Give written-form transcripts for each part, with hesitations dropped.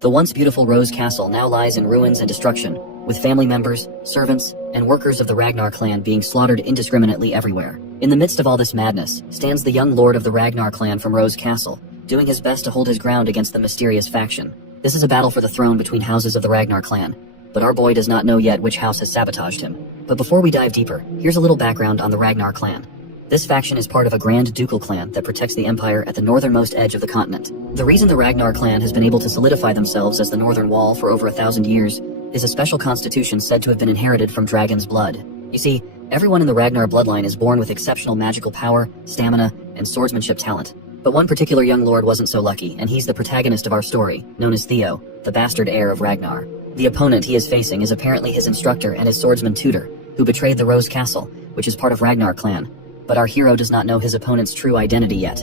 The once beautiful Rose Castle now lies in ruins and destruction, with family members, servants, and workers of the Ragnar clan being slaughtered indiscriminately everywhere. In the midst of all this madness, stands the young lord of the Ragnar clan from Rose Castle, doing his best to hold his ground against the mysterious faction. This is a battle for the throne between houses of the Ragnar clan, but our boy does not know yet which house has sabotaged him. But before we dive deeper, here's a little background on the Ragnar clan. This faction is part of a grand ducal clan that protects the empire at the northernmost edge of the continent. The reason the Ragnar clan has been able to solidify themselves as the Northern Wall for over 1,000 years is a special constitution said to have been inherited from dragon's blood. You see, everyone in the Ragnar bloodline is born with exceptional magical power, stamina, and swordsmanship talent. But one particular young lord wasn't so lucky, and he's the protagonist of our story, known as Theo, the bastard heir of Ragnar. The opponent he is facing is apparently his instructor and his swordsman tutor, who betrayed the Rose Castle, which is part of Ragnar clan. But our hero does not know his opponent's true identity yet.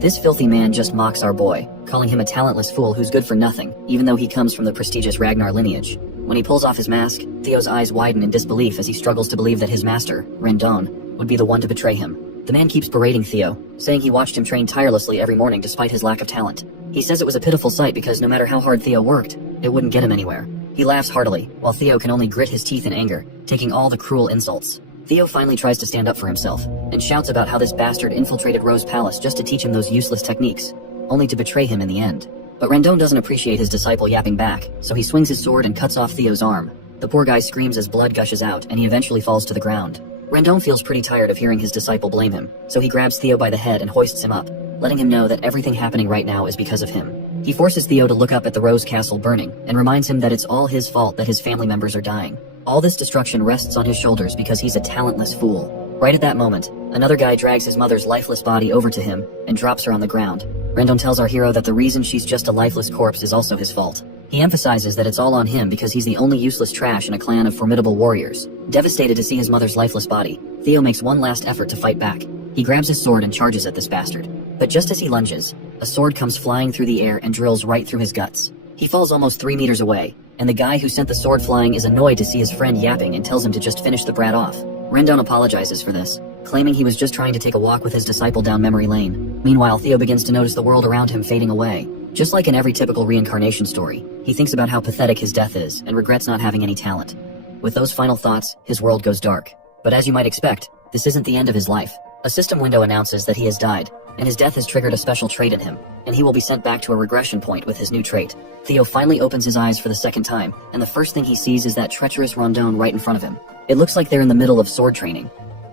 This filthy man just mocks our boy, calling him a talentless fool who's good for nothing, even though he comes from the prestigious Ragnar lineage. When he pulls off his mask, Theo's eyes widen in disbelief as he struggles to believe that his master, Rendon, would be the one to betray him. The man keeps berating Theo, saying he watched him train tirelessly every morning despite his lack of talent. He says it was a pitiful sight because no matter how hard Theo worked, it wouldn't get him anywhere. He laughs heartily, while Theo can only grit his teeth in anger, taking all the cruel insults. Theo finally tries to stand up for himself, and shouts about how this bastard infiltrated Rose Palace just to teach him those useless techniques, only to betray him in the end. But Rendon doesn't appreciate his disciple yapping back, so he swings his sword and cuts off Theo's arm. The poor guy screams as blood gushes out, and he eventually falls to the ground. Rendon feels pretty tired of hearing his disciple blame him, so he grabs Theo by the head and hoists him up, letting him know that everything happening right now is because of him. He forces Theo to look up at the Rose Castle burning, and reminds him that it's all his fault that his family members are dying. All this destruction rests on his shoulders because he's a talentless fool. Right at that moment, another guy drags his mother's lifeless body over to him and drops her on the ground. Rendon tells our hero that the reason she's just a lifeless corpse is also his fault. He emphasizes that it's all on him because he's the only useless trash in a clan of formidable warriors. Devastated to see his mother's lifeless body, Theo makes one last effort to fight back. He grabs his sword and charges at this bastard. But just as he lunges, a sword comes flying through the air and drills right through his guts. He falls almost 3 meters away, and the guy who sent the sword flying is annoyed to see his friend yapping and tells him to just finish the brat off. Rendon apologizes for this, claiming he was just trying to take a walk with his disciple down memory lane. Meanwhile, Theo begins to notice the world around him fading away. Just like in every typical reincarnation story, he thinks about how pathetic his death is and regrets not having any talent. With those final thoughts, his world goes dark. But as you might expect, this isn't the end of his life. A system window announces that he has died, and his death has triggered a special trait in him, and he will be sent back to a regression point with his new trait. Theo finally opens his eyes for the second time, and the first thing he sees is that treacherous Rendon right in front of him. It looks like they're in the middle of sword training.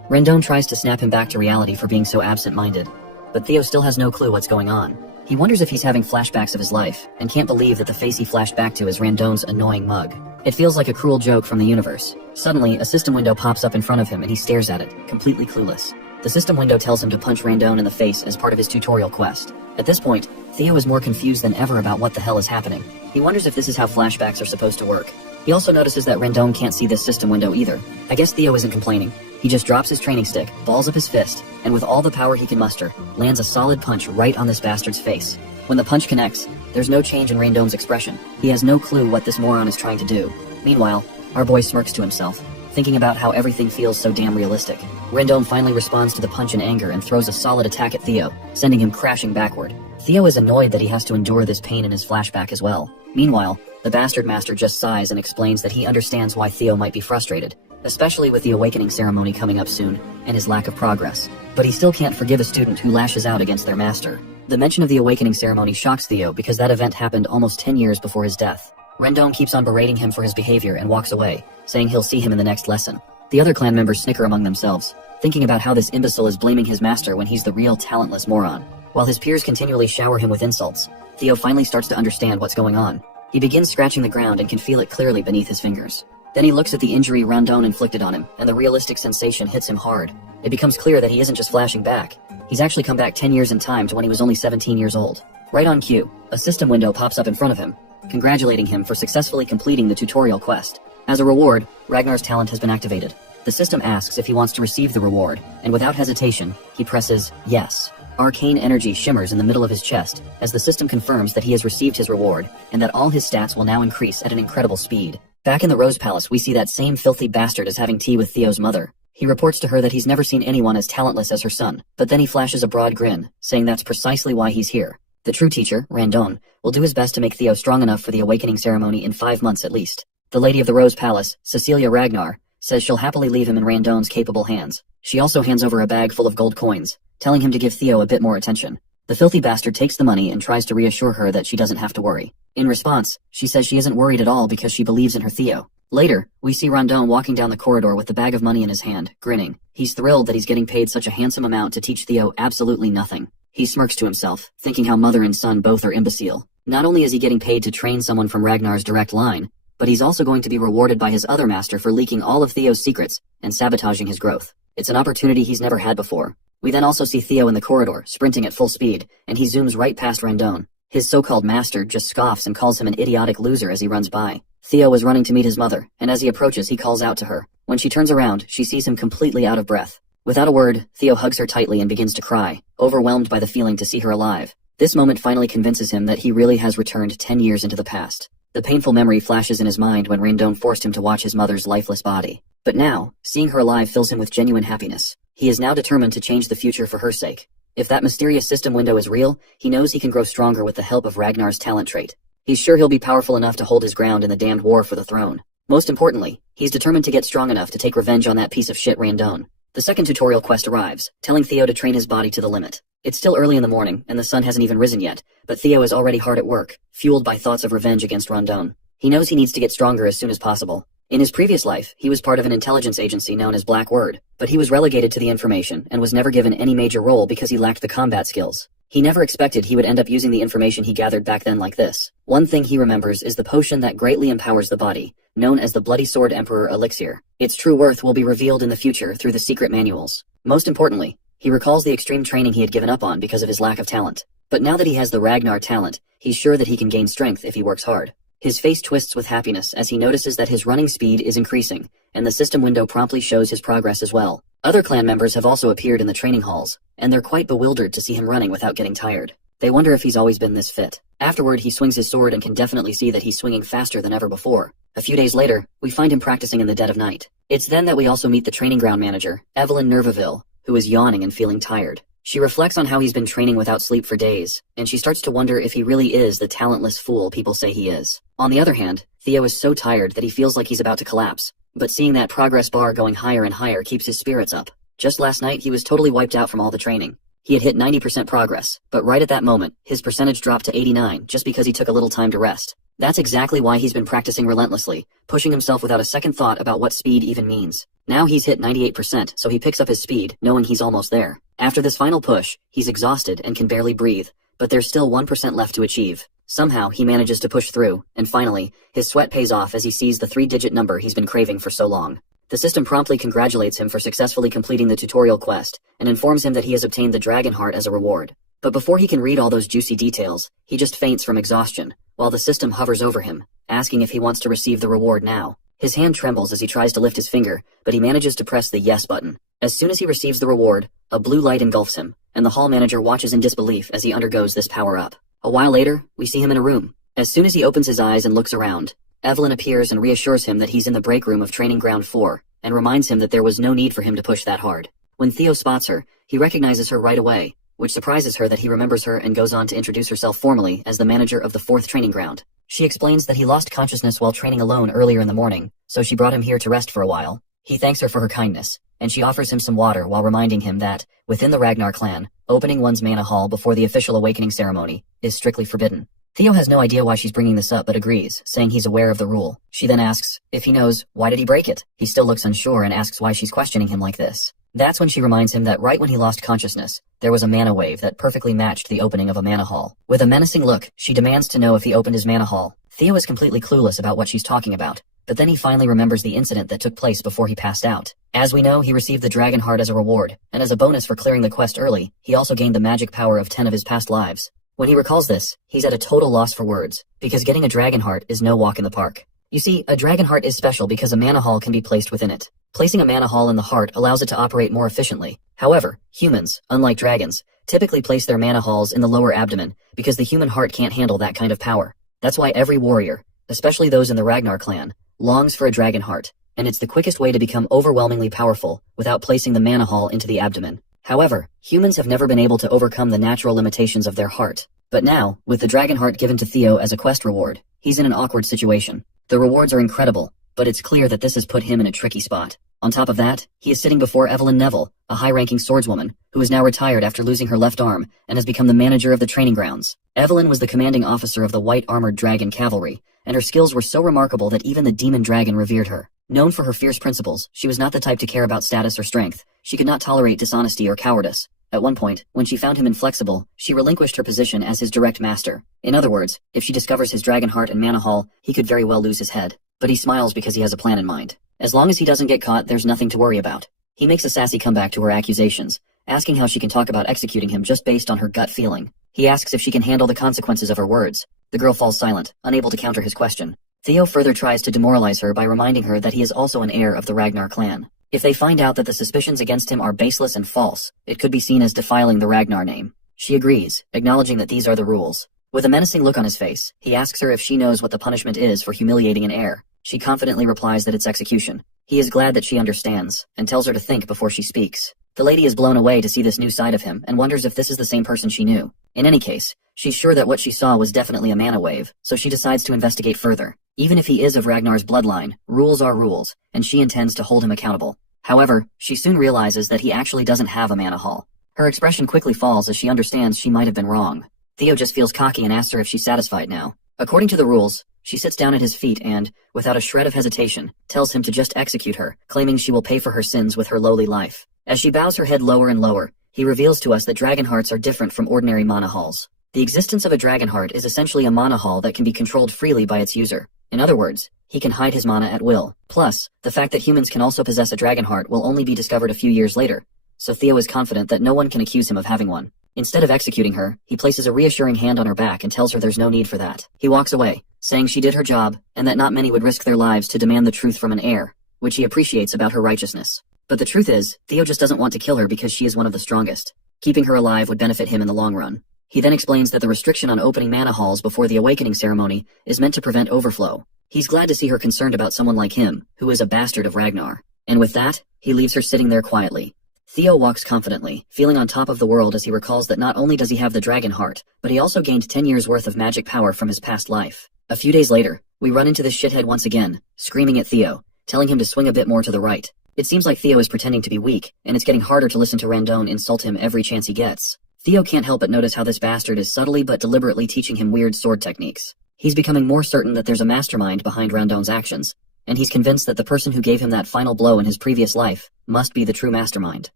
Rendon tries to snap him back to reality for being so absent-minded, but Theo still has no clue what's going on. He wonders if he's having flashbacks of his life, and can't believe that the face he flashed back to is Rendon's annoying mug. It feels like a cruel joke from the universe. Suddenly, a system window pops up in front of him and he stares at it, completely clueless. The system window tells him to punch Rendon in the face as part of his tutorial quest. At this point, Theo is more confused than ever about what the hell is happening. He wonders if this is how flashbacks are supposed to work. He also notices that Rendon can't see this system window either. I guess Theo isn't complaining. He just drops his training stick, balls up his fist, and with all the power he can muster, lands a solid punch right on this bastard's face. When the punch connects, there's no change in Rendon's expression. He has no clue what this moron is trying to do. Meanwhile, our boy smirks to himself, thinking about how everything feels so damn realistic. Rendon finally responds to the punch in anger and throws a solid attack at Theo, sending him crashing backward. Theo is annoyed that he has to endure this pain in his flashback as well. Meanwhile, the bastard master just sighs and explains that he understands why Theo might be frustrated, especially with the awakening ceremony coming up soon, and his lack of progress. But he still can't forgive a student who lashes out against their master. The mention of the awakening ceremony shocks Theo because that event happened almost 10 years before his death. Rendon keeps on berating him for his behavior and walks away, saying he'll see him in the next lesson. The other clan members snicker among themselves, thinking about how this imbecile is blaming his master when he's the real talentless moron. While his peers continually shower him with insults, Theo finally starts to understand what's going on. He begins scratching the ground and can feel it clearly beneath his fingers. Then he looks at the injury Rendon inflicted on him, and the realistic sensation hits him hard. It becomes clear that he isn't just flashing back. He's actually come back 10 years in time to when he was only 17 years old. Right on cue, a system window pops up in front of him, congratulating him for successfully completing the tutorial quest. As a reward, Ragnar's talent has been activated. The system asks if he wants to receive the reward, and without hesitation, he presses yes. Arcane energy shimmers in the middle of his chest as the system confirms that he has received his reward, and that all his stats will now increase at an incredible speed. Back in the Rose Palace, we see that same filthy bastard is having tea with Theo's mother. He reports to her that he's never seen anyone as talentless as her son, but then he flashes a broad grin, saying that's precisely why he's here. The true teacher, Randon, will do his best to make Theo strong enough for the awakening ceremony in 5 months at least. The Lady of the Rose Palace, Cecilia Ragnar, says she'll happily leave him in Randon's capable hands. She also hands over a bag full of gold coins, telling him to give Theo a bit more attention. The filthy bastard takes the money and tries to reassure her that she doesn't have to worry. In response, she says she isn't worried at all because she believes in her Theo. Later, we see Randon walking down the corridor with the bag of money in his hand, grinning. He's thrilled that he's getting paid such a handsome amount to teach Theo absolutely nothing. He smirks to himself, thinking how mother and son both are imbecile. Not only is he getting paid to train someone from Ragnar's direct line, but he's also going to be rewarded by his other master for leaking all of Theo's secrets and sabotaging his growth. It's an opportunity he's never had before. We then also see Theo in the corridor, sprinting at full speed, and he zooms right past Randon. His so-called master just scoffs and calls him an idiotic loser as he runs by. Theo is running to meet his mother, and as he approaches, he calls out to her. When she turns around, she sees him completely out of breath. Without a word, Theo hugs her tightly and begins to cry, overwhelmed by the feeling to see her alive. This moment finally convinces him that he really has returned 10 years into the past. The painful memory flashes in his mind when Randon forced him to watch his mother's lifeless body. But now, seeing her alive fills him with genuine happiness. He is now determined to change the future for her sake. If that mysterious system window is real, he knows he can grow stronger with the help of Ragnar's talent trait. He's sure he'll be powerful enough to hold his ground in the damned war for the throne. Most importantly, he's determined to get strong enough to take revenge on that piece of shit Randon. The second tutorial quest arrives, telling Theo to train his body to the limit. It's still early in the morning, and the sun hasn't even risen yet, but Theo is already hard at work, fueled by thoughts of revenge against Randon. He knows he needs to get stronger as soon as possible. In his previous life, he was part of an intelligence agency known as Black Word, but he was relegated to the information and was never given any major role because he lacked the combat skills. He never expected he would end up using the information he gathered back then like this. One thing he remembers is the potion that greatly empowers the body, known as the Bloody Sword Emperor Elixir. Its true worth will be revealed in the future through the secret manuals. Most importantly, he recalls the extreme training he had given up on because of his lack of talent. But now that he has the Ragnar talent, he's sure that he can gain strength if he works hard. His face twists with happiness as he notices that his running speed is increasing, and the system window promptly shows his progress as well. Other clan members have also appeared in the training halls, and they're quite bewildered to see him running without getting tired. They wonder if he's always been this fit. Afterward, he swings his sword and can definitely see that he's swinging faster than ever before. A few days later, we find him practicing in the dead of night. It's then that we also meet the training ground manager, Evelyn Nervaville, who is yawning and feeling tired. She reflects on how he's been training without sleep for days, and she starts to wonder if he really is the talentless fool people say he is. On the other hand, Theo is so tired that he feels like he's about to collapse, but seeing that progress bar going higher and higher keeps his spirits up. Just last night, he was totally wiped out from all the training. He had hit 90% progress, but right at that moment, his percentage dropped to 89 just because he took a little time to rest. That's exactly why he's been practicing relentlessly, pushing himself without a second thought about what speed even means. Now he's hit 98%, so he picks up his speed, knowing he's almost there. After this final push, he's exhausted and can barely breathe, but there's still 1% left to achieve. Somehow, he manages to push through, and finally, his sweat pays off as he sees the 3-digit number he's been craving for so long. The system promptly congratulates him for successfully completing the tutorial quest, and informs him that he has obtained the Dragon Heart as a reward. But before he can read all those juicy details, he just faints from exhaustion, while the system hovers over him, asking if he wants to receive the reward now. His hand trembles as he tries to lift his finger, but he manages to press the yes button. As soon as he receives the reward, a blue light engulfs him, and the hall manager watches in disbelief as he undergoes this power-up. A while later, we see him in a room. As soon as he opens his eyes and looks around, Evelyn appears and reassures him that he's in the break room of Training Ground 4, and reminds him that there was no need for him to push that hard. When Theo spots her, he recognizes her right away, which surprises her that he remembers her and goes on to introduce herself formally as the manager of the 4th training ground. She explains that he lost consciousness while training alone earlier in the morning, so she brought him here to rest for a while. He thanks her for her kindness, and she offers him some water while reminding him that, within the Ragnar clan, opening one's mana hall before the official awakening ceremony is strictly forbidden. Theo has no idea why she's bringing this up but agrees, saying he's aware of the rule. She then asks if he knows why did he break it. He still looks unsure and asks why she's questioning him like this. That's when she reminds him that right when he lost consciousness, there was a mana wave that perfectly matched the opening of a mana hall. With a menacing look, she demands to know if he opened his mana hall. Theo is completely clueless about what she's talking about, but then he finally remembers the incident that took place before he passed out. As we know, he received the Dragon Heart as a reward, and as a bonus for clearing the quest early, he also gained the magic power of 10 of his past lives. When he recalls this, he's at a total loss for words, because getting a Dragon Heart is no walk in the park. You see, a Dragon Heart is special because a mana hall can be placed within it. Placing a mana hall in the heart allows it to operate more efficiently. However, humans, unlike dragons, typically place their mana halls in the lower abdomen because the human heart can't handle that kind of power. That's why every warrior, especially those in the Ragnar clan, longs for a Dragon Heart, and it's the quickest way to become overwhelmingly powerful without placing the mana hall into the abdomen. However, humans have never been able to overcome the natural limitations of their heart. But now, with the dragon heart given to Theo as a quest reward, he's in an awkward situation. The rewards are incredible, but it's clear that this has put him in a tricky spot. On top of that, he is sitting before Evelyn Neville, a high-ranking swordswoman, who is now retired after losing her left arm and has become the manager of the training grounds. Evelyn was the commanding officer of the White Armored Dragon Cavalry, and her skills were so remarkable that even the demon dragon revered her. Known for her fierce principles, she was not the type to care about status or strength. She could not tolerate dishonesty or cowardice. At one point, when she found him inflexible, she relinquished her position as his direct master. In other words, if she discovers his dragon heart and mana hall, he could very well lose his head. But he smiles because he has a plan in mind. As long as he doesn't get caught, there's nothing to worry about. He makes a sassy comeback to her accusations, asking how she can talk about executing him just based on her gut feeling. He asks if she can handle the consequences of her words. The girl falls silent, unable to counter his question. Theo further tries to demoralize her by reminding her that he is also an heir of the Ragnar clan. If they find out that the suspicions against him are baseless and false, it could be seen as defiling the Ragnar name. She agrees, acknowledging that these are the rules. With a menacing look on his face, he asks her if she knows what the punishment is for humiliating an heir. She confidently replies that it's execution. He is glad that she understands, and tells her to think before she speaks. The lady is blown away to see this new side of him, and wonders if this is the same person she knew. In any case, she's sure that what she saw was definitely a mana wave, so she decides to investigate further. Even if he is of Ragnar's bloodline, rules are rules, and she intends to hold him accountable. However, she soon realizes that he actually doesn't have a mana hall. Her expression quickly falls as she understands she might have been wrong. Theo just feels cocky and asks her if she's satisfied now. According to the rules, she sits down at his feet and, without a shred of hesitation, tells him to just execute her, claiming she will pay for her sins with her lowly life. As she bows her head lower and lower, he reveals to us that dragon hearts are different from ordinary mana halls. The existence of a dragon heart is essentially a mana hall that can be controlled freely by its user. In other words, he can hide his mana at will. Plus, the fact that humans can also possess a dragon heart will only be discovered a few years later, so Theo is confident that no one can accuse him of having one. Instead of executing her, he places a reassuring hand on her back and tells her there's no need for that. He walks away, saying she did her job, and that not many would risk their lives to demand the truth from an heir, which he appreciates about her righteousness. But the truth is, Theo just doesn't want to kill her because she is one of the strongest. Keeping her alive would benefit him in the long run. He then explains that the restriction on opening mana halls before the awakening ceremony is meant to prevent overflow. He's glad to see her concerned about someone like him, who is a bastard of Ragnar. And with that, he leaves her sitting there quietly. Theo walks confidently, feeling on top of the world as he recalls that not only does he have the dragon heart, but he also gained 10 years worth of magic power from his past life. A few days later, we run into this shithead once again, screaming at Theo, telling him to swing a bit more to the right. It seems like Theo is pretending to be weak, and it's getting harder to listen to Randone insult him every chance he gets. Theo can't help but notice how this bastard is subtly but deliberately teaching him weird sword techniques. He's becoming more certain that there's a mastermind behind Randone's actions, and he's convinced that the person who gave him that final blow in his previous life must be the true mastermind.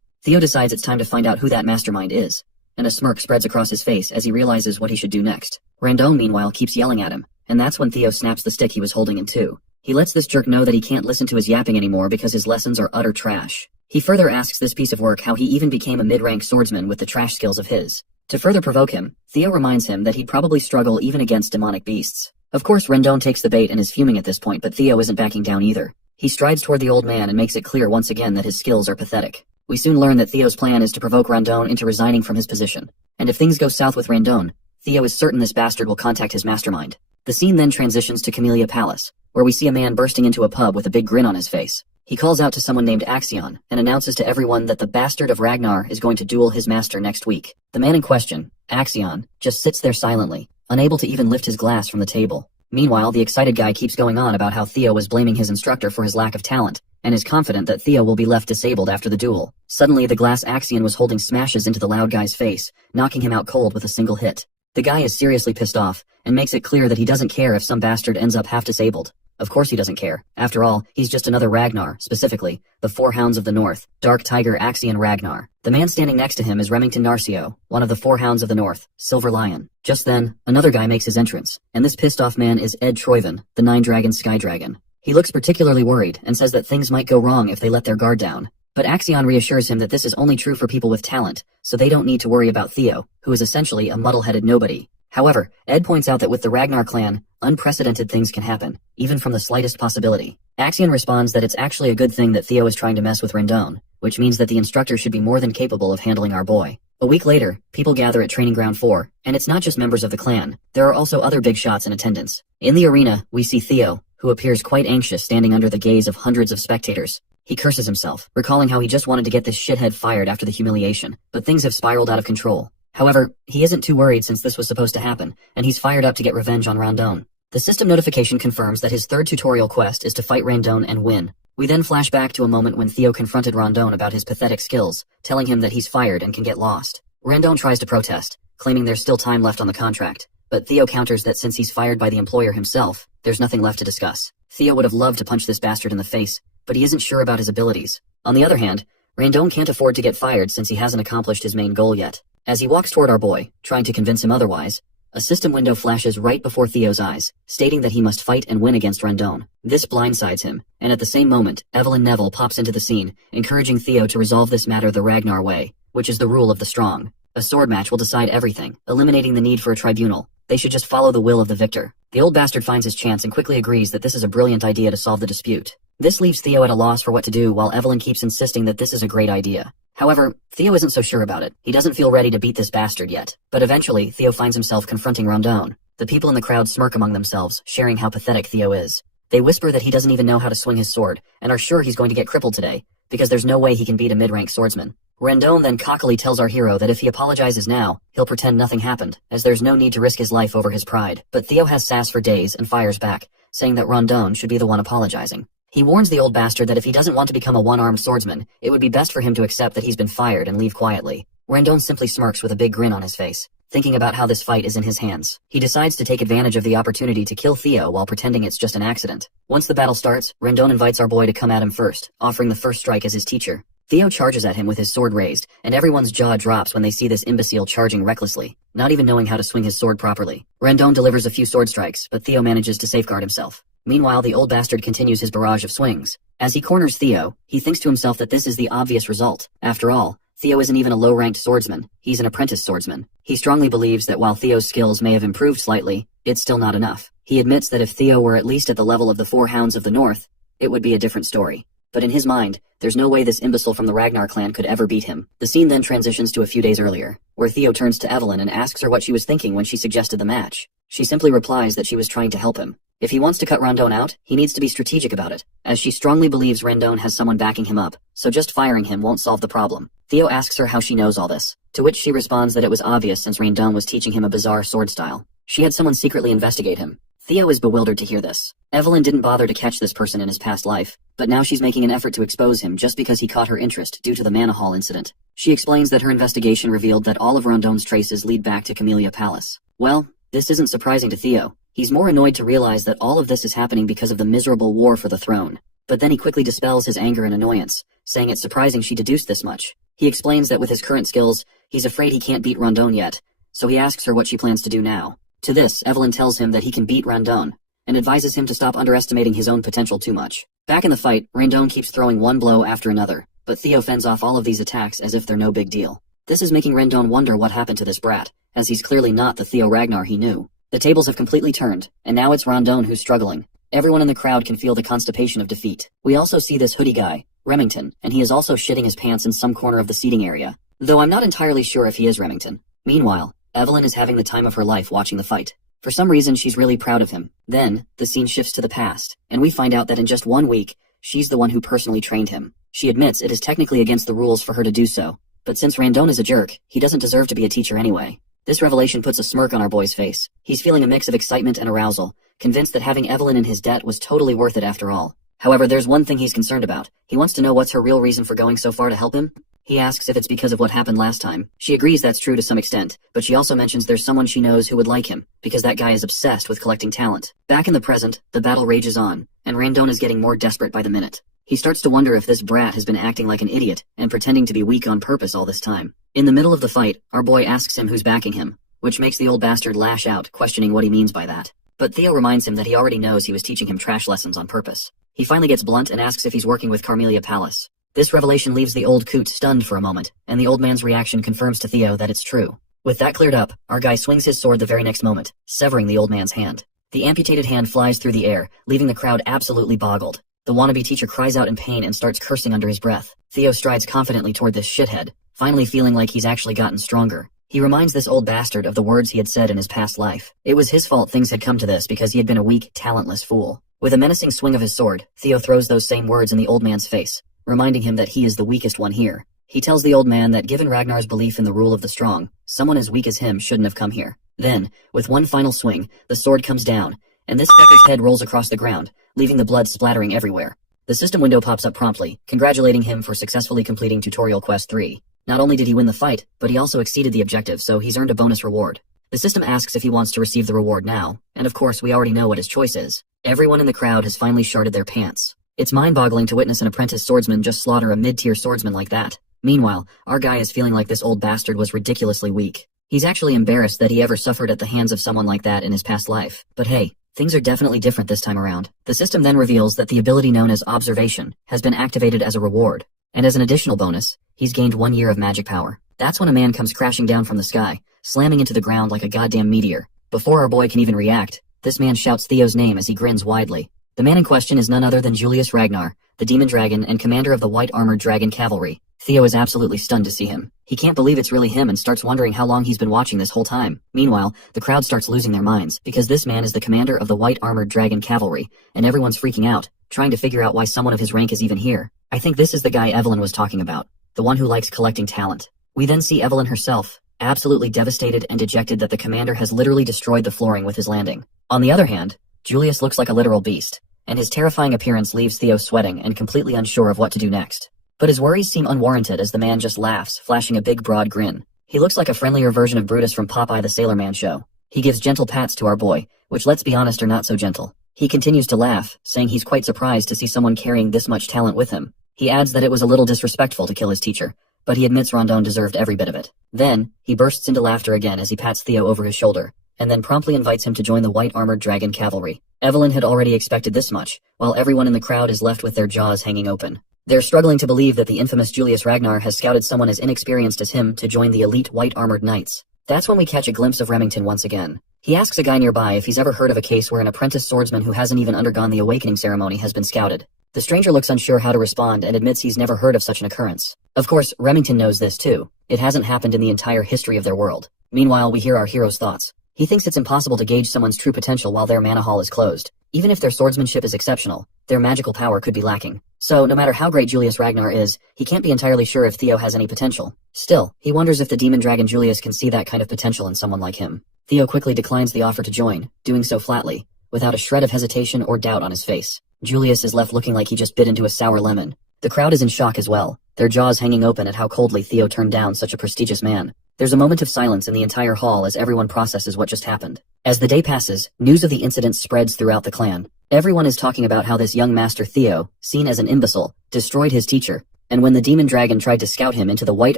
Theo decides it's time to find out who that mastermind is, and a smirk spreads across his face as he realizes what he should do next. Randone, meanwhile, keeps yelling at him, and that's when Theo snaps the stick he was holding in two. He lets this jerk know that he can't listen to his yapping anymore because his lessons are utter trash. He further asks this piece of work how he even became a mid-rank swordsman with the trash skills of his. To further provoke him, Theo reminds him that he'd probably struggle even against demonic beasts. Of course, Randone takes the bait and is fuming at this point, but Theo isn't backing down either. He strides toward the old man and makes it clear once again that his skills are pathetic. We soon learn that Theo's plan is to provoke Randone into resigning from his position. And if things go south with Randone, Theo is certain this bastard will contact his mastermind. The scene then transitions to Camellia Palace, where we see a man bursting into a pub with a big grin on his face. He calls out to someone named Axion and announces to everyone that the bastard of Ragnar is going to duel his master next week. The man in question, Axion, just sits there silently, unable to even lift his glass from the table. Meanwhile, the excited guy keeps going on about how Theo was blaming his instructor for his lack of talent, and is confident that Theo will be left disabled after the duel. Suddenly, the glass Axion was holding smashes into the loud guy's face, knocking him out cold with a single hit. The guy is seriously pissed off, and makes it clear that he doesn't care if some bastard ends up half disabled. Of course he doesn't care. After all, he's just another Ragnar, specifically, the Four Hounds of the North, Dark Tiger Axion Ragnar. The man standing next to him is Remington Narcio, one of the Four Hounds of the North, Silver Lion. Just then, another guy makes his entrance, and this pissed off man is Ed Troyven, the Nine-Dragon Sky Dragon. He looks particularly worried, and says that things might go wrong if they let their guard down. But Axion reassures him that this is only true for people with talent, so they don't need to worry about Theo, who is essentially a muddle-headed nobody. However, Ed points out that with the Ragnar clan, unprecedented things can happen, even from the slightest possibility. Axion responds that it's actually a good thing that Theo is trying to mess with Randone, which means that the instructor should be more than capable of handling our boy. A week later, people gather at Training Ground 4, and it's not just members of the clan, there are also other big shots in attendance. In the arena, we see Theo, who appears quite anxious standing under the gaze of hundreds of spectators. He curses himself, recalling how he just wanted to get this shithead fired after the humiliation, but things have spiraled out of control. However, he isn't too worried since this was supposed to happen, and he's fired up to get revenge on Rondon. The system notification confirms that his third tutorial quest is to fight Rondon and win. We then flash back to a moment when Theo confronted Rondon about his pathetic skills, telling him that he's fired and can get lost. Rondon tries to protest, claiming there's still time left on the contract, but Theo counters that since he's fired by the employer himself, there's nothing left to discuss. Theo would have loved to punch this bastard in the face, but he isn't sure about his abilities. On the other hand, Rondon can't afford to get fired since he hasn't accomplished his main goal yet. As he walks toward our boy, trying to convince him otherwise, a system window flashes right before Theo's eyes, stating that he must fight and win against Rondon. This blindsides him, and at the same moment, Evelyn Neville pops into the scene, encouraging Theo to resolve this matter the Ragnar way, which is the rule of the strong. A sword match will decide everything, eliminating the need for a tribunal. They should just follow the will of the victor. The old bastard finds his chance and quickly agrees that this is a brilliant idea to solve the dispute. This leaves Theo at a loss for what to do while Evelyn keeps insisting that this is a great idea. However, Theo isn't so sure about it. He doesn't feel ready to beat this bastard yet. But eventually, Theo finds himself confronting Rondon. The people in the crowd smirk among themselves, sharing how pathetic Theo is. They whisper that he doesn't even know how to swing his sword, and are sure he's going to get crippled today, because there's no way he can beat a mid-rank swordsman. Rondon then cockily tells our hero that if he apologizes now, he'll pretend nothing happened, as there's no need to risk his life over his pride. But Theo has sass for days and fires back, saying that Rondon should be the one apologizing. He warns the old bastard that if he doesn't want to become a one-armed swordsman, it would be best for him to accept that he's been fired and leave quietly. Rondon simply smirks with a big grin on his face, thinking about how this fight is in his hands. He decides to take advantage of the opportunity to kill Theo while pretending it's just an accident. Once the battle starts, Rondon invites our boy to come at him first, offering the first strike as his teacher. Theo charges at him with his sword raised, and everyone's jaw drops when they see this imbecile charging recklessly, not even knowing how to swing his sword properly. Rondon delivers a few sword strikes, but Theo manages to safeguard himself. Meanwhile, the old bastard continues his barrage of swings. As he corners Theo, he thinks to himself that this is the obvious result. After all, Theo isn't even a low-ranked swordsman, he's an apprentice swordsman. He strongly believes that while Theo's skills may have improved slightly, it's still not enough. He admits that if Theo were at least at the level of the 4 Hounds of the North, it would be a different story. But in his mind, there's no way this imbecile from the Ragnar clan could ever beat him. The scene then transitions to a few days earlier, where Theo turns to Evelyn and asks her what she was thinking when she suggested the match. She simply replies that she was trying to help him. If he wants to cut Rondon out, he needs to be strategic about it, as she strongly believes Rondon has someone backing him up, so just firing him won't solve the problem. Theo asks her how she knows all this, to which she responds that it was obvious since Rondon was teaching him a bizarre sword style. She had someone secretly investigate him. Theo is bewildered to hear this. Evelyn didn't bother to catch this person in his past life, but now she's making an effort to expose him just because he caught her interest due to the Manhwa Hall incident. She explains that her investigation revealed that all of Rondon's traces lead back to Camellia Palace. Well, this isn't surprising to Theo. He's more annoyed to realize that all of this is happening because of the miserable war for the throne. But then he quickly dispels his anger and annoyance, saying it's surprising she deduced this much. He explains that with his current skills, he's afraid he can't beat Rondon yet, so he asks her what she plans to do now. To this, Evelyn tells him that he can beat Rondon, and advises him to stop underestimating his own potential too much. Back in the fight, Rondon keeps throwing one blow after another, but Theo fends off all of these attacks as if they're no big deal. This is making Rondon wonder what happened to this brat, as he's clearly not the Theo Ragnar he knew. The tables have completely turned, and now it's Rondon who's struggling. Everyone in the crowd can feel the constipation of defeat. We also see this hoodie guy, Remington, and he is also shitting his pants in some corner of the seating area, though I'm not entirely sure if he is Remington. Meanwhile, Evelyn is having the time of her life watching the fight. For some reason, she's really proud of him. Then, the scene shifts to the past, and we find out that in just 1 week, she's the one who personally trained him. She admits it is technically against the rules for her to do so, but since Rondon is a jerk, he doesn't deserve to be a teacher anyway. This revelation puts a smirk on our boy's face. He's feeling a mix of excitement and arousal, convinced that having Evelyn in his debt was totally worth it after all. However, there's one thing he's concerned about. He wants to know what's her real reason for going so far to help him. He asks if it's because of what happened last time. She agrees that's true to some extent, but she also mentions there's someone she knows who would like him, because that guy is obsessed with collecting talent. Back in the present, the battle rages on, and Rondon is getting more desperate by the minute. He starts to wonder if this brat has been acting like an idiot and pretending to be weak on purpose all this time. In the middle of the fight, our boy asks him who's backing him, which makes the old bastard lash out, questioning what he means by that. But Theo reminds him that he already knows he was teaching him trash lessons on purpose. He finally gets blunt and asks if he's working with Camellia Palace. This revelation leaves the old coot stunned for a moment, and the old man's reaction confirms to Theo that it's true. With that cleared up, our guy swings his sword the very next moment, severing the old man's hand. The amputated hand flies through the air, leaving the crowd absolutely boggled. The wannabe teacher cries out in pain and starts cursing under his breath. Theo strides confidently toward this shithead, finally feeling like he's actually gotten stronger. He reminds this old bastard of the words he had said in his past life. It was his fault things had come to this because he had been a weak, talentless fool. With a menacing swing of his sword, Theo throws those same words in the old man's face, reminding him that he is the weakest one here. He tells the old man that given Ragnar's belief in the rule of the strong, someone as weak as him shouldn't have come here. Then, with one final swing, the sword comes down, and this fucker's head rolls across the ground, leaving the blood splattering everywhere. The system window pops up promptly, congratulating him for successfully completing Tutorial Quest 3. Not only did he win the fight, but he also exceeded the objective, so he's earned a bonus reward. The system asks if he wants to receive the reward now, and of course we already know what his choice is. Everyone in the crowd has finally sharted their pants. It's mind-boggling to witness an apprentice swordsman just slaughter a mid-tier swordsman like that. Meanwhile, our guy is feeling like this old bastard was ridiculously weak. He's actually embarrassed that he ever suffered at the hands of someone like that in his past life. But hey, things are definitely different this time around. The system then reveals that the ability known as Observation has been activated as a reward, and as an additional bonus, he's gained 1 year of magic power. That's when a man comes crashing down from the sky, slamming into the ground like a goddamn meteor. Before our boy can even react, this man shouts Theo's name as he grins widely. The man in question is none other than Julius Ragnar, the demon dragon and commander of the white armored dragon cavalry. Theo is absolutely stunned to see him. He can't believe it's really him and starts wondering how long he's been watching this whole time. Meanwhile, the crowd starts losing their minds, because this man is the commander of the white armored dragon cavalry, and everyone's freaking out, trying to figure out why someone of his rank is even here. I think this is the guy Evelyn was talking about, the one who likes collecting talent. We then see Evelyn herself, absolutely devastated and dejected that the commander has literally destroyed the flooring with his landing. On the other hand, Julius looks like a literal beast, and his terrifying appearance leaves Theo sweating and completely unsure of what to do next. But his worries seem unwarranted as the man just laughs, flashing a big broad grin. He looks like a friendlier version of Brutus from Popeye the Sailor Man show. He gives gentle pats to our boy, which let's be honest are not so gentle. He continues to laugh, saying he's quite surprised to see someone carrying this much talent with him. He adds that it was a little disrespectful to kill his teacher, but he admits Rondon deserved every bit of it. Then, he bursts into laughter again as he pats Theo over his shoulder, and then promptly invites him to join the white armored dragon cavalry. Evelyn had already expected this much, while everyone in the crowd is left with their jaws hanging open. They're struggling to believe that the infamous Julius Ragnar has scouted someone as inexperienced as him to join the elite white armored knights. That's when we catch a glimpse of Remington once again. He asks a guy nearby if he's ever heard of a case where an apprentice swordsman who hasn't even undergone the awakening ceremony has been scouted. The stranger looks unsure how to respond and admits he's never heard of such an occurrence. Of course, Remington knows this too. It hasn't happened in the entire history of their world. Meanwhile, we hear our hero's thoughts. He thinks it's impossible to gauge someone's true potential while their mana hall is closed. Even if their swordsmanship is exceptional, their magical power could be lacking. So, no matter how great Julius Ragnar is, he can't be entirely sure if Theo has any potential. Still, he wonders if the demon dragon Julius can see that kind of potential in someone like him. Theo quickly declines the offer to join, doing so flatly, without a shred of hesitation or doubt on his face. Julius is left looking like he just bit into a sour lemon. The crowd is in shock as well, their jaws hanging open at how coldly Theo turned down such a prestigious man. There's a moment of silence in the entire hall as everyone processes what just happened. As the day passes, news of the incident spreads throughout the clan. Everyone is talking about how this young master Theo, seen as an imbecile, destroyed his teacher, and when the demon dragon tried to scout him into the white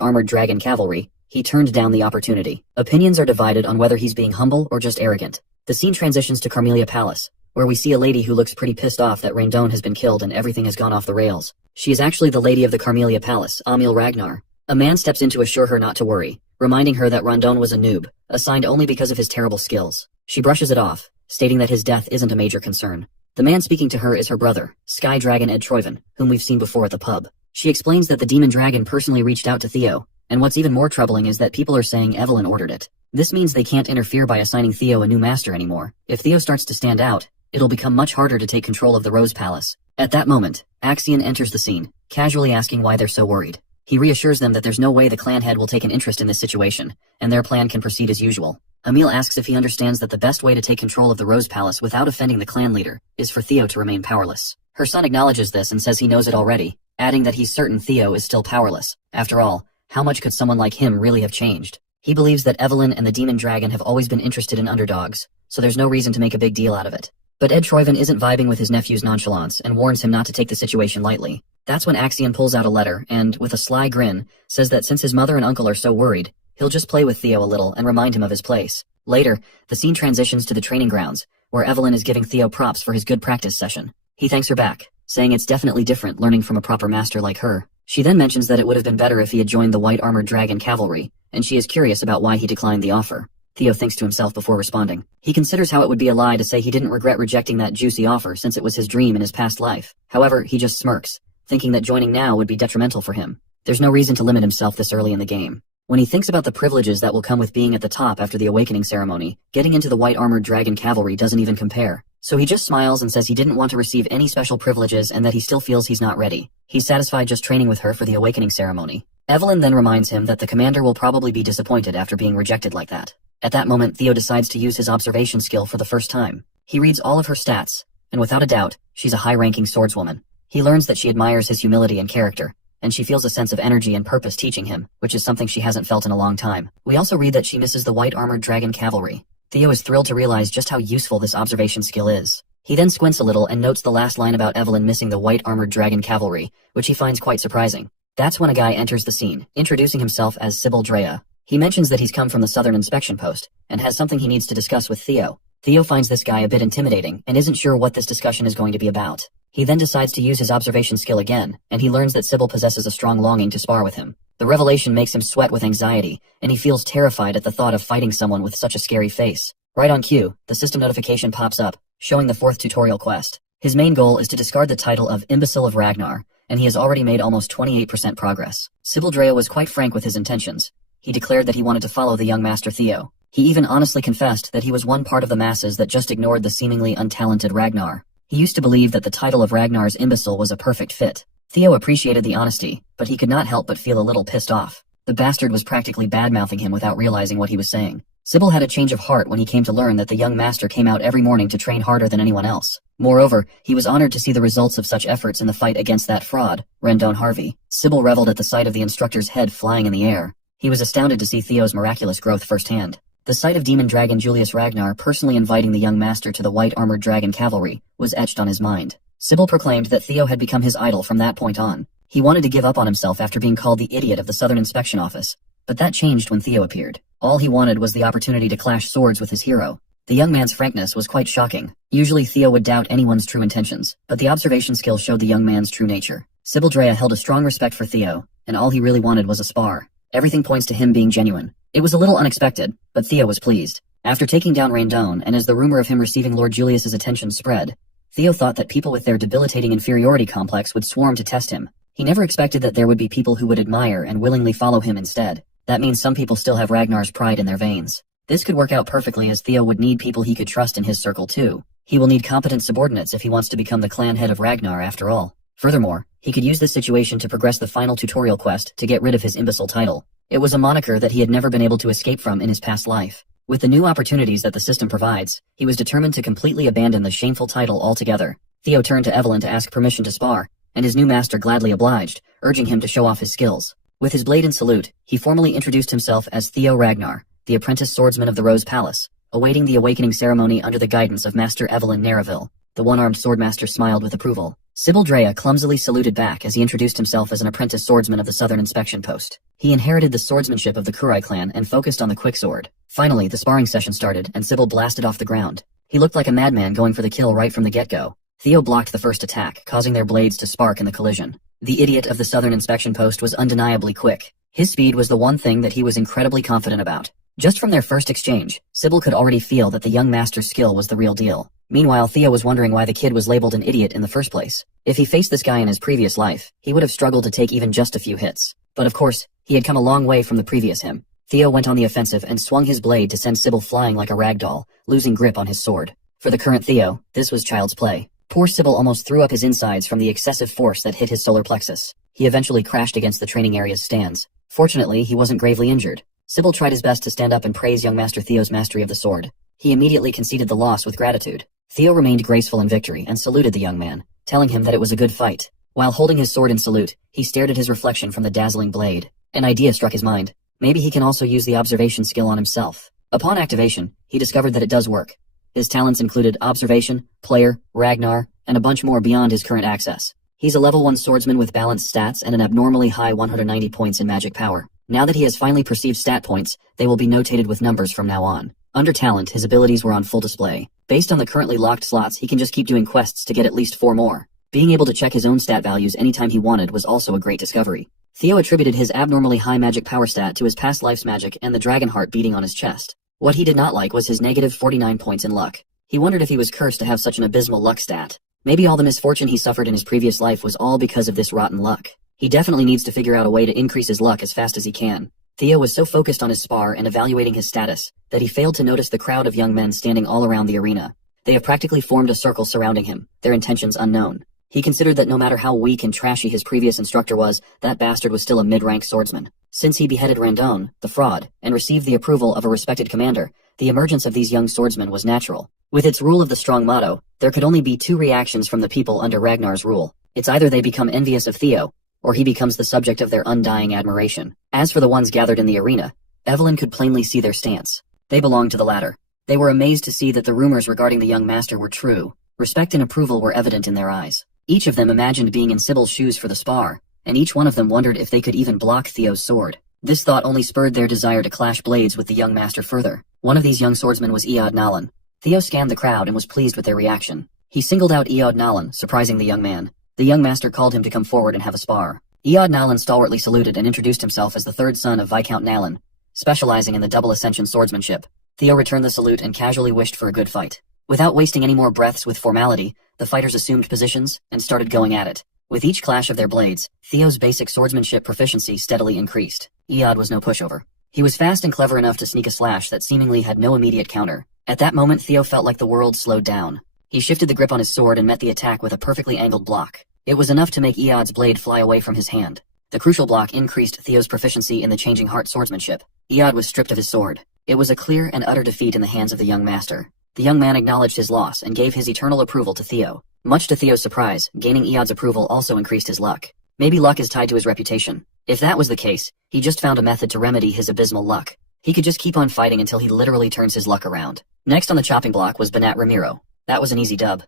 armored dragon cavalry, he turned down the opportunity. Opinions are divided on whether he's being humble or just arrogant. The scene transitions to Carmelia Palace, where we see a lady who looks pretty pissed off that Rondon has been killed and everything has gone off the rails. She is actually the lady of the Carmelia Palace, Emil Ragnar. A man steps in to assure her not to worry, reminding her that Rondon was a noob, assigned only because of his terrible skills. She brushes it off, stating that his death isn't a major concern. The man speaking to her is her brother, Sky Dragon Ed Troyven, whom we've seen before at the pub. She explains that the demon dragon personally reached out to Theo, and what's even more troubling is that people are saying Evelyn ordered it. This means they can't interfere by assigning Theo a new master anymore. If Theo starts to stand out, it'll become much harder to take control of the Rose Palace. At that moment, Axion enters the scene, casually asking why they're so worried. He reassures them that there's no way the clan head will take an interest in this situation, and their plan can proceed as usual. Emil asks if he understands that the best way to take control of the Rose Palace without offending the clan leader is for Theo to remain powerless. Her son acknowledges this and says he knows it already, adding that he's certain Theo is still powerless. After all, how much could someone like him really have changed? He believes that Evelyn and the demon dragon have always been interested in underdogs, so there's no reason to make a big deal out of it. But Ed Troyven isn't vibing with his nephew's nonchalance and warns him not to take the situation lightly. That's when Axion pulls out a letter and, with a sly grin, says that since his mother and uncle are so worried, he'll just play with Theo a little and remind him of his place. Later, the scene transitions to the training grounds, where Evelyn is giving Theo props for his good practice session. He thanks her back, saying it's definitely different learning from a proper master like her. She then mentions that it would have been better if he had joined the white armored dragon cavalry, and she is curious about why he declined the offer. Theo thinks to himself before responding. He considers how it would be a lie to say he didn't regret rejecting that juicy offer since it was his dream in his past life. However, he just smirks, thinking that joining now would be detrimental for him. There's no reason to limit himself this early in the game. When he thinks about the privileges that will come with being at the top after the awakening ceremony, getting into the white armored dragon cavalry doesn't even compare. So he just smiles and says he didn't want to receive any special privileges and that he still feels he's not ready. He's satisfied just training with her for the awakening ceremony. Evelyn then reminds him that the commander will probably be disappointed after being rejected like that. At that moment, Theo decides to use his observation skill for the first time. He reads all of her stats, and without a doubt, she's a high-ranking swordswoman. He learns that she admires his humility and character, and she feels a sense of energy and purpose teaching him, which is something she hasn't felt in a long time. We also read that she misses the white-armored dragon cavalry. Theo is thrilled to realize just how useful this observation skill is. He then squints a little and notes the last line about Evelyn missing the white-armored dragon cavalry, which he finds quite surprising. That's when a guy enters the scene, introducing himself as Sybil Drea. He mentions that he's come from the Southern Inspection Post, and has something he needs to discuss with Theo. Theo finds this guy a bit intimidating, and isn't sure what this discussion is going to be about. He then decides to use his observation skill again, and he learns that Sybil possesses a strong longing to spar with him. The revelation makes him sweat with anxiety, and he feels terrified at the thought of fighting someone with such a scary face. Right on cue, the system notification pops up, showing the 4th tutorial quest. His main goal is to discard the title of Imbecile of Ragnar, and he has already made almost 28% progress. Sybil Drea was quite frank with his intentions. He declared that he wanted to follow the young master Theo. He even honestly confessed that he was one part of the masses that just ignored the seemingly untalented Ragnar. He used to believe that the title of Ragnar's imbecile was a perfect fit. Theo appreciated the honesty, but he could not help but feel a little pissed off. The bastard was practically bad-mouthing him without realizing what he was saying. Sybil had a change of heart when he came to learn that the young master came out every morning to train harder than anyone else. Moreover, he was honored to see the results of such efforts in the fight against that fraud, Rendon Harvey. Sybil reveled at the sight of the instructor's head flying in the air. He was astounded to see Theo's miraculous growth firsthand. The sight of demon dragon Julius Ragnar personally inviting the young master to the white-armored dragon cavalry was etched on his mind. Sybil proclaimed that Theo had become his idol from that point on. He wanted to give up on himself after being called the idiot of the Southern Inspection Office. But that changed when Theo appeared. All he wanted was the opportunity to clash swords with his hero. The young man's frankness was quite shocking. Usually Theo would doubt anyone's true intentions, but the observation skill showed the young man's true nature. Sybil Drea held a strong respect for Theo, and all he really wanted was a spar. Everything points to him being genuine. It was a little unexpected, but Theo was pleased. After taking down Rendon, and as the rumor of him receiving Lord Julius's attention spread, Theo thought that people with their debilitating inferiority complex would swarm to test him. He never expected that there would be people who would admire and willingly follow him instead. That means some people still have Ragnar's pride in their veins. This could work out perfectly, as Theo would need people he could trust in his circle too. He will need competent subordinates if he wants to become the clan head of Ragnar after all. Furthermore, he could use this situation to progress the final tutorial quest to get rid of his imbecile title. It was a moniker that he had never been able to escape from in his past life. With the new opportunities that the system provides, he was determined to completely abandon the shameful title altogether. Theo turned to Evelyn to ask permission to spar, and his new master gladly obliged, urging him to show off his skills. With his blade in salute, he formally introduced himself as Theo Ragnar, the apprentice swordsman of the Rose Palace, awaiting the awakening ceremony under the guidance of Master Evelyn Narraville. The one-armed swordmaster smiled with approval. Sybil Drea clumsily saluted back as he introduced himself as an apprentice swordsman of the Southern Inspection Post. He inherited the swordsmanship of the Kurai clan and focused on the quicksword. Finally, the sparring session started, and Sybil blasted off the ground. He looked like a madman going for the kill right from the get-go. Theo blocked the first attack, causing their blades to spark in the collision. The idiot of the Southern Inspection Post was undeniably quick. His speed was the one thing that he was incredibly confident about. Just from their first exchange, Sybil could already feel that the young master's skill was the real deal. Meanwhile, Theo was wondering why the kid was labeled an idiot in the first place. If he faced this guy in his previous life, he would have struggled to take even just a few hits. But of course, he had come a long way from the previous him. Theo went on the offensive and swung his blade to send Sybil flying like a rag doll, losing grip on his sword. For the current Theo, this was child's play. Poor Sybil almost threw up his insides from the excessive force that hit his solar plexus. He eventually crashed against the training area's stands. Fortunately, he wasn't gravely injured. Sybil tried his best to stand up and praise young Master Theo's mastery of the sword. He immediately conceded the loss with gratitude. Theo remained graceful in victory and saluted the young man, telling him that it was a good fight. While holding his sword in salute, he stared at his reflection from the dazzling blade. An idea struck his mind. Maybe he can also use the observation skill on himself. Upon activation, he discovered that it does work. His talents included observation, player, Ragnar, and a bunch more beyond his current access. He's a level 1 swordsman with balanced stats and an abnormally high 190 points in magic power. Now that he has finally perceived stat points, they will be notated with numbers from now on. Under talent, his abilities were on full display. Based on the currently locked slots, he can just keep doing quests to get at least 4 more. Being able to check his own stat values anytime he wanted was also a great discovery. Theo attributed his abnormally high magic power stat to his past life's magic and the dragon heart beating on his chest. What he did not like was his negative 49 points in luck. He wondered if he was cursed to have such an abysmal luck stat. Maybe all the misfortune he suffered in his previous life was all because of this rotten luck. He definitely needs to figure out a way to increase his luck as fast as he can. Theo was so focused on his spar and evaluating his status that he failed to notice the crowd of young men standing all around the arena. They have practically formed a circle surrounding him, their intentions unknown. He considered that no matter how weak and trashy his previous instructor was, that bastard was still a mid-rank swordsman. Since he beheaded Randon, the fraud, and received the approval of a respected commander, the emergence of these young swordsmen was natural. With its rule of the strong motto, there could only be two reactions from the people under Ragnar's rule. It's either they become envious of Theo, or he becomes the subject of their undying admiration. As for the ones gathered in the arena, Evelyn could plainly see their stance. They belonged to the latter. They were amazed to see that the rumors regarding the young master were true. Respect and approval were evident in their eyes. Each of them imagined being in Sybil's shoes for the spar, and each one of them wondered if they could even block Theo's sword. This thought only spurred their desire to clash blades with the young master further. One of these young swordsmen was Eod Nalan. Theo scanned the crowd and was pleased with their reaction. He singled out Eod Nalan, surprising the young man. The young master called him to come forward and have a spar. Eod Nalan stalwartly saluted and introduced himself as the third son of Viscount Nalan, specializing in the double ascension swordsmanship. Theo returned the salute and casually wished for a good fight. Without wasting any more breaths with formality, the fighters assumed positions and started going at it. With each clash of their blades, Theo's basic swordsmanship proficiency steadily increased. Eod was no pushover. He was fast and clever enough to sneak a slash that seemingly had no immediate counter. At that moment, Theo felt like the world slowed down. He shifted the grip on his sword and met the attack with a perfectly angled block. It was enough to make Eod's blade fly away from his hand. The crucial block increased Theo's proficiency in the changing heart swordsmanship. Eod was stripped of his sword. It was a clear and utter defeat in the hands of the young master. The young man acknowledged his loss and gave his eternal approval to Theo. Much to Theo's surprise, gaining Eod's approval also increased his luck. Maybe luck is tied to his reputation. If that was the case, he just found a method to remedy his abysmal luck. He could just keep on fighting until he literally turns his luck around. Next on the chopping block was Banat Ramiro. That was an easy dub.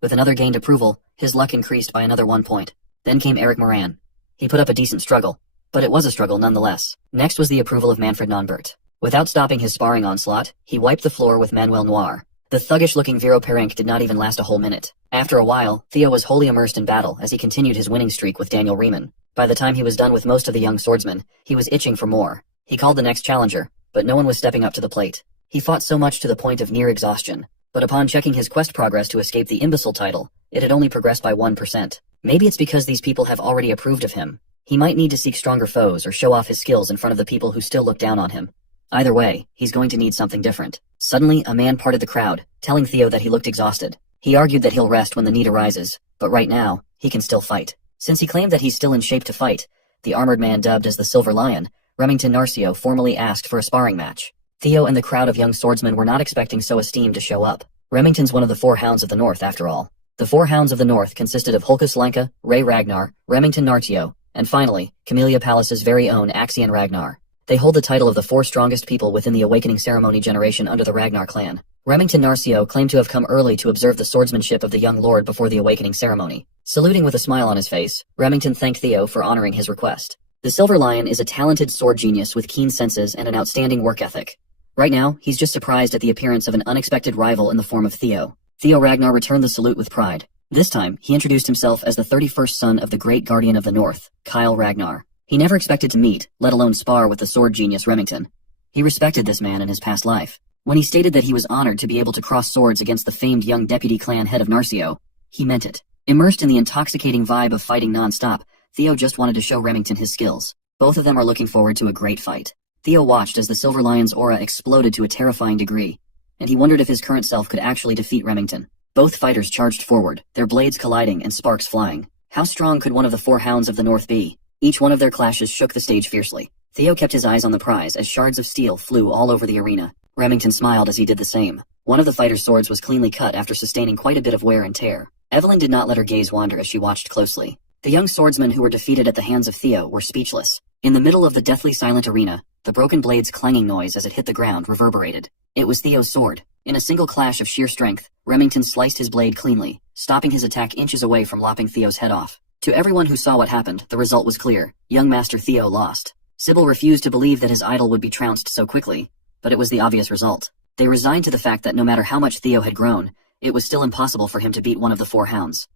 With another gained approval, his luck increased by another 1 point. Then came Eric Moran. He put up a decent struggle, but it was a struggle nonetheless. Next was the approval of Manfred Nonbert. Without stopping his sparring onslaught, he wiped the floor with Manuel Noir. The thuggish-looking Vero Perenc did not even last a whole minute. After a while, Theo was wholly immersed in battle as he continued his winning streak with Daniel Riemann. By the time he was done with most of the young swordsmen, he was itching for more. He called the next challenger, but no one was stepping up to the plate. He fought so much to the point of near exhaustion, but upon checking his quest progress to escape the imbecile title, it had only progressed by 1%. Maybe it's because these people have already approved of him. He might need to seek stronger foes or show off his skills in front of the people who still look down on him. Either way, he's going to need something different. Suddenly, a man parted the crowd, telling Theo that he looked exhausted. He argued that he'll rest when the need arises, but right now, he can still fight. Since he claimed that he's still in shape to fight, the armored man dubbed as the Silver Lion, Remington Narcio, formally asked for a sparring match. Theo and the crowd of young swordsmen were not expecting so esteemed to show up. Remington's one of the 4 Hounds of the North, after all. The 4 Hounds of the North consisted of Hulkus Lanka, Ray Ragnar, Remington Narcio, and finally, Camellia Palace's very own Axion Ragnar. They hold the title of the 4 strongest people within the Awakening Ceremony generation under the Ragnar clan. Remington Narcio claimed to have come early to observe the swordsmanship of the young lord before the Awakening Ceremony. Saluting with a smile on his face, Remington thanked Theo for honoring his request. The Silver Lion is a talented sword genius with keen senses and an outstanding work ethic. Right now, he's just surprised at the appearance of an unexpected rival in the form of Theo. Theo Ragnar returned the salute with pride. This time, he introduced himself as the 31st son of the Great Guardian of the North, Kyle Ragnar. He never expected to meet, let alone spar with the sword genius Remington. He respected this man in his past life. When he stated that he was honored to be able to cross swords against the famed young deputy clan head of Narcio, he meant it. Immersed in the intoxicating vibe of fighting non-stop, Theo just wanted to show Remington his skills. Both of them are looking forward to a great fight. Theo watched as the Silver Lion's aura exploded to a terrifying degree, and he wondered if his current self could actually defeat Remington. Both fighters charged forward, their blades colliding and sparks flying. How strong could one of the 4 Hounds of the North be? Each one of their clashes shook the stage fiercely. Theo kept his eyes on the prize as shards of steel flew all over the arena. Remington smiled as he did the same. One of the fighters' swords was cleanly cut after sustaining quite a bit of wear and tear. Evelyn did not let her gaze wander as she watched closely. The young swordsmen who were defeated at the hands of Theo were speechless. In the middle of the deathly silent arena, the broken blade's clanging noise as it hit the ground reverberated. It was Theo's sword. In a single clash of sheer strength, Remington sliced his blade cleanly, stopping his attack inches away from lopping Theo's head off. To everyone who saw what happened, the result was clear. Young Master Theo lost. Sybil refused to believe that his idol would be trounced so quickly, but it was the obvious result. They resigned to the fact that no matter how much Theo had grown, it was still impossible for him to beat one of the 4 Hounds.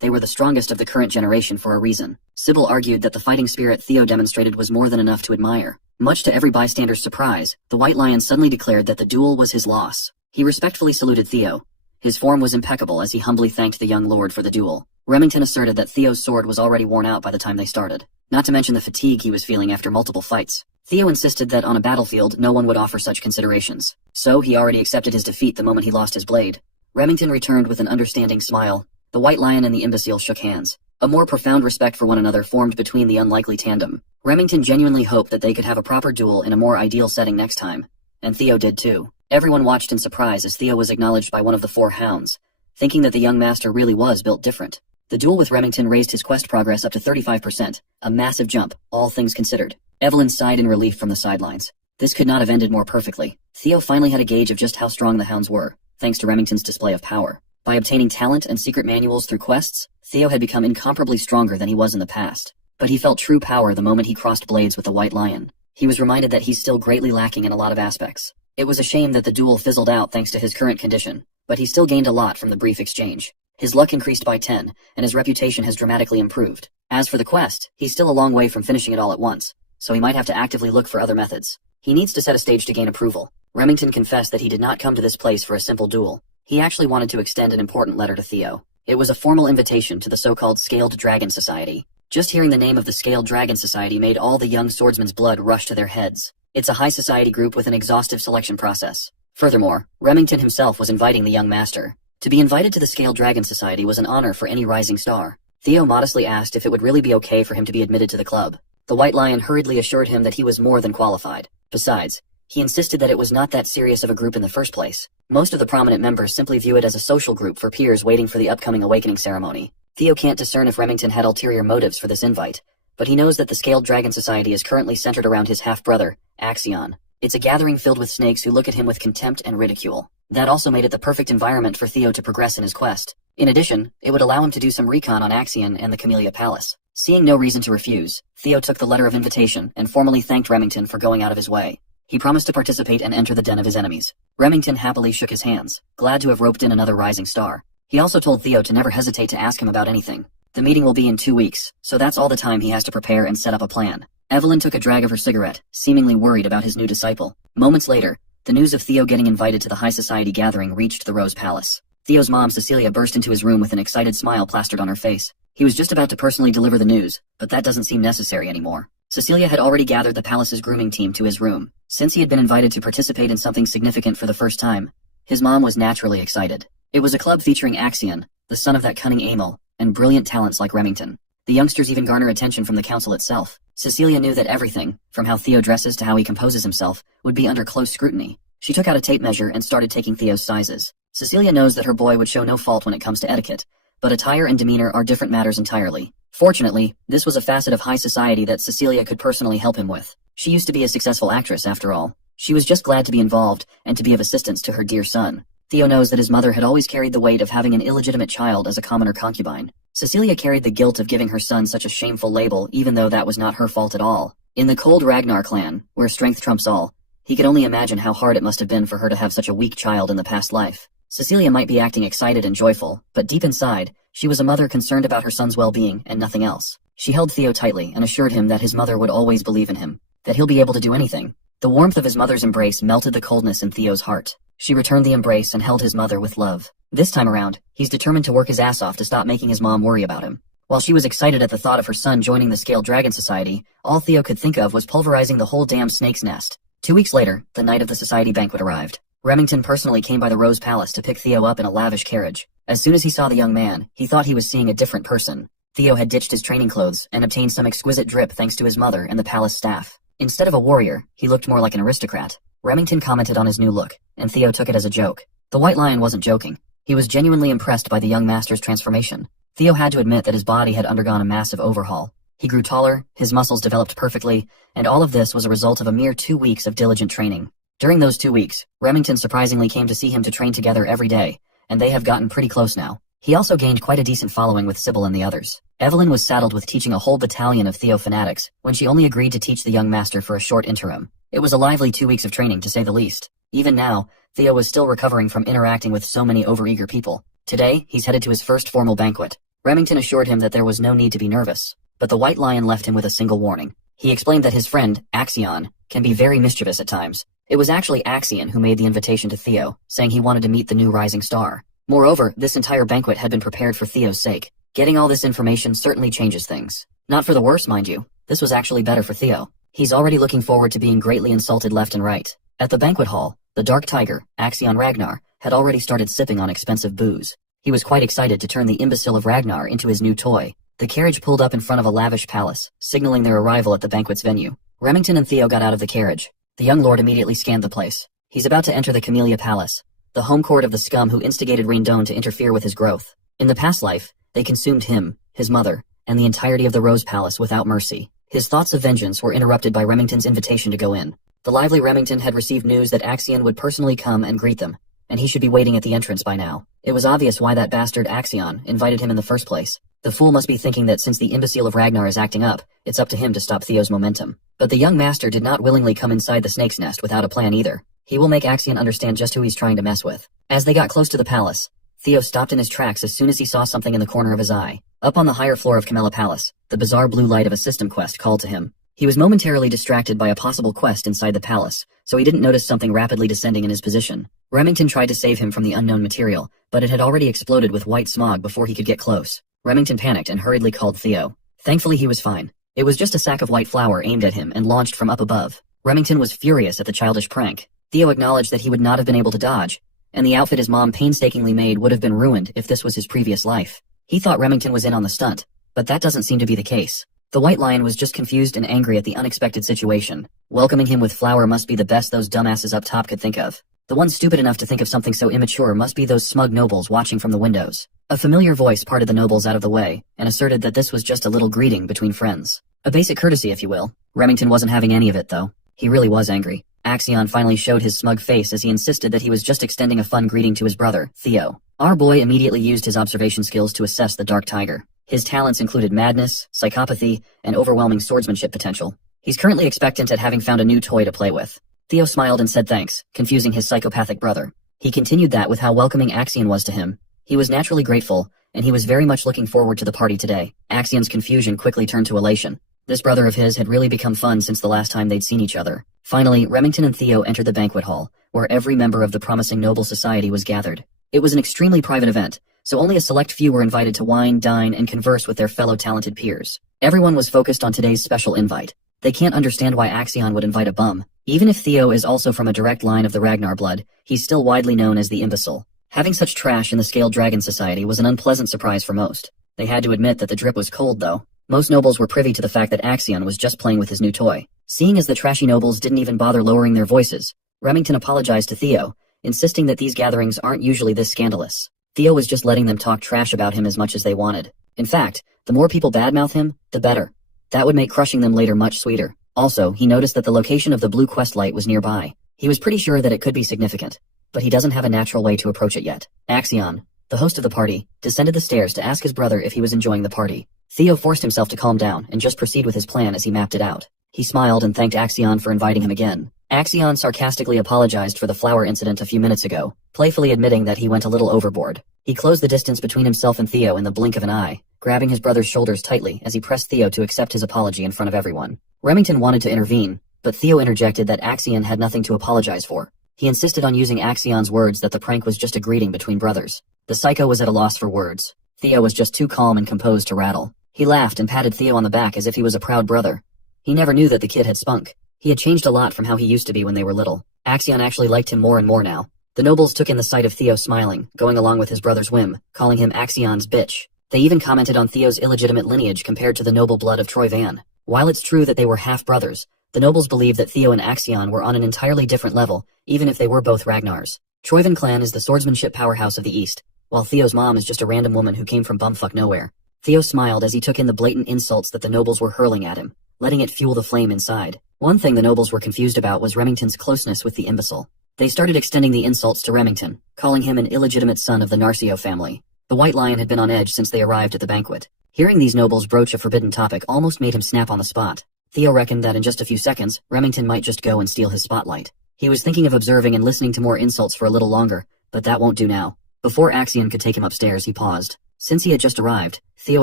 They were the strongest of the current generation for a reason. Sybil argued that the fighting spirit Theo demonstrated was more than enough to admire. Much to every bystander's surprise, the White Lion suddenly declared that the duel was his loss. He respectfully saluted Theo. His form was impeccable as he humbly thanked the young lord for the duel. Remington asserted that Theo's sword was already worn out by the time they started, not to mention the fatigue he was feeling after multiple fights. Theo insisted that on a battlefield no one would offer such considerations, so he already accepted his defeat the moment he lost his blade. Remington returned with an understanding smile. The White Lion and the imbecile shook hands. A more profound respect for one another formed between the unlikely tandem. Remington genuinely hoped that they could have a proper duel in a more ideal setting next time. And Theo did too. Everyone watched in surprise as Theo was acknowledged by one of the four hounds, thinking that the young master really was built different. The duel with Remington raised his quest progress up to 35%, a massive jump, all things considered. Evelyn sighed in relief from the sidelines. This could not have ended more perfectly. Theo finally had a gauge of just how strong the hounds were, thanks to Remington's display of power. By obtaining talent and secret manuals through quests, Theo had become incomparably stronger than he was in the past. But he felt true power the moment he crossed blades with the White Lion. He was reminded that he's still greatly lacking in a lot of aspects. It was a shame that the duel fizzled out thanks to his current condition, but he still gained a lot from the brief exchange. His luck increased by 10, and his reputation has dramatically improved. As for the quest, he's still a long way from finishing it all at once, so he might have to actively look for other methods. He needs to set a stage to gain approval. Remington confessed that he did not come to this place for a simple duel. He actually wanted to extend an important letter to Theo. It was a formal invitation to the so-called Scaled Dragon Society. Just hearing the name of the Scaled Dragon Society made all the young swordsmen's blood rush to their heads. It's a high society group with an exhaustive selection process. Furthermore, Remington himself was inviting the young master. To be invited to the Scaled Dragon Society was an honor for any rising star. Theo modestly asked if it would really be okay for him to be admitted to the club. The White Lion hurriedly assured him that he was more than qualified. Besides, he insisted that it was not that serious of a group in the first place. Most of the prominent members simply view it as a social group for peers waiting for the upcoming awakening ceremony. Theo can't discern if Remington had ulterior motives for this invite, but he knows that the Scaled Dragon Society is currently centered around his half-brother, Axion. It's a gathering filled with snakes who look at him with contempt and ridicule. That also made it the perfect environment for Theo to progress in his quest. In addition, it would allow him to do some recon on Axion and the Camellia Palace. Seeing no reason to refuse, Theo took the letter of invitation and formally thanked Remington for going out of his way. He promised to participate and enter the den of his enemies. Remington happily shook his hands, glad to have roped in another rising star. He also told Theo to never hesitate to ask him about anything. The meeting will be in 2 weeks, so that's all the time he has to prepare and set up a plan. Evelyn took a drag of her cigarette, seemingly worried about his new disciple. Moments later, the news of Theo getting invited to the high society gathering reached the Rose Palace. Theo's mom, Cecilia, burst into his room with an excited smile plastered on her face. He was just about to personally deliver the news, but that doesn't seem necessary anymore. Cecilia had already gathered the palace's grooming team to his room. Since he had been invited to participate in something significant for the first time, his mom was naturally excited. It was a club featuring Axion, the son of that cunning Amel, and brilliant talents like Remington. The youngsters even garner attention from the council itself. Cecilia knew that everything, from how Theo dresses to how he composes himself, would be under close scrutiny. She took out a tape measure and started taking Theo's sizes. Cecilia knows that her boy would show no fault when it comes to etiquette, but attire and demeanor are different matters entirely. Fortunately, this was a facet of high society that Cecilia could personally help him with. She used to be a successful actress, after all. She was just glad to be involved and to be of assistance to her dear son. Theo knows that his mother had always carried the weight of having an illegitimate child as a commoner concubine. Cecilia carried the guilt of giving her son such a shameful label, even though that was not her fault at all. In the cold Ragnar clan, where strength trumps all, he could only imagine how hard it must have been for her to have such a weak child in the past life. Cecilia might be acting excited and joyful, but deep inside, she was a mother concerned about her son's well-being and nothing else. She held Theo tightly and assured him that his mother would always believe in him, that he'll be able to do anything. The warmth of his mother's embrace melted the coldness in Theo's heart. She returned the embrace and held his mother with love. This time around, he's determined to work his ass off to stop making his mom worry about him. While she was excited at the thought of her son joining the Scaled Dragon Society, all Theo could think of was pulverizing the whole damn snake's nest. 2 weeks later, the night of the society banquet arrived. Remington personally came by the Rose Palace to pick Theo up in a lavish carriage. As soon as he saw the young man, he thought he was seeing a different person. Theo had ditched his training clothes and obtained some exquisite drip thanks to his mother and the palace staff. Instead of a warrior, he looked more like an aristocrat. Remington commented on his new look, and Theo took it as a joke. The White Lion wasn't joking. He was genuinely impressed by the young master's transformation. Theo had to admit that his body had undergone a massive overhaul. He grew taller, his muscles developed perfectly, and all of this was a result of a mere 2 weeks of diligent training. During those 2 weeks, Remington surprisingly came to see him to train together every day, and they have gotten pretty close now. He also gained quite a decent following with Sybil and the others. Evelyn was saddled with teaching a whole battalion of Theo fanatics when she only agreed to teach the young master for a short interim. It was a lively 2 weeks of training, to say the least. Even now, Theo was still recovering from interacting with so many overeager people. Today, he's headed to his first formal banquet. Remington assured him that there was no need to be nervous, but the White Lion left him with a single warning. He explained that his friend, Axion, can be very mischievous at times. It was actually Axion who made the invitation to Theo, saying he wanted to meet the new rising star. Moreover, this entire banquet had been prepared for Theo's sake. Getting all this information certainly changes things. Not for the worse, mind you. This was actually better for Theo. He's already looking forward to being greatly insulted left and right. At the banquet hall, the Dark Tiger, Axion Ragnar, had already started sipping on expensive booze. He was quite excited to turn the imbecile of Ragnar into his new toy. The carriage pulled up in front of a lavish palace, signaling their arrival at the banquet's venue. Remington and Theo got out of the carriage. The young lord immediately scanned the place. He's about to enter the Camellia Palace, the home court of the scum who instigated Raindone to interfere with his growth. In the past life, they consumed him, his mother, and the entirety of the Rose Palace without mercy. His thoughts of vengeance were interrupted by Remington's invitation to go in. The lively Remington had received news that Axion would personally come and greet them, and he should be waiting at the entrance by now. It was obvious why that bastard Axion invited him in the first place. The fool must be thinking that since the imbecile of Ragnar is acting up, it's up to him to stop Theo's momentum. But the young master did not willingly come inside the snake's nest without a plan either. He will make Axion understand just who he's trying to mess with. As they got close to the palace, Theo stopped in his tracks as soon as he saw something in the corner of his eye. Up on the higher floor of Camellia Palace, the bizarre blue light of a system quest called to him. He was momentarily distracted by a possible quest inside the palace, so he didn't notice something rapidly descending in his position. Remington tried to save him from the unknown material, but it had already exploded with white smog before he could get close. Remington panicked and hurriedly called Theo. Thankfully he was fine. It was just a sack of white flour aimed at him and launched from up above. Remington was furious at the childish prank. Theo acknowledged that he would not have been able to dodge, and the outfit his mom painstakingly made would have been ruined if this was his previous life. He thought Remington was in on the stunt, but that doesn't seem to be the case. The White Lion was just confused and angry at the unexpected situation. Welcoming him with flour must be the best those dumbasses up top could think of. The one stupid enough to think of something so immature must be those smug nobles watching from the windows. A familiar voice parted the nobles out of the way, and asserted that this was just a little greeting between friends. A basic courtesy, if you will. Remington wasn't having any of it, though. He really was angry. Axion finally showed his smug face as he insisted that he was just extending a fun greeting to his brother, Theo. Our boy immediately used his observation skills to assess the Dark Tiger. His talents included madness, psychopathy, and overwhelming swordsmanship potential. He's currently expectant at having found a new toy to play with. Theo smiled and said thanks, confusing his psychopathic brother. He continued that with how welcoming Axion was to him. He was naturally grateful, and he was very much looking forward to the party today. Axion's confusion quickly turned to elation. This brother of his had really become fun since the last time they'd seen each other. Finally, Remington and Theo entered the banquet hall, where every member of the promising noble society was gathered. It was an extremely private event, so only a select few were invited to wine, dine, and converse with their fellow talented peers. Everyone was focused on today's special invite. They can't understand why Axion would invite a bum. Even if Theo is also from a direct line of the Ragnar blood, he's still widely known as the imbecile. Having such trash in the Scaled Dragon Society was an unpleasant surprise for most. They had to admit that the drip was cold, though. Most nobles were privy to the fact that Axion was just playing with his new toy. Seeing as the trashy nobles didn't even bother lowering their voices, Remington apologized to Theo, insisting that these gatherings aren't usually this scandalous. Theo was just letting them talk trash about him as much as they wanted. In fact, the more people badmouth him, the better. That would make crushing them later much sweeter. Also, he noticed that the location of the blue quest light was nearby. He was pretty sure that it could be significant, but he doesn't have a natural way to approach it yet. Axion, the host of the party, descended the stairs to ask his brother if he was enjoying the party. Theo forced himself to calm down and just proceed with his plan as he mapped it out. He smiled and thanked Axion for inviting him again. Axion sarcastically apologized for the flower incident a few minutes ago, playfully admitting that he went a little overboard. He closed the distance between himself and Theo in the blink of an eye, grabbing his brother's shoulders tightly as he pressed Theo to accept his apology in front of everyone. Remington wanted to intervene, but Theo interjected that Axion had nothing to apologize for. He insisted on using Axion's words that the prank was just a greeting between brothers. The psycho was at a loss for words. Theo was just too calm and composed to rattle. He laughed and patted Theo on the back as if he was a proud brother. He never knew that the kid had spunk. He had changed a lot from how he used to be when they were little. Axion actually liked him more and more now. The nobles took in the sight of Theo smiling, going along with his brother's whim, calling him Axion's bitch. They even commented on Theo's illegitimate lineage compared to the noble blood of Troy Van. While it's true that they were half-brothers, the nobles believed that Theo and Axion were on an entirely different level, even if they were both Ragnars. Troyvan clan is the swordsmanship powerhouse of the East, while Theo's mom is just a random woman who came from bumfuck nowhere. Theo smiled as he took in the blatant insults that the nobles were hurling at him, letting it fuel the flame inside. One thing the nobles were confused about was Remington's closeness with the imbecile. They started extending the insults to Remington, calling him an illegitimate son of the Narcio family. The White Lion had been on edge since they arrived at the banquet. Hearing these nobles broach a forbidden topic almost made him snap on the spot. Theo reckoned that in just a few seconds, Remington might just go and steal his spotlight. He was thinking of observing and listening to more insults for a little longer, but that won't do now. Before Axion could take him upstairs, he paused. Since he had just arrived, Theo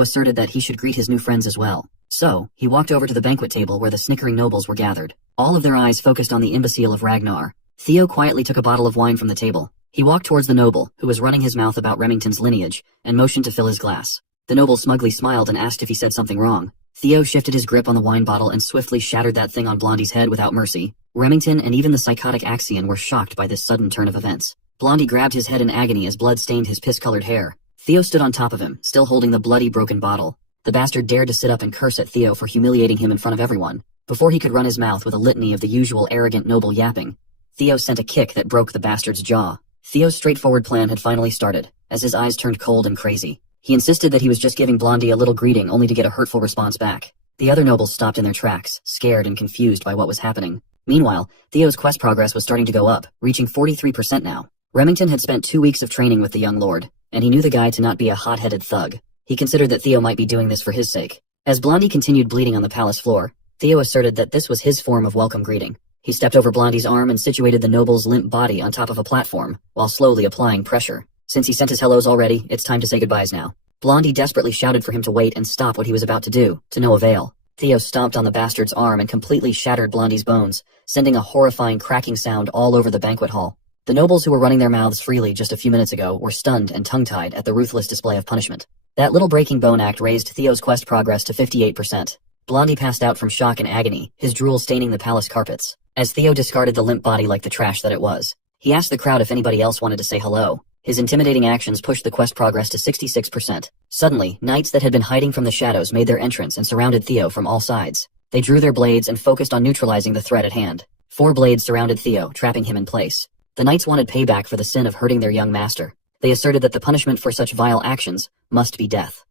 asserted that he should greet his new friends as well. So, he walked over to the banquet table where the snickering nobles were gathered. All of their eyes focused on the imbecile of Ragnar. Theo quietly took a bottle of wine from the table. He walked towards the noble, who was running his mouth about Remington's lineage, and motioned to fill his glass. The noble smugly smiled and asked if he said something wrong. Theo shifted his grip on the wine bottle and swiftly shattered that thing on Blondie's head without mercy. Remington and even the psychotic Axion were shocked by this sudden turn of events. Blondie grabbed his head in agony as blood stained his piss-colored hair. Theo stood on top of him, still holding the bloody, broken bottle. The bastard dared to sit up and curse at Theo for humiliating him in front of everyone. Before he could run his mouth with a litany of the usual arrogant noble yapping, Theo sent a kick that broke the bastard's jaw. Theo's straightforward plan had finally started, as his eyes turned cold and crazy. He insisted that he was just giving Blondie a little greeting only to get a hurtful response back. The other nobles stopped in their tracks, scared and confused by what was happening. Meanwhile, Theo's quest progress was starting to go up, reaching 43% now. Remington had spent 2 weeks of training with the young lord, and he knew the guy to not be a hot-headed thug. He considered that Theo might be doing this for his sake. As Blondie continued bleeding on the palace floor, Theo asserted that this was his form of welcome greeting. He stepped over Blondie's arm and situated the noble's limp body on top of a platform, while slowly applying pressure. Since he sent his hellos already, it's time to say goodbyes now. Blondie desperately shouted for him to wait and stop what he was about to do, to no avail. Theo stomped on the bastard's arm and completely shattered Blondie's bones, sending a horrifying cracking sound all over the banquet hall. The nobles who were running their mouths freely just a few minutes ago were stunned and tongue-tied at the ruthless display of punishment. That little breaking bone act raised Theo's quest progress to 58%. Blondie passed out from shock and agony, his drool staining the palace carpets, as Theo discarded the limp body like the trash that it was. He asked the crowd if anybody else wanted to say hello. His intimidating actions pushed the quest progress to 66%. Suddenly, knights that had been hiding from the shadows made their entrance and surrounded Theo from all sides. They drew their blades and focused on neutralizing the threat at hand. 4 blades surrounded Theo, trapping him in place. The knights wanted payback for the sin of hurting their young master. They asserted that the punishment for such vile actions must be death.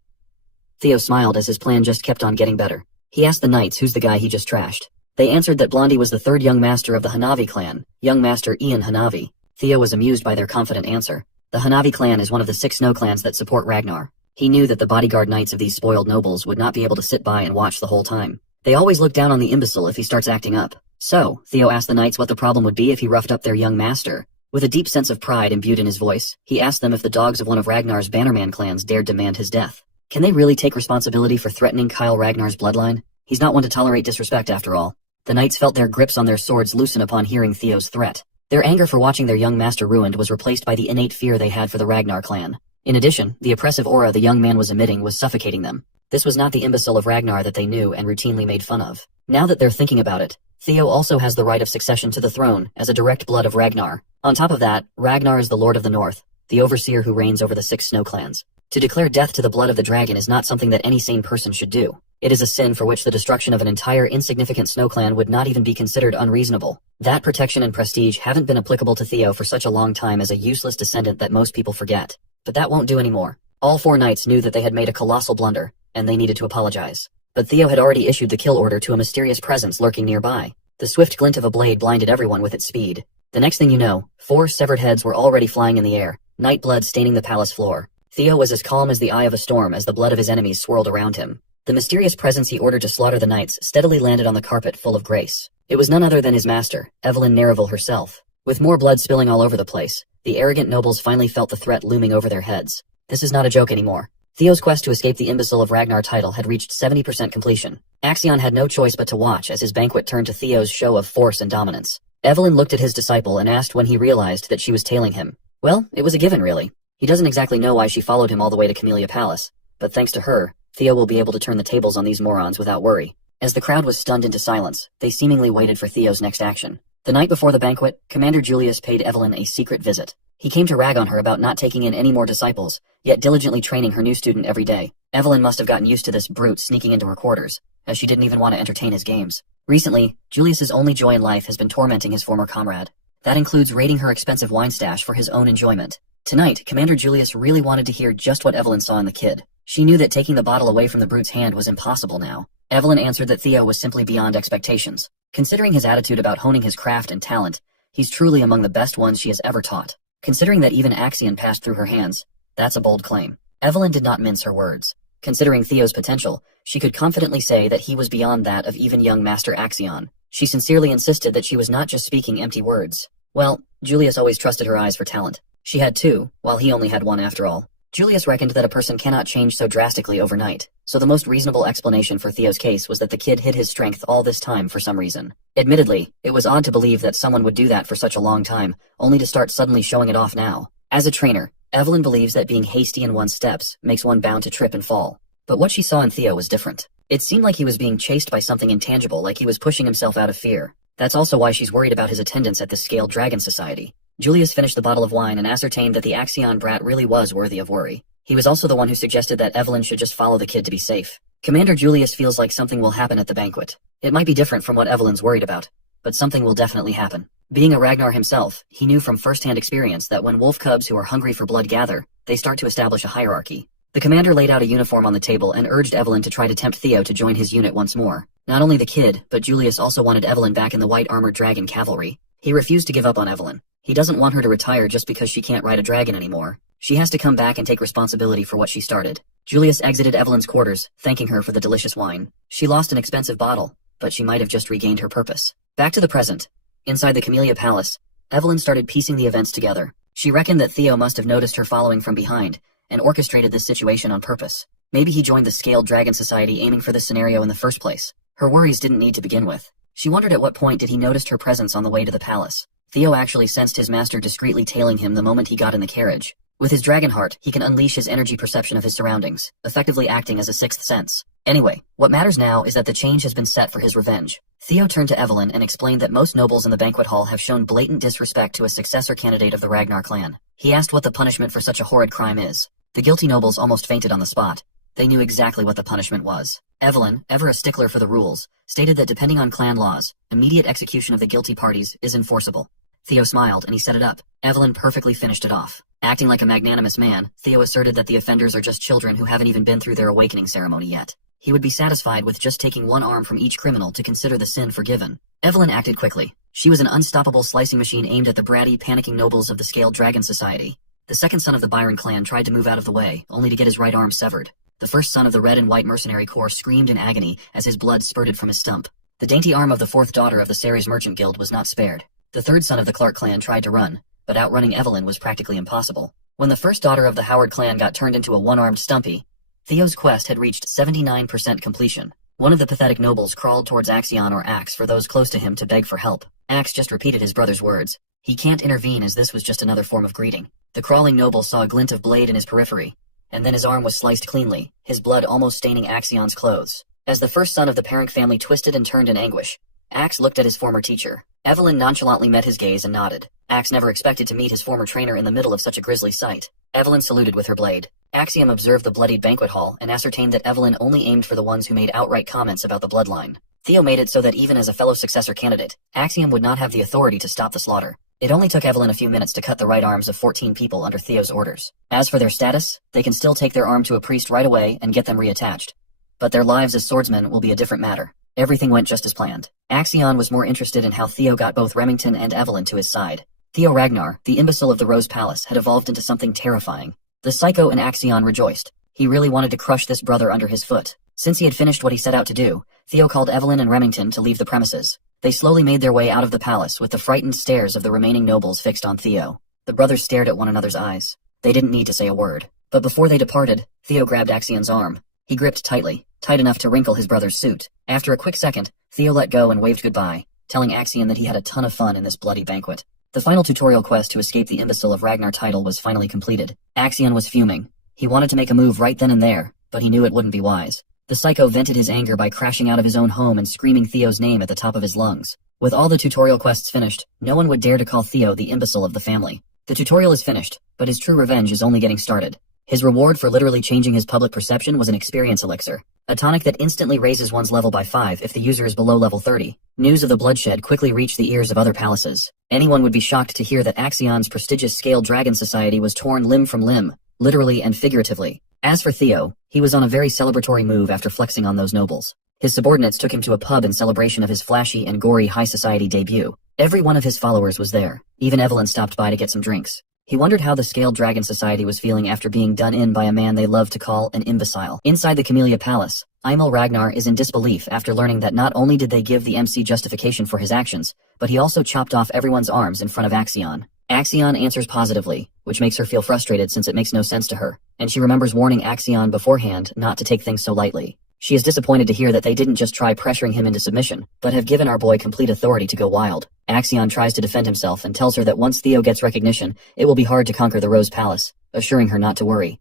Theo smiled as his plan just kept on getting better. He asked the knights who's the guy he just trashed. They answered that Blondie was the 3rd young master of the Hanavi clan, young master Ian Hanavi. Theo was amused by their confident answer. The Hanavi clan is one of the 6 snow clans that support Ragnar. He knew that the bodyguard knights of these spoiled nobles would not be able to sit by and watch the whole time. They always look down on the imbecile if he starts acting up. So, Theo asked the knights what the problem would be if he roughed up their young master. With a deep sense of pride imbued in his voice, he asked them if the dogs of one of Ragnar's Bannerman clans dared demand his death. Can they really take responsibility for threatening Kyle Ragnar's bloodline? He's not one to tolerate disrespect after all. The knights felt their grips on their swords loosen upon hearing Theo's threat. Their anger for watching their young master ruined was replaced by the innate fear they had for the Ragnar clan. In addition, the oppressive aura the young man was emitting was suffocating them. This was not the imbecile of Ragnar that they knew and routinely made fun of. Now that they're thinking about it, Theo also has the right of succession to the throne as a direct blood of Ragnar. On top of that, Ragnar is the Lord of the North, the overseer who reigns over the 6 snow clans. To declare death to the blood of the dragon is not something that any sane person should do. It is a sin for which the destruction of an entire insignificant snow clan would not even be considered unreasonable. That protection and prestige haven't been applicable to Theo for such a long time as a useless descendant that most people forget. But that won't do anymore. All 4 knights knew that they had made a colossal blunder, and they needed to apologize. But Theo had already issued the kill order to a mysterious presence lurking nearby. The swift glint of a blade blinded everyone with its speed. The next thing you know, 4 severed heads were already flying in the air, night blood staining the palace floor. Theo was as calm as the eye of a storm as the blood of his enemies swirled around him. The mysterious presence he ordered to slaughter the knights steadily landed on the carpet full of grace. It was none other than his master, Evelyn Nereville herself. With more blood spilling all over the place, the arrogant nobles finally felt the threat looming over their heads. This is not a joke anymore. Theo's quest to escape the imbecile of Ragnar title had reached 70% completion. Axion had no choice but to watch as his banquet turned to Theo's show of force and dominance. Evelyn looked at his disciple and asked when he realized that she was tailing him. Well, it was a given really. He doesn't exactly know why she followed him all the way to Camellia Palace, but thanks to her, Theo will be able to turn the tables on these morons without worry. As the crowd was stunned into silence, they seemingly waited for Theo's next action. The night before the banquet, Commander Julius paid Evelyn a secret visit. He came to rag on her about not taking in any more disciples, yet diligently training her new student every day. Evelyn must have gotten used to this brute sneaking into her quarters, as she didn't even want to entertain his games. Recently, Julius's only joy in life has been tormenting his former comrade. That includes raiding her expensive wine stash for his own enjoyment. Tonight, Commander Julius really wanted to hear just what Evelyn saw in the kid. She knew that taking the bottle away from the brute's hand was impossible now. Evelyn answered that Theo was simply beyond expectations. Considering his attitude about honing his craft and talent, he's truly among the best ones she has ever taught. Considering that even Axion passed through her hands, that's a bold claim. Evelyn did not mince her words. Considering Theo's potential, she could confidently say that he was beyond that of even young Master Axion. She sincerely insisted that she was not just speaking empty words. Well, Julius always trusted her eyes for talent. She had 2, while he only had 1 after all. Julius reckoned that a person cannot change so drastically overnight, so the most reasonable explanation for Theo's case was that the kid hid his strength all this time for some reason. Admittedly, it was odd to believe that someone would do that for such a long time, only to start suddenly showing it off now. As a trainer, Evelyn believes that being hasty in one's steps makes one bound to trip and fall. But what she saw in Theo was different. It seemed like he was being chased by something intangible, like he was pushing himself out of fear. That's also why she's worried about his attendance at the Scaled Dragon Society. Julius finished the bottle of wine and ascertained that the Axion brat really was worthy of worry. He was also the one who suggested that Evelyn should just follow the kid to be safe. Commander Julius feels like something will happen at the banquet. It might be different from what Evelyn's worried about, but something will definitely happen. Being a Ragnar himself, he knew from first-hand experience that when wolf cubs who are hungry for blood gather, they start to establish a hierarchy. The commander laid out a uniform on the table and urged Evelyn to try to tempt Theo to join his unit once more. Not only the kid, but Julius also wanted Evelyn back in the white armored dragon cavalry. He refused to give up on Evelyn. He doesn't want her to retire just because she can't ride a dragon anymore. She has to come back and take responsibility for what she started. Julius exited Evelyn's quarters, thanking her for the delicious wine. She lost an expensive bottle, but she might have just regained her purpose. Back to the present. Inside the Camellia Palace, Evelyn started piecing the events together. She reckoned that Theo must have noticed her following from behind, and orchestrated this situation on purpose. Maybe he joined the Scaled Dragon Society aiming for this scenario in the first place. Her worries didn't need to begin with. She wondered at what point did he notice her presence on the way to the palace. Theo actually sensed his master discreetly tailing him the moment he got in the carriage. With his dragon heart, he can unleash his energy perception of his surroundings, effectively acting as a sixth sense. Anyway, what matters now is that the change has been set for his revenge. Theo turned to Evelyn and explained that most nobles in the banquet hall have shown blatant disrespect to a successor candidate of the Ragnar clan. He asked what the punishment for such a horrid crime is. The guilty nobles almost fainted on the spot. They knew exactly what the punishment was. Evelyn, ever a stickler for the rules, stated that depending on clan laws, immediate execution of the guilty parties is enforceable. Theo smiled and he set it up. Evelyn perfectly finished it off. Acting like a magnanimous man, Theo asserted that the offenders are just children who haven't even been through their awakening ceremony yet. He would be satisfied with just taking one arm from each criminal to consider the sin forgiven. Evelyn acted quickly. She was an unstoppable slicing machine aimed at the bratty, panicking nobles of the Scaled Dragon Society. The second son of the Byron clan tried to move out of the way, only to get his right arm severed. The first son of the Red and White Mercenary Corps screamed in agony as his blood spurted from his stump. The dainty arm of the fourth daughter of the Ceres Merchant Guild was not spared. The third son of the Clark clan tried to run, but outrunning Evelyn was practically impossible. When the first daughter of the Howard clan got turned into a one-armed Stumpy, Theo's quest had reached 79% completion. One of the pathetic nobles crawled towards Axion or Axe for those close to him to beg for help. Axe just repeated his brother's words. He can't intervene as this was just another form of greeting. The crawling noble saw a glint of blade in his periphery, and then his arm was sliced cleanly, his blood almost staining Axion's clothes. As the first son of the Parent family twisted and turned in anguish, Axe looked at his former teacher. Evelyn nonchalantly met his gaze and nodded. Axe never expected to meet his former trainer in the middle of such a grisly sight. Evelyn saluted with her blade. Axiom observed the bloodied banquet hall and ascertained that Evelyn only aimed for the ones who made outright comments about the bloodline. Theo made it so that even as a fellow successor candidate, Axiom would not have the authority to stop the slaughter. It only took Evelyn a few minutes to cut the right arms of 14 people under Theo's orders. As for their status, they can still take their arm to a priest right away and get them reattached. But their lives as swordsmen will be a different matter. Everything went just as planned. Axion was more interested in how Theo got both Remington and Evelyn to his side. Theo Ragnar, the imbecile of the Rose Palace, had evolved into something terrifying. The psycho in Axion rejoiced. He really wanted to crush this brother under his foot. Since he had finished what he set out to do, Theo called Evelyn and Remington to leave the premises. They slowly made their way out of the palace with the frightened stares of the remaining nobles fixed on Theo. The brothers stared at one another's eyes. They didn't need to say a word. But before they departed, Theo grabbed Axion's arm. He gripped tightly, tight enough to wrinkle his brother's suit. After a quick second, Theo let go and waved goodbye, telling Axion that he had a ton of fun in this bloody banquet. The final tutorial quest to escape the imbecile of Ragnar title was finally completed. Axion was fuming. He wanted to make a move right then and there, but he knew it wouldn't be wise. The psycho vented his anger by crashing out of his own home and screaming Theo's name at the top of his lungs. With all the tutorial quests finished, no one would dare to call Theo the imbecile of the family. The tutorial is finished, but his true revenge is only getting started. His reward for literally changing his public perception was an experience elixir, a tonic that instantly raises one's level by 5 if the user is below level 30. News of the bloodshed quickly reached the ears of other palaces. Anyone would be shocked to hear that Axion's prestigious Scaled Dragon Society was torn limb from limb, literally and figuratively. As for Theo, he was on a very celebratory move after flexing on those nobles. His subordinates took him to a pub in celebration of his flashy and gory high society debut. Every one of his followers was there. Even Evelyn stopped by to get some drinks. He wondered how the Scaled Dragon Society was feeling after being done in by a man they loved to call an imbecile. Inside the Camellia Palace, Imel Ragnar is in disbelief after learning that not only did they give the MC justification for his actions, but he also chopped off everyone's arms in front of Axion. Axion answers positively, which makes her feel frustrated since it makes no sense to her, and she remembers warning Axion beforehand not to take things so lightly. She is disappointed to hear that they didn't just try pressuring him into submission, but have given our boy complete authority to go wild. Axion tries to defend himself and tells her that once Theo gets recognition, it will be hard to conquer the Rose Palace, assuring her not to worry.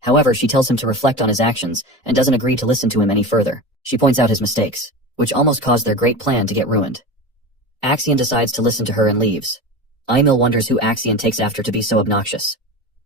However, she tells him to reflect on his actions and doesn't agree to listen to him any further. She points out his mistakes, which almost caused their great plan to get ruined. Axion decides to listen to her and leaves. Emil wonders who Axion takes after to be so obnoxious.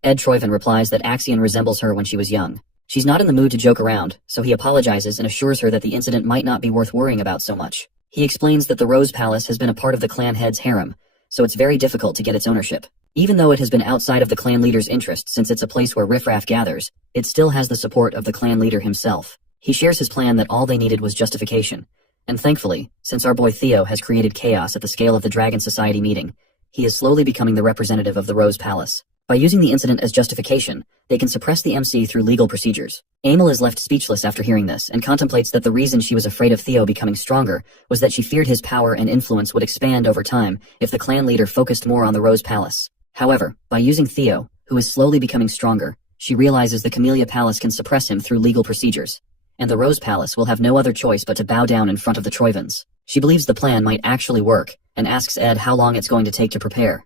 Ed Troyven replies that Axion resembles her when she was young. She's not in the mood to joke around, so he apologizes and assures her that the incident might not be worth worrying about so much. He explains that the Rose Palace has been a part of the clan head's harem, so it's very difficult to get its ownership. Even though it has been outside of the clan leader's interest since it's a place where riffraff gathers, it still has the support of the clan leader himself. He shares his plan that all they needed was justification. And thankfully, since our boy Theo has created chaos at the scale of the Dragon Society meeting, he is slowly becoming the representative of the Rose Palace. By using the incident as justification, they can suppress the MC through legal procedures. Emil is left speechless after hearing this and contemplates that the reason she was afraid of Theo becoming stronger was that she feared his power and influence would expand over time if the clan leader focused more on the Rose Palace. However, by using Theo, who is slowly becoming stronger, she realizes the Camellia Palace can suppress him through legal procedures, and the Rose Palace will have no other choice but to bow down in front of the Troyvens. She believes the plan might actually work, and asks Ed how long it's going to take to prepare.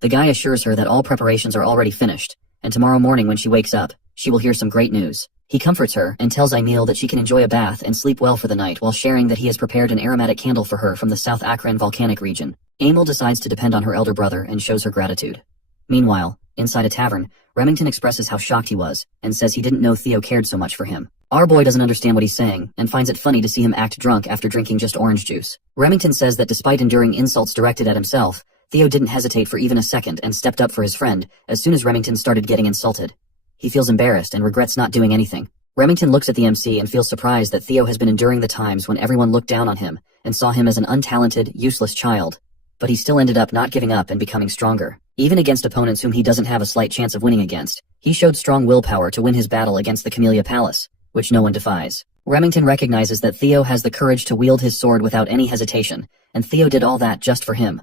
The guy assures her that all preparations are already finished, and tomorrow morning when she wakes up, she will hear some great news. He comforts her and tells Emil that she can enjoy a bath and sleep well for the night while sharing that he has prepared an aromatic candle for her from the South Akron volcanic region. Emil decides to depend on her elder brother and shows her gratitude. Meanwhile, inside a tavern, Remington expresses how shocked he was, and says he didn't know Theo cared so much for him. Our boy doesn't understand what he's saying, and finds it funny to see him act drunk after drinking just orange juice. Remington says that despite enduring insults directed at himself, Theo didn't hesitate for even a second and stepped up for his friend as soon as Remington started getting insulted. He feels embarrassed and regrets not doing anything. Remington looks at the MC and feels surprised that Theo has been enduring the times when everyone looked down on him and saw him as an untalented, useless child. But he still ended up not giving up and becoming stronger. Even against opponents whom he doesn't have a slight chance of winning against, he showed strong willpower to win his battle against the Camellia Palace, which no one defies. Remington recognizes that Theo has the courage to wield his sword without any hesitation, and Theo did all that just for him.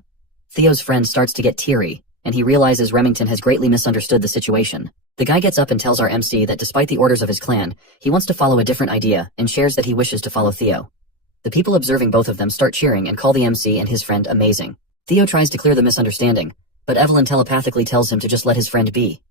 Theo's friend starts to get teary, and he realizes Remington has greatly misunderstood the situation. The guy gets up and tells our MC that despite the orders of his clan, he wants to follow a different idea and shares that he wishes to follow Theo. The people observing both of them start cheering and call the MC and his friend amazing. Theo tries to clear the misunderstanding, but Evelyn telepathically tells him to just let his friend be.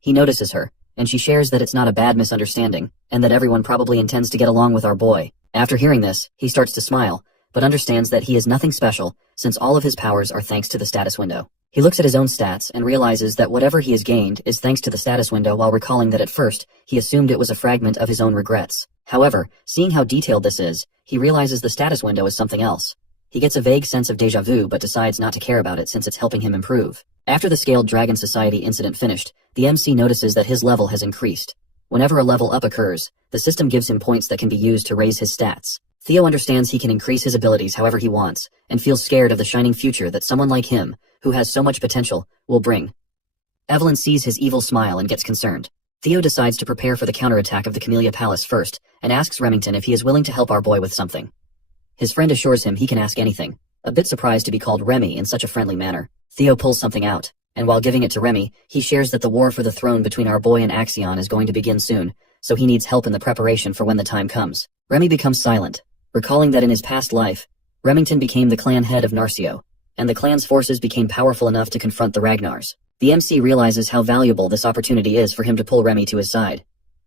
He notices her, and she shares that it's not a bad misunderstanding, and that everyone probably intends to get along with our boy. After hearing this, he starts to smile, but understands that he is nothing special, since all of his powers are thanks to the status window. He looks at his own stats and realizes that whatever he has gained is thanks to the status window, while recalling that at first, he assumed it was a fragment of his own regrets. However, seeing how detailed this is, he realizes the status window is something else. He gets a vague sense of déjà vu but decides not to care about it since it's helping him improve. After the Scaled Dragon Society incident finished, the MC notices that his level has increased. Whenever a level up occurs, the system gives him points that can be used to raise his stats. Theo understands he can increase his abilities however he wants, and feels scared of the shining future that someone like him, who has so much potential, will bring. Evelyn sees his evil smile and gets concerned. Theo decides to prepare for the counterattack of the Camellia Palace first, and asks Remington if he is willing to help our boy with something. His friend assures him he can ask anything. A bit surprised to be called Remy in such a friendly manner, Theo pulls something out, and while giving it to Remy, he shares that the war for the throne between our boy and Axion is going to begin soon, so he needs help in the preparation for when the time comes. Remy becomes silent, recalling that in his past life, Remington became the clan head of Narcio, and the clan's forces became powerful enough to confront the Ragnars. The MC realizes how valuable this opportunity is for him to pull Remy to his side.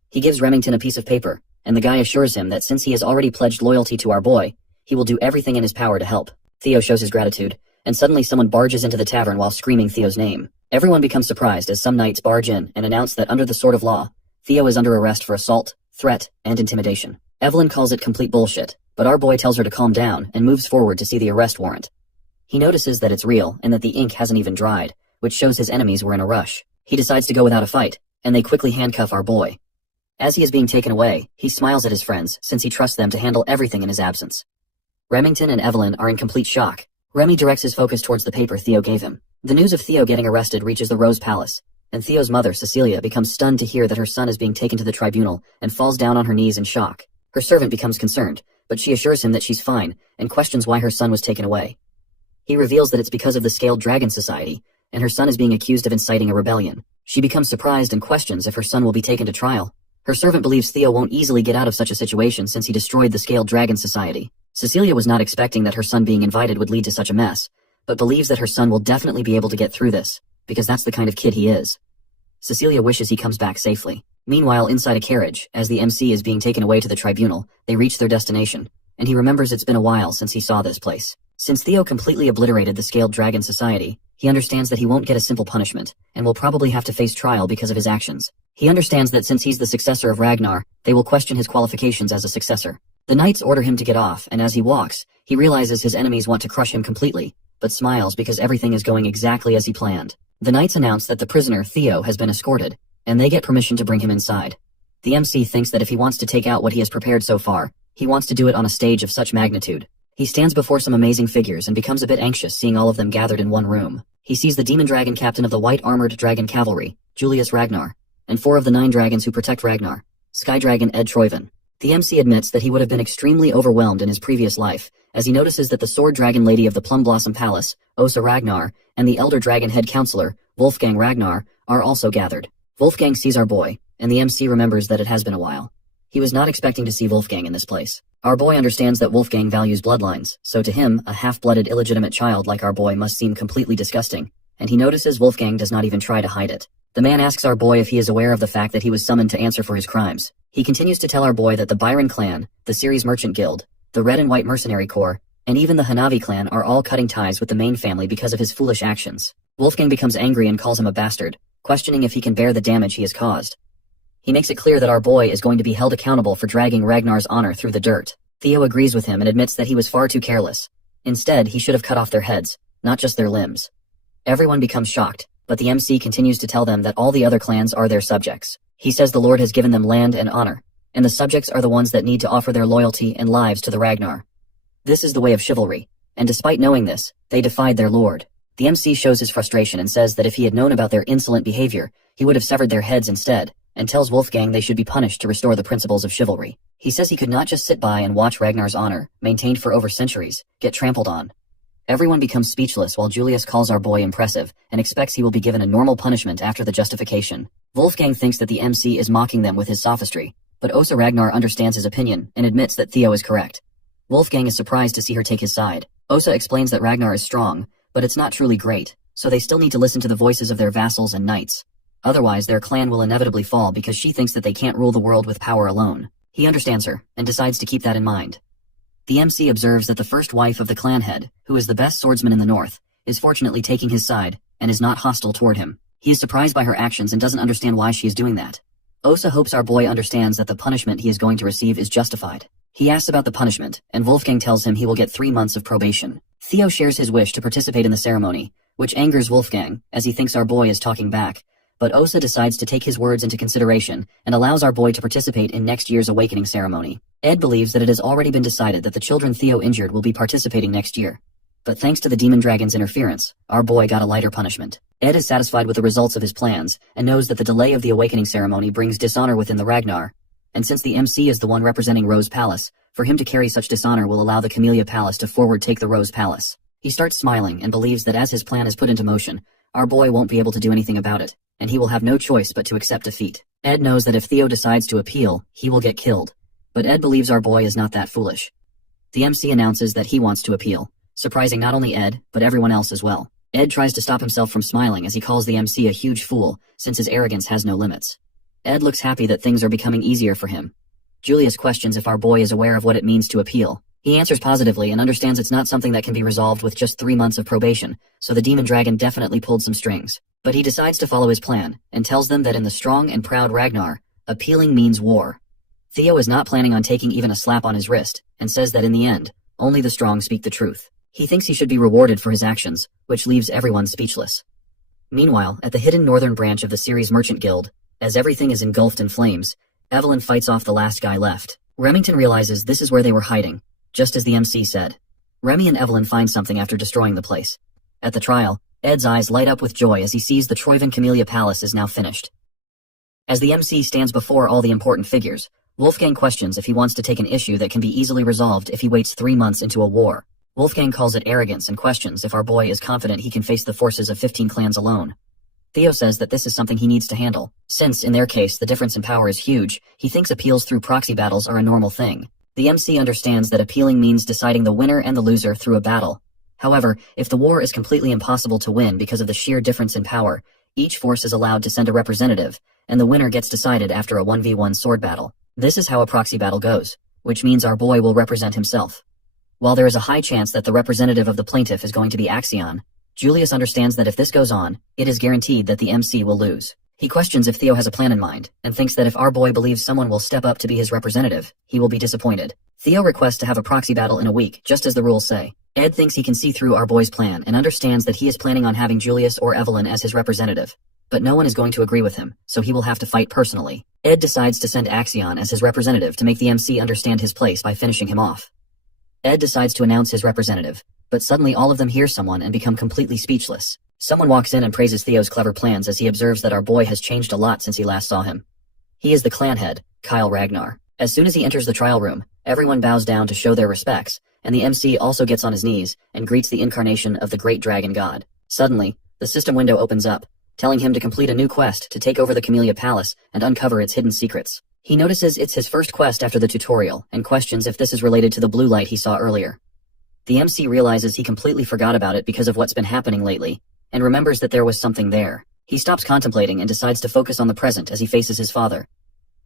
He gives Remington a piece of paper, and the guy assures him that since he has already pledged loyalty to our boy, he will do everything in his power to help. Theo shows his gratitude, and suddenly someone barges into the tavern while screaming Theo's name. Everyone becomes surprised as some knights barge in and announce that under the sword of law, Theo is under arrest for assault, threat, and intimidation. Evelyn calls it complete bullshit, but our boy tells her to calm down and moves forward to see the arrest warrant. He notices that it's real and that the ink hasn't even dried, which shows his enemies were in a rush. He decides to go without a fight, and they quickly handcuff our boy. As he is being taken away, he smiles at his friends since he trusts them to handle everything in his absence. Remington and Evelyn are in complete shock. Remy directs his focus towards the paper Theo gave him. The news of Theo getting arrested reaches the Rose Palace, and Theo's mother, Cecilia, becomes stunned to hear that her son is being taken to the tribunal and falls down on her knees in shock. Her servant becomes concerned, but she assures him that she's fine and questions why her son was taken away. He reveals that it's because of the Scaled Dragon Society, and her son is being accused of inciting a rebellion. She becomes surprised and questions if her son will be taken to trial. Her servant believes Theo won't easily get out of such a situation since he destroyed the Scaled Dragon Society. Cecilia was not expecting that her son being invited would lead to such a mess, but believes that her son will definitely be able to get through this, because that's the kind of kid he is. Cecilia wishes he comes back safely. Meanwhile, inside a carriage, as the MC is being taken away to the tribunal, they reach their destination, and he remembers it's been a while since he saw this place. Since Theo completely obliterated the Scaled Dragon Society, He understands that he won't get a simple punishment, and will probably have to face trial because of his actions. He understands that since he's the successor of Ragnar, they will question his qualifications as a successor. The knights order him to get off, and as he walks, he realizes his enemies want to crush him completely, but smiles because everything is going exactly as he planned. The knights announce that the prisoner, Theo, has been escorted, and they get permission to bring him inside. The MC thinks that if he wants to take out what he has prepared so far, he wants to do it on a stage of such magnitude. He stands before some amazing figures and becomes a bit anxious seeing all of them gathered in one room. He sees the demon dragon captain of the white armored dragon cavalry, Julius Ragnar, and 4 of the 9 dragons who protect Ragnar, Sky Dragon Ed Troiven. The MC admits that he would have been extremely overwhelmed in his previous life, as he notices that the sword dragon lady of the Plum Blossom Palace, Osa Ragnar, and the elder dragon head counselor, Wolfgang Ragnar, are also gathered. Wolfgang sees our boy, and the MC remembers that it has been a while. He was not expecting to see Wolfgang in this place. Our boy understands that Wolfgang values bloodlines, so to him, a half-blooded illegitimate child like our boy must seem completely disgusting, and he notices Wolfgang does not even try to hide it. The man asks our boy if he is aware of the fact that he was summoned to answer for his crimes. He continues to tell our boy that the Byron clan, the Ceres Merchant Guild, the Red and White Mercenary Corps, and even the Hanavi clan are all cutting ties with the main family because of his foolish actions. Wolfgang becomes angry and calls him a bastard, questioning if he can bear the damage he has caused. He makes it clear that our boy is going to be held accountable for dragging Ragnar's honor through the dirt. Theo agrees with him and admits that he was far too careless. Instead, he should have cut off their heads, not just their limbs. Everyone becomes shocked, but the MC continues to tell them that all the other clans are their subjects. He says the Lord has given them land and honor, and the subjects are the ones that need to offer their loyalty and lives to the Ragnar. This is the way of chivalry, and despite knowing this, they defied their lord. The MC shows his frustration and says that if he had known about their insolent behavior, he would have severed their heads instead, and tells Wolfgang they should be punished to restore the principles of chivalry. He says he could not just sit by and watch Ragnar's honor, maintained for over centuries, get trampled on. Everyone becomes speechless while Julius calls our boy impressive and expects he will be given a normal punishment after the justification. Wolfgang thinks that the MC is mocking them with his sophistry, but Osa Ragnar understands his opinion and admits that Theo is correct. Wolfgang is surprised to see her take his side. Osa explains that Ragnar is strong, but it's not truly great, so they still need to listen to the voices of their vassals and knights. Otherwise, their clan will inevitably fall because she thinks that they can't rule the world with power alone. He understands her, and decides to keep that in mind. The MC observes that the first wife of the clan head, who is the best swordsman in the north, is fortunately taking his side, and is not hostile toward him. He is surprised by her actions and doesn't understand why she is doing that. Osa hopes our boy understands that the punishment he is going to receive is justified. He asks about the punishment, and Wolfgang tells him he will get 3 months of probation. Theo shares his wish to participate in the ceremony, which angers Wolfgang, as he thinks our boy is talking back, but Osa decides to take his words into consideration and allows our boy to participate in next year's awakening ceremony. Ed believes that it has already been decided that the children Theo injured will be participating next year. But thanks to the demon dragon's interference, our boy got a lighter punishment. Ed is satisfied with the results of his plans and knows that the delay of the awakening ceremony brings dishonor within the Ragnar. And since the MC is the one representing Rose Palace, for him to carry such dishonor will allow the Camellia Palace to forward take the Rose Palace. He starts smiling and believes that as his plan is put into motion, our boy won't be able to do anything about it, and he will have no choice but to accept defeat. Ed knows that if Theo decides to appeal, he will get killed, but Ed believes our boy is not that foolish. The MC announces that he wants to appeal, surprising not only Ed, but everyone else as well. Ed tries to stop himself from smiling as he calls the MC a huge fool, since his arrogance has no limits. Ed looks happy that things are becoming easier for him. Julius questions if our boy is aware of what it means to appeal. He answers positively and understands it's not something that can be resolved with just 3 months of probation, so the demon dragon definitely pulled some strings. But he decides to follow his plan, and tells them that in the strong and proud Ragnar, appealing means war. Theo is not planning on taking even a slap on his wrist, and says that in the end, only the strong speak the truth. He thinks he should be rewarded for his actions, which leaves everyone speechless. Meanwhile, at the hidden northern branch of the Ceres Merchant Guild, as everything is engulfed in flames, Evelyn fights off the last guy left. Remington realizes this is where they were hiding, just as the MC said. Remy and Evelyn find something after destroying the place. At the trial, Ed's eyes light up with joy as he sees the Troiven Camellia Palace is now finished. As the MC stands before all the important figures, Wolfgang questions if he wants to take an issue that can be easily resolved if he waits 3 months into a war. Wolfgang calls it arrogance and questions if our boy is confident he can face the forces of 15 clans alone. Theo says that this is something he needs to handle. Since, in their case, the difference in power is huge, he thinks appeals through proxy battles are a normal thing. The MC understands that appealing means deciding the winner and the loser through a battle. However, if the war is completely impossible to win because of the sheer difference in power, each force is allowed to send a representative, and the winner gets decided after a 1v1 sword battle. This is how a proxy battle goes, which means our boy will represent himself. While there is a high chance that the representative of the plaintiff is going to be Axion, Julius understands that if this goes on, it is guaranteed that the MC will lose. He questions if Theo has a plan in mind, and thinks that if our boy believes someone will step up to be his representative, he will be disappointed. Theo requests to have a proxy battle in a week, just as the rules say. Ed thinks he can see through our boy's plan and understands that he is planning on having Julius or Evelyn as his representative. But no one is going to agree with him, so he will have to fight personally. Ed decides to send Axion as his representative to make the MC understand his place by finishing him off. Ed decides to announce his representative, but suddenly all of them hear someone and become completely speechless. Someone walks in and praises Theo's clever plans as he observes that our boy has changed a lot since he last saw him. He is the clan head, Kyle Ragnar. As soon as he enters the trial room, everyone bows down to show their respects, and the MC also gets on his knees and greets the incarnation of the great dragon god. Suddenly, the system window opens up, telling him to complete a new quest to take over the Camellia Palace and uncover its hidden secrets. He notices it's his first quest after the tutorial and questions if this is related to the blue light he saw earlier. The MC realizes he completely forgot about it because of what's been happening lately, and remembers that there was something there. He stops contemplating and decides to focus on the present as he faces his father.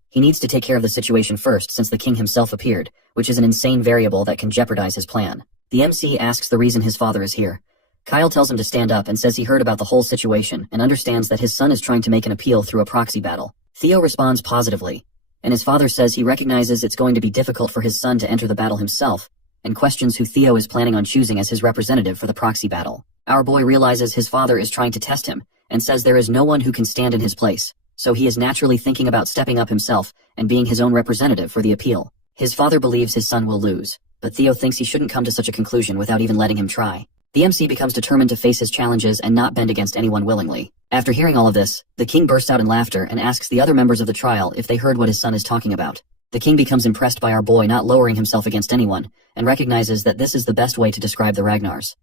He needs to take care of the situation first since the king himself appeared, which is an insane variable that can jeopardize his plan. The MC asks the reason his father is here. Kyle tells him to stand up and says he heard about the whole situation and understands that his son is trying to make an appeal through a proxy battle. Theo responds positively, and his father says he recognizes it's going to be difficult for his son to enter the battle himself, and questions who Theo is planning on choosing as his representative for the proxy battle. Our boy realizes his father is trying to test him, and says there is no one who can stand in his place, so he is naturally thinking about stepping up himself and being his own representative for the appeal. His father believes his son will lose, but Theo thinks he shouldn't come to such a conclusion without even letting him try. The MC becomes determined to face his challenges and not bend against anyone willingly. After hearing all of this, the king bursts out in laughter and asks the other members of the trial if they heard what his son is talking about. The king becomes impressed by our boy not lowering himself against anyone, and recognizes that this is the best way to describe the Ragnars.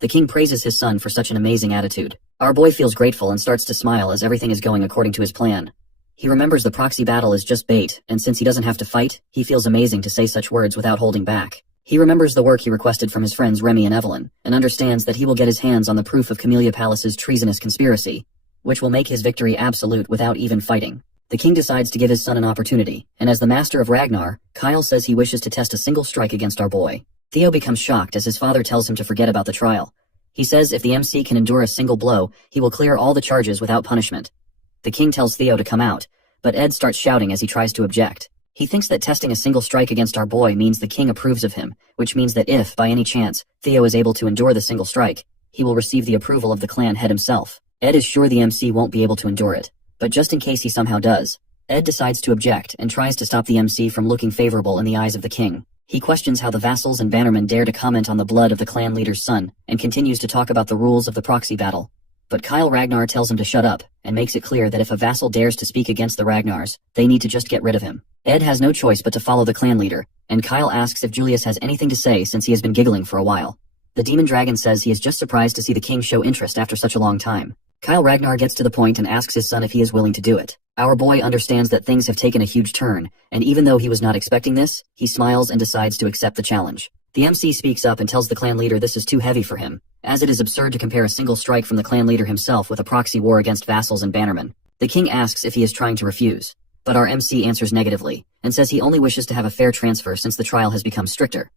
The king praises his son for such an amazing attitude. Our boy feels grateful and starts to smile as everything is going according to his plan. He remembers the proxy battle is just bait, and since he doesn't have to fight, he feels amazing to say such words without holding back. He remembers the work he requested from his friends Remy and Evelyn, and understands that he will get his hands on the proof of Camellia Palace's treasonous conspiracy, which will make his victory absolute without even fighting. The king decides to give his son an opportunity, and as the master of Ragnar, Kyle says he wishes to test a single strike against our boy. Theo becomes shocked as his father tells him to forget about the trial. He says if the MC can endure a single blow, he will clear all the charges without punishment. The king tells Theo to come out, but Ed starts shouting as he tries to object. He thinks that testing a single strike against our boy means the king approves of him, which means that if, by any chance, Theo is able to endure the single strike, he will receive the approval of the clan head himself. Ed is sure the MC won't be able to endure it, but just in case he somehow does, Ed decides to object and tries to stop the MC from looking favorable in the eyes of the king. He questions how the vassals and bannermen dare to comment on the blood of the clan leader's son, and continues to talk about the rules of the proxy battle. But Kyle Ragnar tells him to shut up, and makes it clear that if a vassal dares to speak against the Ragnars, they need to just get rid of him. Ed has no choice but to follow the clan leader, and Kyle asks if Julius has anything to say since he has been giggling for a while. The demon dragon says he is just surprised to see the king show interest after such a long time. Kyle Ragnar gets to the point and asks his son if he is willing to do it. Our boy understands that things have taken a huge turn, and even though he was not expecting this, he smiles and decides to accept the challenge. The MC speaks up and tells the clan leader this is too heavy for him, as it is absurd to compare a single strike from the clan leader himself with a proxy war against vassals and bannermen. The king asks if he is trying to refuse, but our MC answers negatively, and says he only wishes to have a fair transfer since the trial has become stricter.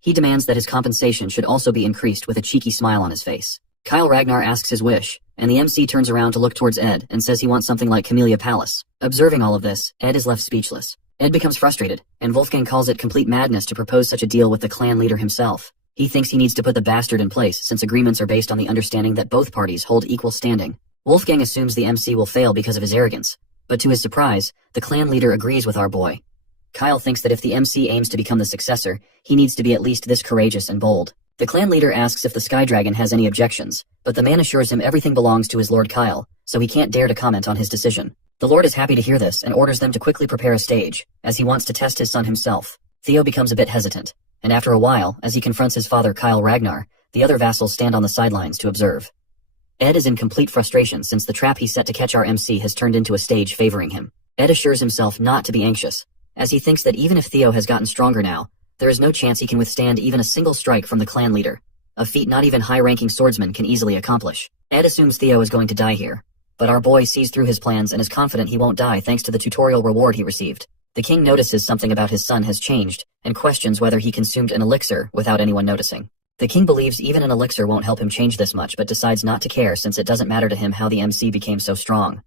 He demands that his compensation should also be increased with a cheeky smile on his face. Kyle Ragnar asks his wish, and the MC turns around to look towards Ed and says he wants something like Camellia Palace. Observing all of this, Ed is left speechless. Ed becomes frustrated, and Wolfgang calls it complete madness to propose such a deal with the clan leader himself. He thinks he needs to put the bastard in place since agreements are based on the understanding that both parties hold equal standing. Wolfgang assumes the MC will fail because of his arrogance, but to his surprise, the clan leader agrees with our boy. Kyle thinks that if the MC aims to become the successor, he needs to be at least this courageous and bold. The clan leader asks if the Sky Dragon has any objections, but the man assures him everything belongs to his lord Kyle, so he can't dare to comment on his decision. The lord is happy to hear this and orders them to quickly prepare a stage, as he wants to test his son himself. Theo becomes a bit hesitant, and after a while, as he confronts his father Kyle Ragnar, the other vassals stand on the sidelines to observe. Ed is in complete frustration since the trap he set to catch our MC has turned into a stage favoring him. Ed assures himself not to be anxious, as he thinks that even if Theo has gotten stronger now, there is no chance he can withstand even a single strike from the clan leader, a feat not even high-ranking swordsmen can easily accomplish. Ed assumes Theo is going to die here, but our boy sees through his plans and is confident he won't die thanks to the tutorial reward he received. The king notices something about his son has changed, and questions whether he consumed an elixir without anyone noticing. The king believes even an elixir won't help him change this much, but decides not to care since it doesn't matter to him how the MC became so strong.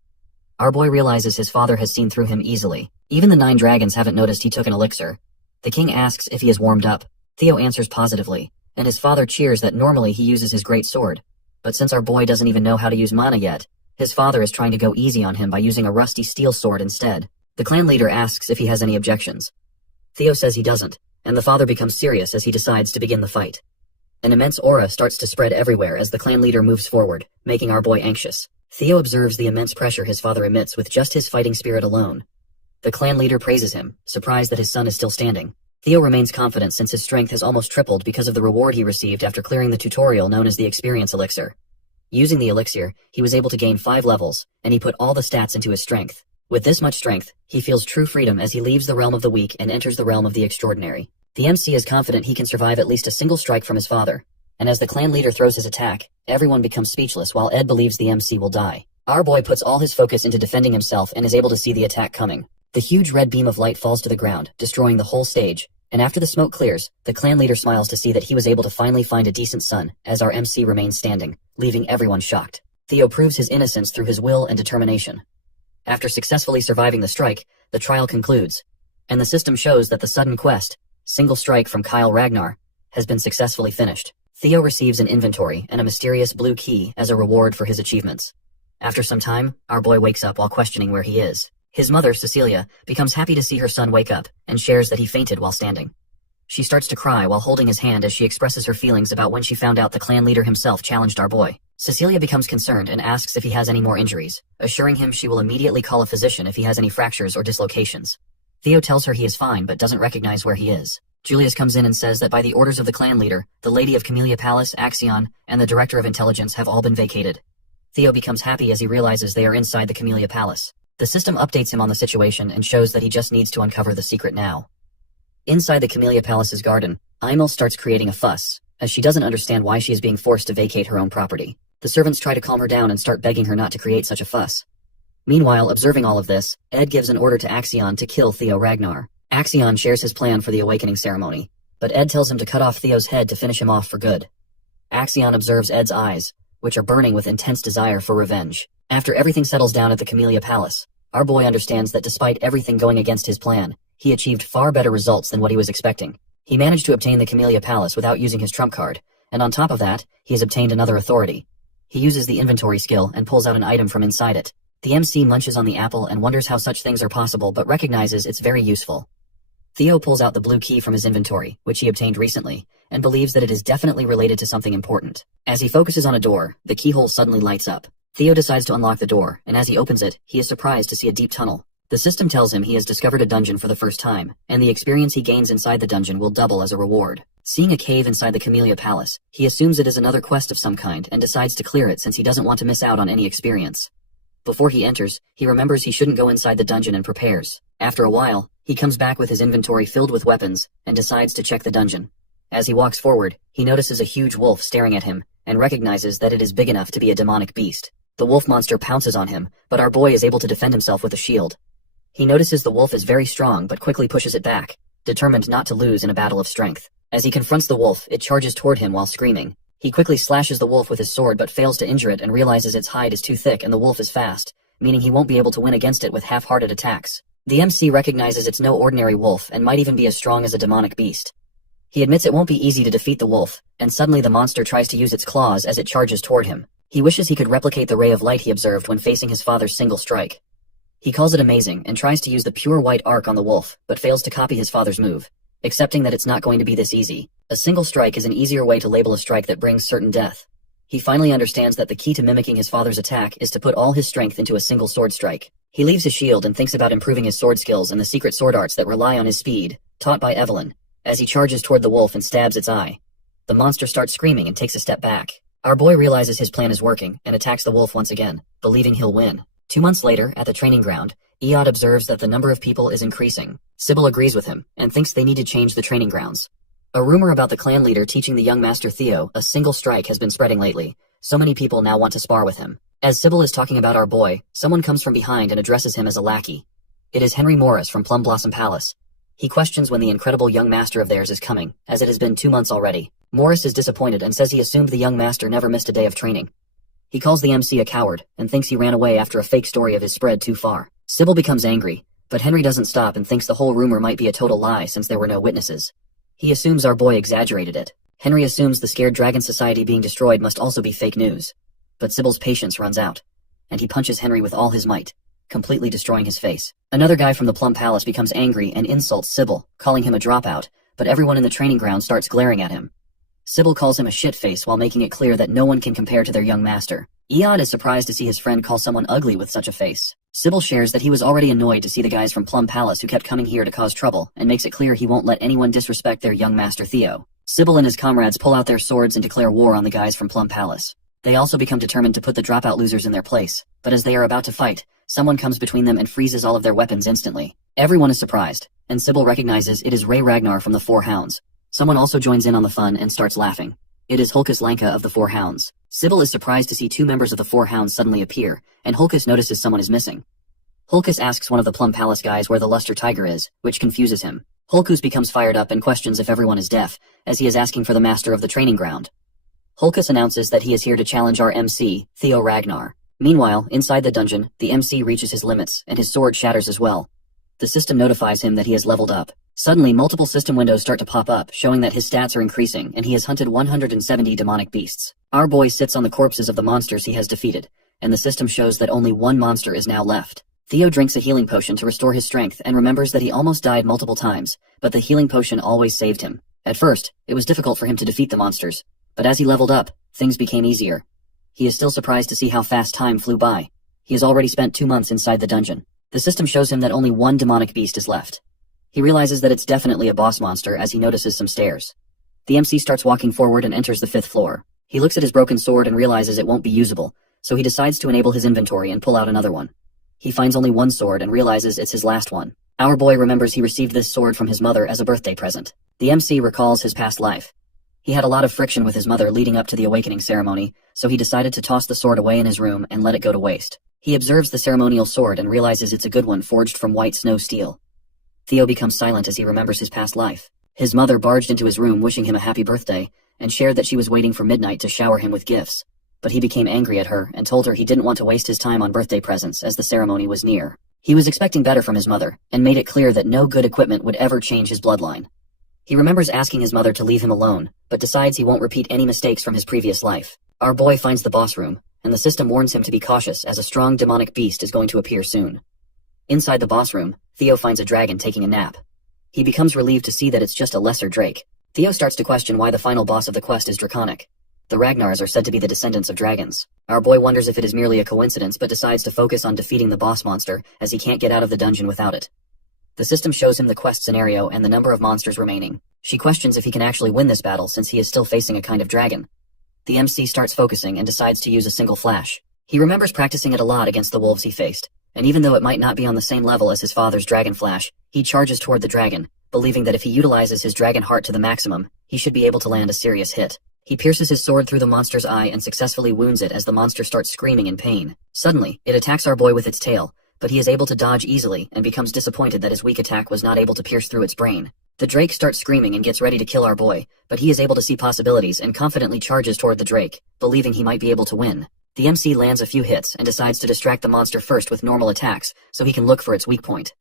Our boy realizes his father has seen through him easily. Even the 9 dragons haven't noticed he took an elixir. The king asks if he is warmed up. Theo answers positively, and his father cheers that normally he uses his great sword. But since our boy doesn't even know how to use mana yet, his father is trying to go easy on him by using a rusty steel sword instead. The clan leader asks if he has any objections. Theo says he doesn't, and the father becomes serious as he decides to begin the fight. An immense aura starts to spread everywhere as the clan leader moves forward, making our boy anxious. Theo observes the immense pressure his father emits with just his fighting spirit alone. The clan leader praises him, surprised that his son is still standing. Theo remains confident since his strength has almost tripled because of the reward he received after clearing the tutorial known as the Experience Elixir. Using the elixir, he was able to gain 5 levels, and he put all the stats into his strength. With this much strength, he feels true freedom as he leaves the realm of the weak and enters the realm of the extraordinary. The MC is confident he can survive at least a single strike from his father, and as the clan leader throws his attack, everyone becomes speechless while Ed believes the MC will die. Our boy puts all his focus into defending himself and is able to see the attack coming. The huge red beam of light falls to the ground, destroying the whole stage, and after the smoke clears, the clan leader smiles to see that he was able to finally find a decent son, as our MC remains standing, leaving everyone shocked. Theo proves his innocence through his will and determination. After successfully surviving the strike, the trial concludes, and the system shows that the sudden quest, Single Strike from Kyle Ragnar, has been successfully finished. Theo receives an inventory and a mysterious blue key as a reward for his achievements. After some time, our boy wakes up while questioning where he is. His mother, Cecilia, becomes happy to see her son wake up and shares that he fainted while standing. She starts to cry while holding his hand as she expresses her feelings about when she found out the clan leader himself challenged our boy. Cecilia becomes concerned and asks if he has any more injuries, assuring him she will immediately call a physician if he has any fractures or dislocations. Theo tells her he is fine but doesn't recognize where he is. Julius comes in and says that by the orders of the clan leader, the Lady of Camellia Palace, Axion, and the Director of Intelligence have all been vacated. Theo becomes happy as he realizes they are inside the Camellia Palace. The system updates him on the situation and shows that he just needs to uncover the secret now. Inside the Camellia Palace's garden, Imel starts creating a fuss, as she doesn't understand why she is being forced to vacate her own property. The servants try to calm her down and start begging her not to create such a fuss. Meanwhile, observing all of this, Ed gives an order to Axion to kill Theo Ragnar. Axion shares his plan for the awakening ceremony, but Ed tells him to cut off Theo's head to finish him off for good. Axion observes Ed's eyes, which are burning with intense desire for revenge. After everything settles down at the Camellia Palace, our boy understands that despite everything going against his plan, he achieved far better results than what he was expecting. He managed to obtain the Camellia Palace without using his trump card, and on top of that, he has obtained another authority. He uses the inventory skill and pulls out an item from inside it. The MC munches on the apple and wonders how such things are possible but recognizes it's very useful. Theo pulls out the blue key from his inventory, which he obtained recently, and believes that it is definitely related to something important. As he focuses on a door, the keyhole suddenly lights up. Theo decides to unlock the door, and as he opens it, he is surprised to see a deep tunnel. The system tells him he has discovered a dungeon for the first time, and the experience he gains inside the dungeon will double as a reward. Seeing a cave inside the Camellia Palace, he assumes it is another quest of some kind and decides to clear it since he doesn't want to miss out on any experience. Before he enters, he remembers he shouldn't go inside the dungeon and prepares. After a while, he comes back with his inventory filled with weapons and decides to check the dungeon. As he walks forward, he notices a huge wolf staring at him and recognizes that it is big enough to be a demonic beast. The wolf monster pounces on him, but our boy is able to defend himself with a shield. He notices the wolf is very strong but quickly pushes it back, determined not to lose in a battle of strength. As he confronts the wolf, it charges toward him while screaming. He quickly slashes the wolf with his sword but fails to injure it and realizes its hide is too thick and the wolf is fast, meaning he won't be able to win against it with half-hearted attacks. The MC recognizes it's no ordinary wolf and might even be as strong as a demonic beast. He admits it won't be easy to defeat the wolf, and suddenly the monster tries to use its claws as it charges toward him. He wishes he could replicate the ray of light he observed when facing his father's single strike. He calls it amazing and tries to use the pure white arc on the wolf, but fails to copy his father's move, accepting that it's not going to be this easy. A single strike is an easier way to label a strike that brings certain death. He finally understands that the key to mimicking his father's attack is to put all his strength into a single sword strike. He leaves his shield and thinks about improving his sword skills and the secret sword arts that rely on his speed, taught by Evelyn, as he charges toward the wolf and stabs its eye. The monster starts screaming and takes a step back. Our boy realizes his plan is working and attacks the wolf once again, believing he'll win. 2 months later, at the training ground, Eod observes that the number of people is increasing. Sybil agrees with him and thinks they need to change the training grounds. A rumor about the clan leader teaching the young master Theo a single strike has been spreading lately. So many people now want to spar with him. As Sybil is talking about our boy, someone comes from behind and addresses him as a lackey. It is Henry Morris from Plum Blossom Palace. He questions when the incredible young master of theirs is coming, as it has been 2 months already. Morris is disappointed and says he assumed the young master never missed a day of training. He calls the MC a coward, and thinks he ran away after a fake story of his spread too far. Sybil becomes angry, but Henry doesn't stop and thinks the whole rumor might be a total lie since there were no witnesses. He assumes our boy exaggerated it. Henry assumes the scared dragon society being destroyed must also be fake news. But Sybil's patience runs out, and he punches Henry with all his might, completely destroying his face. Another guy from the Plum Palace becomes angry and insults Sybil, calling him a dropout, but everyone in the training ground starts glaring at him. Sybil calls him a shitface while making it clear that no one can compare to their young master. Eod is surprised to see his friend call someone ugly with such a face. Sybil shares that he was already annoyed to see the guys from Plum Palace who kept coming here to cause trouble, and makes it clear he won't let anyone disrespect their young master Theo. Sybil and his comrades pull out their swords and declare war on the guys from Plum Palace. They also become determined to put the dropout losers in their place, but as they are about to fight, someone comes between them and freezes all of their weapons instantly. Everyone is surprised, and Sybil recognizes it is Ray Ragnar from the Four Hounds. Someone also joins in on the fun and starts laughing. It is Hulkus Lanka of the Four Hounds. Sybil is surprised to see 2 members of the Four Hounds suddenly appear, and Hulkus notices someone is missing. Hulkus asks one of the Plum Palace guys where the Luster Tiger is, which confuses him. Hulkus becomes fired up and questions if everyone is deaf, as he is asking for the master of the training ground. Hulkus announces that he is here to challenge our MC, Theo Ragnar. Meanwhile, inside the dungeon, the MC reaches his limits, and his sword shatters as well. The system notifies him that he has leveled up. Suddenly, multiple system windows start to pop up, showing that his stats are increasing, and he has hunted 170 demonic beasts. Our boy sits on the corpses of the monsters he has defeated, and the system shows that only 1 monster is now left. Theo drinks a healing potion to restore his strength and remembers that he almost died multiple times, but the healing potion always saved him. At first, it was difficult for him to defeat the monsters, but as he leveled up, things became easier. He is still surprised to see how fast time flew by. He has already spent 2 months inside the dungeon. The system shows him that only 1 demonic beast is left. He realizes that it's definitely a boss monster as he notices some stairs. The MC starts walking forward and enters the 5th floor. He looks at his broken sword and realizes it won't be usable, so he decides to enable his inventory and pull out another one. He finds only 1 sword and realizes it's his last one. Our boy remembers he received this sword from his mother as a birthday present. The MC recalls his past life. He had a lot of friction with his mother leading up to the awakening ceremony, so he decided to toss the sword away in his room and let it go to waste. He observes the ceremonial sword and realizes it's a good one forged from white snow steel. Theo becomes silent as he remembers his past life. His mother barged into his room wishing him a happy birthday, and shared that she was waiting for midnight to shower him with gifts. But he became angry at her and told her he didn't want to waste his time on birthday presents as the ceremony was near. He was expecting better from his mother, and made it clear that no good equipment would ever change his bloodline. He remembers asking his mother to leave him alone, but decides he won't repeat any mistakes from his previous life. Our boy finds the boss room, and the system warns him to be cautious as a strong demonic beast is going to appear soon. Inside the boss room, Theo finds a dragon taking a nap. He becomes relieved to see that it's just a lesser drake. Theo starts to question why the final boss of the quest is draconic. The Ragnars are said to be the descendants of dragons. Our boy wonders if it is merely a coincidence but decides to focus on defeating the boss monster as he can't get out of the dungeon without it. The system shows him the quest scenario and the number of monsters remaining. She questions if he can actually win this battle since he is still facing a kind of dragon. The MC starts focusing and decides to use a single flash. He remembers practicing it a lot against the wolves he faced, and even though it might not be on the same level as his father's dragon flash, he charges toward the dragon, believing that if he utilizes his dragon heart to the maximum, he should be able to land a serious hit. He pierces his sword through the monster's eye and successfully wounds it as the monster starts screaming in pain. Suddenly, it attacks our boy with its tail, but he is able to dodge easily and becomes disappointed that his weak attack was not able to pierce through its brain. The drake starts screaming and gets ready to kill our boy, but he is able to see possibilities and confidently charges toward the drake, believing he might be able to win. The MC lands a few hits and decides to distract the monster first with normal attacks so he can look for its weak point.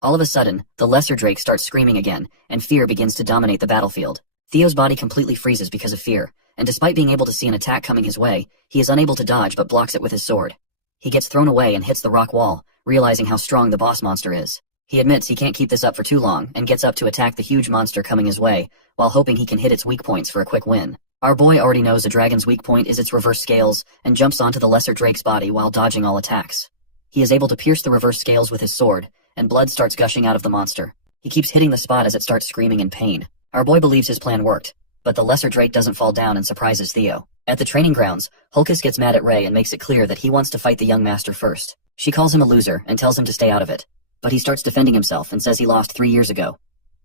All of a sudden, the lesser drake starts screaming again, and fear begins to dominate the battlefield. Theo's body completely freezes because of fear, and despite being able to see an attack coming his way, he is unable to dodge but blocks it with his sword. He gets thrown away and hits the rock wall, realizing how strong the boss monster is. He admits he can't keep this up for too long and gets up to attack the huge monster coming his way, while hoping he can hit its weak points for a quick win. Our boy already knows a dragon's weak point is its reverse scales and jumps onto the lesser drake's body while dodging all attacks. He is able to pierce the reverse scales with his sword, and blood starts gushing out of the monster. He keeps hitting the spot as it starts screaming in pain. Our boy believes his plan worked, but the lesser drake doesn't fall down and surprises Theo. At the training grounds, Hulkus gets mad at Ray and makes it clear that he wants to fight the young master first. She calls him a loser and tells him to stay out of it, but he starts defending himself and says he lost 3 years ago.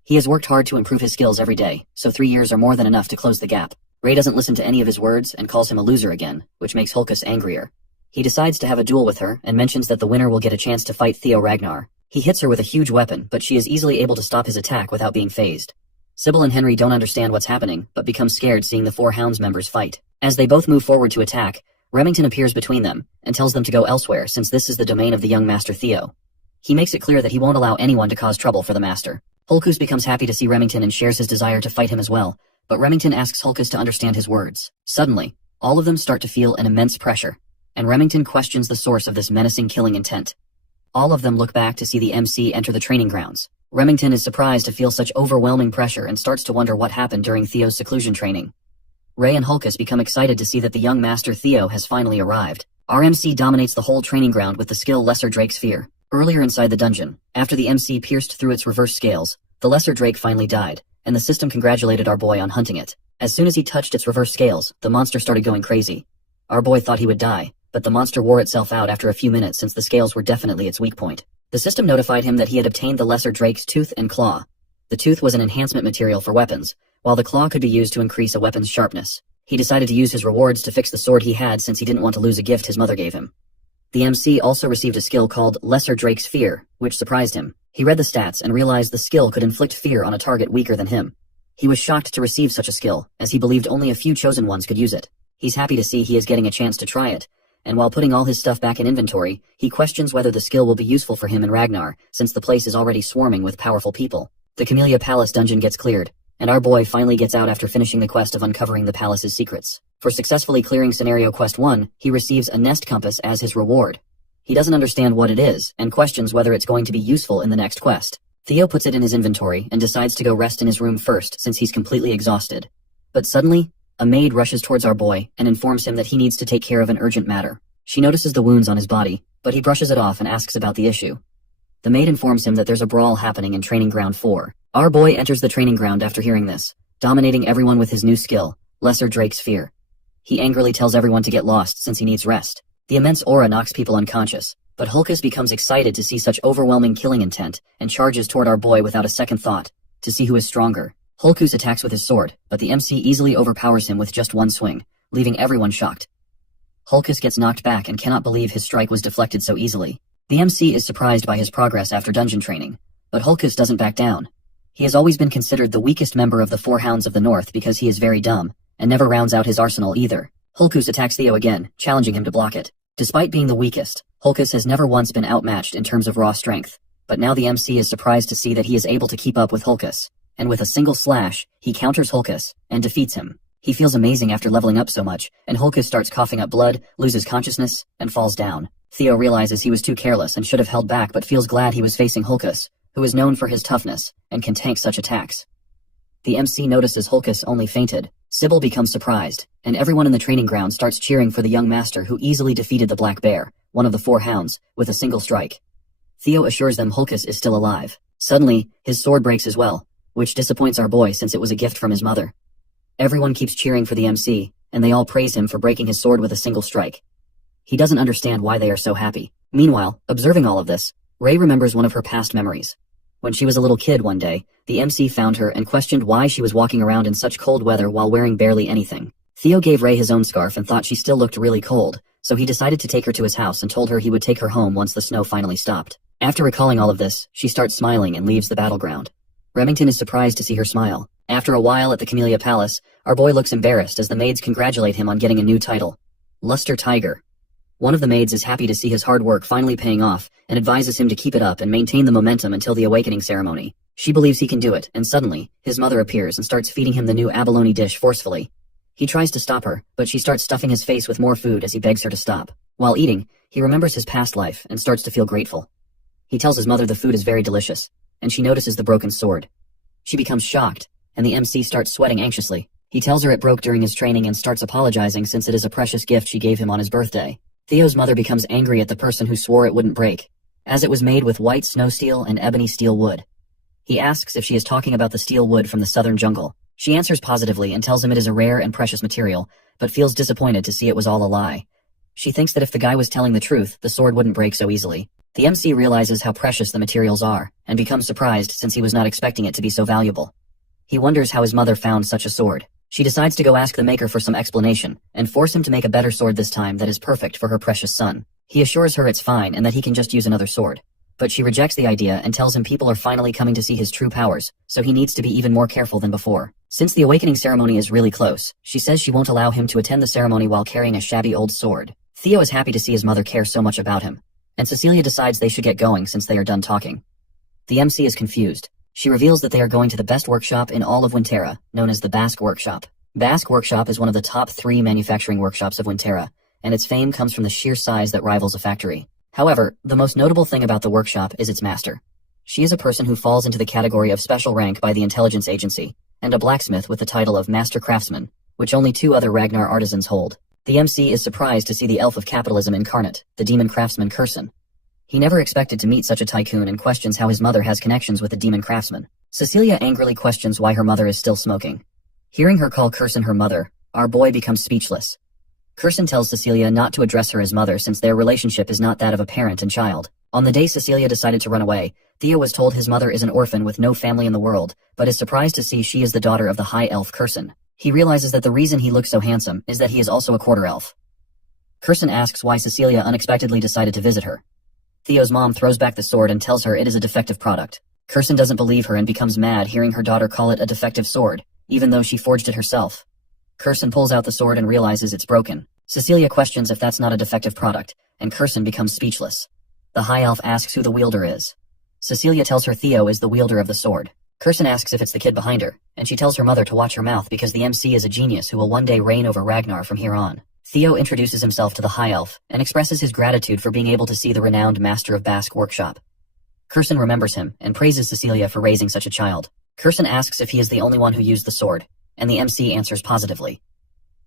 He has worked hard to improve his skills every day, so 3 years are more than enough to close the gap. Ray doesn't listen to any of his words and calls him a loser again, which makes Hulkus angrier. He decides to have a duel with her and mentions that the winner will get a chance to fight Theo Ragnar. He hits her with a huge weapon, but she is easily able to stop his attack without being phased. Sybil and Henry don't understand what's happening, but become scared seeing the four Hounds members fight. As they both move forward to attack, Remington appears between them, and tells them to go elsewhere since this is the domain of the young Master Theo. He makes it clear that he won't allow anyone to cause trouble for the Master. Holkus becomes happy to see Remington and shares his desire to fight him as well, but Remington asks Holkus to understand his words. Suddenly, all of them start to feel an immense pressure, and Remington questions the source of this menacing killing intent. All of them look back to see the MC enter the training grounds. Remington is surprised to feel such overwhelming pressure and starts to wonder what happened during Theo's seclusion training. Ray and Holkus become excited to see that the young Master Theo has finally arrived. Our MC dominates the whole training ground with the skill Lesser Drake's Fear. Earlier inside the dungeon, after the MC pierced through its reverse scales, the Lesser Drake finally died, and the system congratulated our boy on hunting it. As soon as he touched its reverse scales, the monster started going crazy. Our boy thought he would die, but the monster wore itself out after a few minutes since the scales were definitely its weak point. The system notified him that he had obtained the Lesser Drake's Tooth and Claw. The tooth was an enhancement material for weapons, while the claw could be used to increase a weapon's sharpness. He decided to use his rewards to fix the sword he had since he didn't want to lose a gift his mother gave him. The MC also received a skill called Lesser Drake's Fear, which surprised him. He read the stats and realized the skill could inflict fear on a target weaker than him. He was shocked to receive such a skill, as he believed only a few chosen ones could use it. He's happy to see he is getting a chance to try it, and while putting all his stuff back in inventory, he questions whether the skill will be useful for him in Ragnar, since the place is already swarming with powerful people. The Camellia Palace dungeon gets cleared, and our boy finally gets out after finishing the quest of uncovering the palace's secrets. For successfully clearing Scenario Quest 1, he receives a nest compass as his reward. He doesn't understand what it is, and questions whether it's going to be useful in the next quest. Theo puts it in his inventory and decides to go rest in his room first since he's completely exhausted. But suddenly, a maid rushes towards our boy and informs him that he needs to take care of an urgent matter. She notices the wounds on his body, but he brushes it off and asks about the issue. The maid informs him that there's a brawl happening in Training Ground 4. Our boy enters the training ground after hearing this, dominating everyone with his new skill, Lesser Drake's Fear. He angrily tells everyone to get lost since he needs rest. The immense aura knocks people unconscious, but Holkus becomes excited to see such overwhelming killing intent and charges toward our boy without a second thought, to see who is stronger. Holkus attacks with his sword, but the MC easily overpowers him with just one swing, leaving everyone shocked. Holkus gets knocked back and cannot believe his strike was deflected so easily. The MC is surprised by his progress after dungeon training, but Holkus doesn't back down. He has always been considered the weakest member of the Four Hounds of the North because he is very dumb, and never rounds out his arsenal either. Holkus attacks Theo again, challenging him to block it. Despite being the weakest, Holkus has never once been outmatched in terms of raw strength, but now the MC is surprised to see that he is able to keep up with Holkus, and with a single slash, he counters Holkus and defeats him. He feels amazing after leveling up so much, and Holkus starts coughing up blood, loses consciousness, and falls down. Theo realizes he was too careless and should have held back but feels glad he was facing Holkus, who is known for his toughness and can tank such attacks. The MC notices Holkus only fainted. Sybil becomes surprised, and everyone in the training ground starts cheering for the young master who easily defeated the Black Bear, one of the Four Hounds, with a single strike. Theo assures them Holkus is still alive. Suddenly, his sword breaks as well, which disappoints our boy since it was a gift from his mother. Everyone keeps cheering for the MC, and they all praise him for breaking his sword with a single strike. He doesn't understand why they are so happy. Meanwhile, observing all of this, Ray remembers one of her past memories. When she was a little kid one day, the MC found her and questioned why she was walking around in such cold weather while wearing barely anything. Theo gave Ray his own scarf and thought she still looked really cold, so he decided to take her to his house and told her he would take her home once the snow finally stopped. After recalling all of this, she starts smiling and leaves the battleground. Remington is surprised to see her smile. After a while at the Camellia Palace, our boy looks embarrassed as the maids congratulate him on getting a new title, Luster Tiger. One of the maids is happy to see his hard work finally paying off and advises him to keep it up and maintain the momentum until the awakening ceremony. She believes he can do it, and suddenly, his mother appears and starts feeding him the new abalone dish forcefully. He tries to stop her, but she starts stuffing his face with more food as he begs her to stop. While eating, he remembers his past life and starts to feel grateful. He tells his mother the food is very delicious, and she notices the broken sword. She becomes shocked, and the MC starts sweating anxiously. He tells her it broke during his training and starts apologizing since it is a precious gift she gave him on his birthday. Theo's mother becomes angry at the person who swore it wouldn't break, as it was made with white snow steel and ebony steel wood. He asks if she is talking about the steel wood from the southern jungle. She answers positively and tells him it is a rare and precious material, but feels disappointed to see it was all a lie. She thinks that if the guy was telling the truth, the sword wouldn't break so easily. The MC realizes how precious the materials are, and becomes surprised since he was not expecting it to be so valuable. He wonders how his mother found such a sword. She decides to go ask the maker for some explanation, and force him to make a better sword this time that is perfect for her precious son. He assures her it's fine and that he can just use another sword. But she rejects the idea and tells him people are finally coming to see his true powers, so he needs to be even more careful than before. Since the awakening ceremony is really close, she says she won't allow him to attend the ceremony while carrying a shabby old sword. Theo is happy to see his mother care so much about him, and Cecilia decides they should get going since they are done talking. The MC is confused. She reveals that they are going to the best workshop in all of Winterra, known as the Basque Workshop. Basque Workshop is one of the top 3 manufacturing workshops of Winterra, and its fame comes from the sheer size that rivals a factory. However, the most notable thing about the workshop is its master. She is a person who falls into the category of special rank by the intelligence agency, and a blacksmith with the title of Master Craftsman, which only 2 other Ragnar artisans hold. The MC is surprised to see the elf of capitalism incarnate, the demon craftsman Kurson. He never expected to meet such a tycoon and questions how his mother has connections with the demon craftsman. Cecilia angrily questions why her mother is still smoking. Hearing her call Kurson her mother, our boy becomes speechless. Kurson tells Cecilia not to address her as mother since their relationship is not that of a parent and child. On the day Cecilia decided to run away, Theo was told his mother is an orphan with no family in the world, but is surprised to see she is the daughter of the high elf Kurson. He realizes that the reason he looks so handsome is that he is also a quarter elf. Kurson asks why Cecilia unexpectedly decided to visit her. Theo's mom throws back the sword and tells her it is a defective product. Kurson doesn't believe her and becomes mad hearing her daughter call it a defective sword, even though she forged it herself. Kurson pulls out the sword and realizes it's broken. Cecilia questions if that's not a defective product, and Kurson becomes speechless. The high elf asks who the wielder is. Cecilia tells her Theo is the wielder of the sword. Kurson asks if it's the kid behind her, and she tells her mother to watch her mouth because the MC is a genius who will one day reign over Ragnar from here on. Theo introduces himself to the high elf, and expresses his gratitude for being able to see the renowned master of Basque Workshop. Kurson remembers him, and praises Cecilia for raising such a child. Kurson asks if he is the only one who used the sword, and the MC answers positively.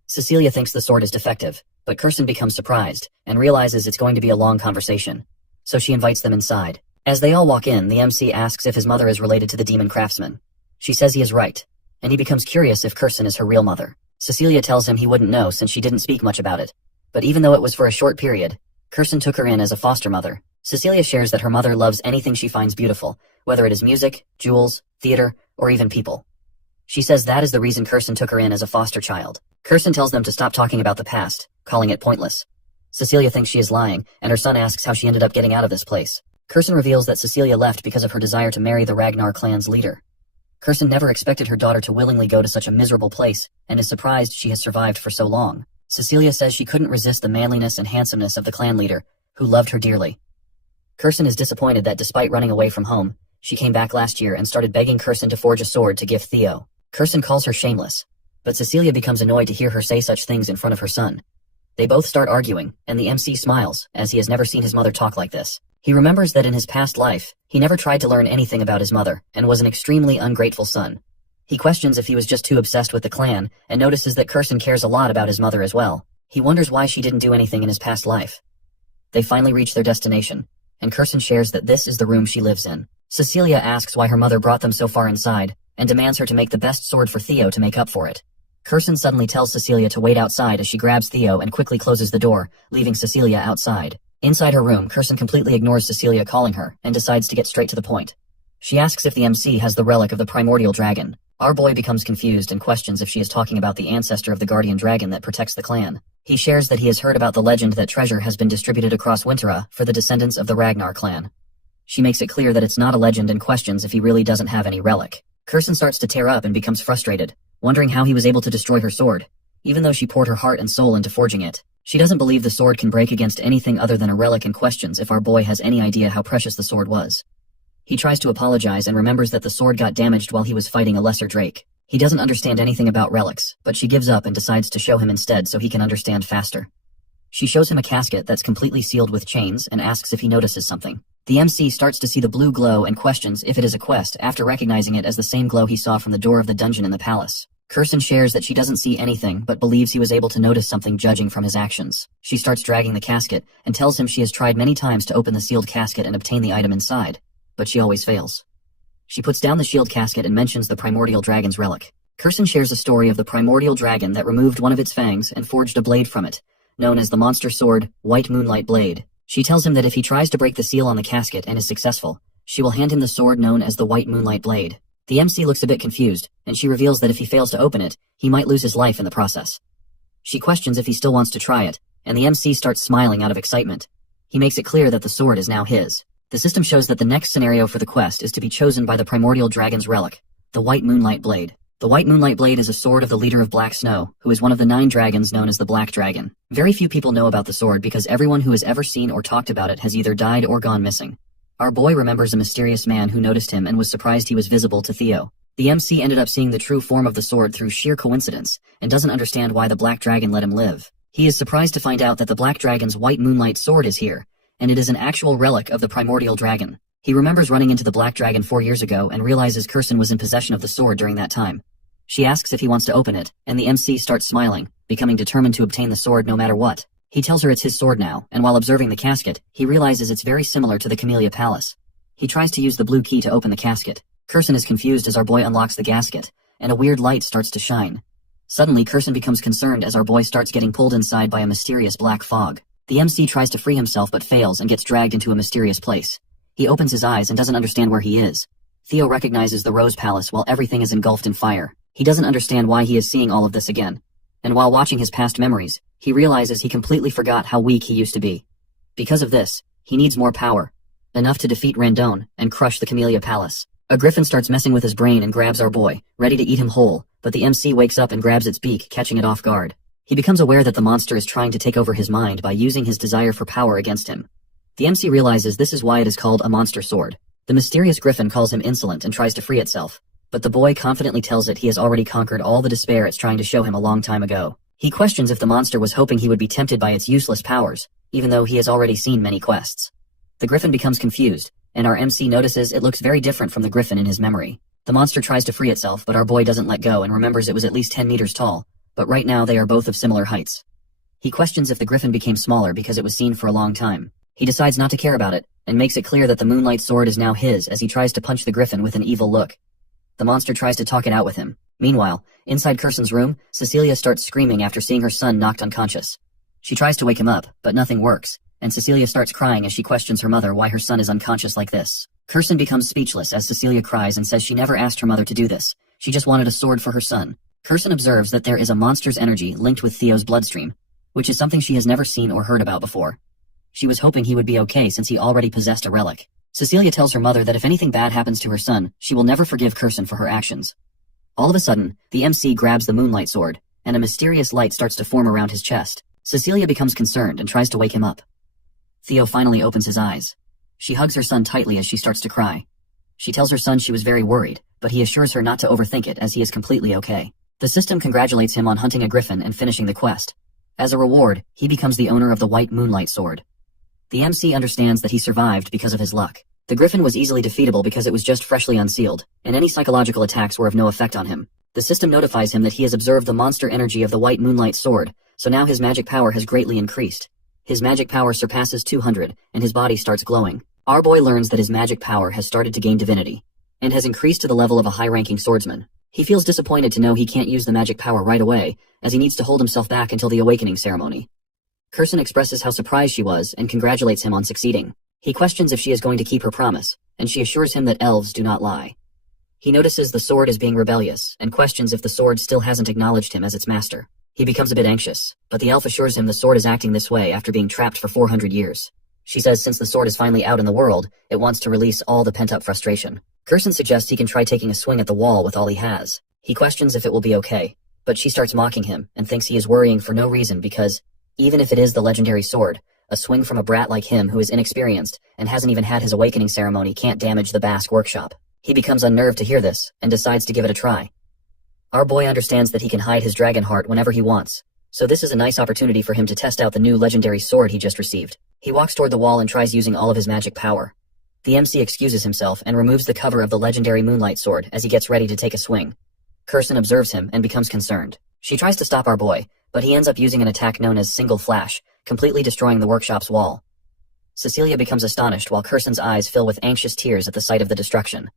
Cecilia thinks the sword is defective, but Kurson becomes surprised, and realizes it's going to be a long conversation. So she invites them inside. As they all walk in, the MC asks if his mother is related to the demon craftsman. She says he is right, and he becomes curious if Kurson is her real mother. Cecilia tells him he wouldn't know since she didn't speak much about it. But even though it was for a short period, Kurson took her in as a foster mother. Cecilia shares that her mother loves anything she finds beautiful, whether it is music, jewels, theater, or even people. She says that is the reason Kurson took her in as a foster child. Kurson tells them to stop talking about the past, calling it pointless. Cecilia thinks she is lying, and her son asks how she ended up getting out of this place. Kurson reveals that Cecilia left because of her desire to marry the Ragnar clan's leader. Kurson never expected her daughter to willingly go to such a miserable place, and is surprised she has survived for so long. Cecilia says she couldn't resist the manliness and handsomeness of the clan leader, who loved her dearly. Kurson is disappointed that despite running away from home, she came back last year and started begging Kurson to forge a sword to give Theo. Kurson calls her shameless, but Cecilia becomes annoyed to hear her say such things in front of her son. They both start arguing, and the MC smiles, as he has never seen his mother talk like this. He remembers that in his past life, he never tried to learn anything about his mother, and was an extremely ungrateful son. He questions if he was just too obsessed with the clan, and notices that Kurson cares a lot about his mother as well. He wonders why she didn't do anything in his past life. They finally reach their destination, and Kurson shares that this is the room she lives in. Cecilia asks why her mother brought them so far inside, and demands her to make the best sword for Theo to make up for it. Kurson suddenly tells Cecilia to wait outside as she grabs Theo and quickly closes the door, leaving Cecilia outside. Inside her room, Kurson completely ignores Cecilia calling her, and decides to get straight to the point. She asks if the MC has the relic of the primordial dragon. Our boy becomes confused and questions if she is talking about the ancestor of the guardian dragon that protects the clan. He shares that he has heard about the legend that treasure has been distributed across Winterra for the descendants of the Ragnar clan. She makes it clear that it's not a legend and questions if he really doesn't have any relic. Kurson starts to tear up and becomes frustrated, wondering how he was able to destroy her sword, even though she poured her heart and soul into forging it. She doesn't believe the sword can break against anything other than a relic and questions if our boy has any idea how precious the sword was. He tries to apologize and remembers that the sword got damaged while he was fighting a lesser drake. He doesn't understand anything about relics, but she gives up and decides to show him instead so he can understand faster. She shows him a casket that's completely sealed with chains and asks if he notices something. The MC starts to see the blue glow and questions if it is a quest after recognizing it as the same glow he saw from the door of the dungeon in the palace. Kurson shares that she doesn't see anything but believes he was able to notice something judging from his actions. She starts dragging the casket and tells him she has tried many times to open the sealed casket and obtain the item inside, but she always fails. She puts down the shield casket and mentions the primordial dragon's relic. Kurson shares a story of the primordial dragon that removed one of its fangs and forged a blade from it, known as the monster sword, White Moonlight Blade. She tells him that if he tries to break the seal on the casket and is successful, she will hand him the sword known as the White Moonlight Blade. The MC looks a bit confused, and she reveals that if he fails to open it, he might lose his life in the process. She questions if he still wants to try it, and the MC starts smiling out of excitement. He makes it clear that the sword is now his. The system shows that the next scenario for the quest is to be chosen by the primordial dragon's relic, the White Moonlight Blade. The White Moonlight Blade is a sword of the leader of Black Snow, who is one of the 9 dragons known as the Black Dragon. Very few people know about the sword because everyone who has ever seen or talked about it has either died or gone missing. Our boy remembers a mysterious man who noticed him and was surprised he was visible to Theo. The MC ended up seeing the true form of the sword through sheer coincidence, and doesn't understand why the Black Dragon let him live. He is surprised to find out that the Black Dragon's White Moonlight Sword is here, and it is an actual relic of the primordial dragon. He remembers running into the Black Dragon 4 years ago and realizes Kirsten was in possession of the sword during that time. She asks if he wants to open it, and the MC starts smiling, becoming determined to obtain the sword no matter what. He tells her it's his sword now, and while observing the casket, he realizes it's very similar to the Camellia Palace. He tries to use the blue key to open the casket. Kirsten is confused as our boy unlocks the gasket, and a weird light starts to shine. Suddenly, Kirsten becomes concerned as our boy starts getting pulled inside by a mysterious black fog. The MC tries to free himself but fails and gets dragged into a mysterious place. He opens his eyes and doesn't understand where he is. Theo recognizes the Rose Palace while everything is engulfed in fire. He doesn't understand why he is seeing all of this again. And while watching his past memories, he realizes he completely forgot how weak he used to be. Because of this, he needs more power. Enough to defeat Randone and crush the Camellia Palace. A griffin starts messing with his brain and grabs our boy, ready to eat him whole, but the MC wakes up and grabs its beak, catching it off guard. He becomes aware that the monster is trying to take over his mind by using his desire for power against him. The MC realizes this is why it is called a monster sword. The mysterious griffin calls him insolent and tries to free itself, but the boy confidently tells it he has already conquered all the despair it's trying to show him a long time ago. He questions if the monster was hoping he would be tempted by its useless powers, even though he has already seen many quests. The griffin becomes confused, and our MC notices it looks very different from the griffin in his memory. The monster tries to free itself, but our boy doesn't let go and remembers it was at least 10 meters tall, but right now they are both of similar heights. He questions if the griffin became smaller because it was seen for a long time. He decides not to care about it, and makes it clear that the Moonlight Sword is now his as he tries to punch the griffin with an evil look. The monster tries to talk it out with him. Meanwhile, inside Kirsten's room, Cecilia starts screaming after seeing her son knocked unconscious. She tries to wake him up, but nothing works, and Cecilia starts crying as she questions her mother why her son is unconscious like this. Kirsten becomes speechless as Cecilia cries and says she never asked her mother to do this. She just wanted a sword for her son. Kirsten observes that there is a monster's energy linked with Theo's bloodstream, which is something she has never seen or heard about before. She was hoping he would be okay since he already possessed a relic. Cecilia tells her mother that if anything bad happens to her son, she will never forgive Kirsten for her actions. All of a sudden, the MC grabs the Moonlight Sword, and a mysterious light starts to form around his chest. Cecilia becomes concerned and tries to wake him up. Theo finally opens his eyes. She hugs her son tightly as she starts to cry. She tells her son she was very worried, but he assures her not to overthink it as he is completely okay. The system congratulates him on hunting a griffin and finishing the quest. As a reward, he becomes the owner of the White Moonlight Sword. The MC understands that he survived because of his luck. The griffin was easily defeatable because it was just freshly unsealed, and any psychological attacks were of no effect on him. The system notifies him that he has observed the monster energy of the White Moonlight Sword, so now his magic power has greatly increased. His magic power surpasses 200, and his body starts glowing. Our boy learns that his magic power has started to gain divinity, and has increased to the level of a high-ranking swordsman. He feels disappointed to know he can't use the magic power right away, as he needs to hold himself back until the awakening ceremony. Kirsten expresses how surprised she was and congratulates him on succeeding. He questions if she is going to keep her promise, and she assures him that elves do not lie. He notices the sword is being rebellious, and questions if the sword still hasn't acknowledged him as its master. He becomes a bit anxious, but the elf assures him the sword is acting this way after being trapped for 400 years. She says since the sword is finally out in the world, it wants to release all the pent-up frustration. Kirsten suggests he can try taking a swing at the wall with all he has. He questions if it will be okay, but she starts mocking him and thinks he is worrying for no reason because, even if it is the legendary sword, a swing from a brat like him who is inexperienced and hasn't even had his awakening ceremony can't damage the Basque workshop. He becomes unnerved to hear this and decides to give it a try. Our boy understands that he can hide his dragon heart whenever he wants, so this is a nice opportunity for him to test out the new legendary sword he just received. He walks toward the wall and tries using all of his magic power. The MC excuses himself and removes the cover of the legendary Moonlight Sword as he gets ready to take a swing. Kirsten observes him and becomes concerned. She tries to stop our boy, but he ends up using an attack known as Single Flash, completely destroying the workshop's wall. Cecilia becomes astonished while Kirsten's eyes fill with anxious tears at the sight of the destruction.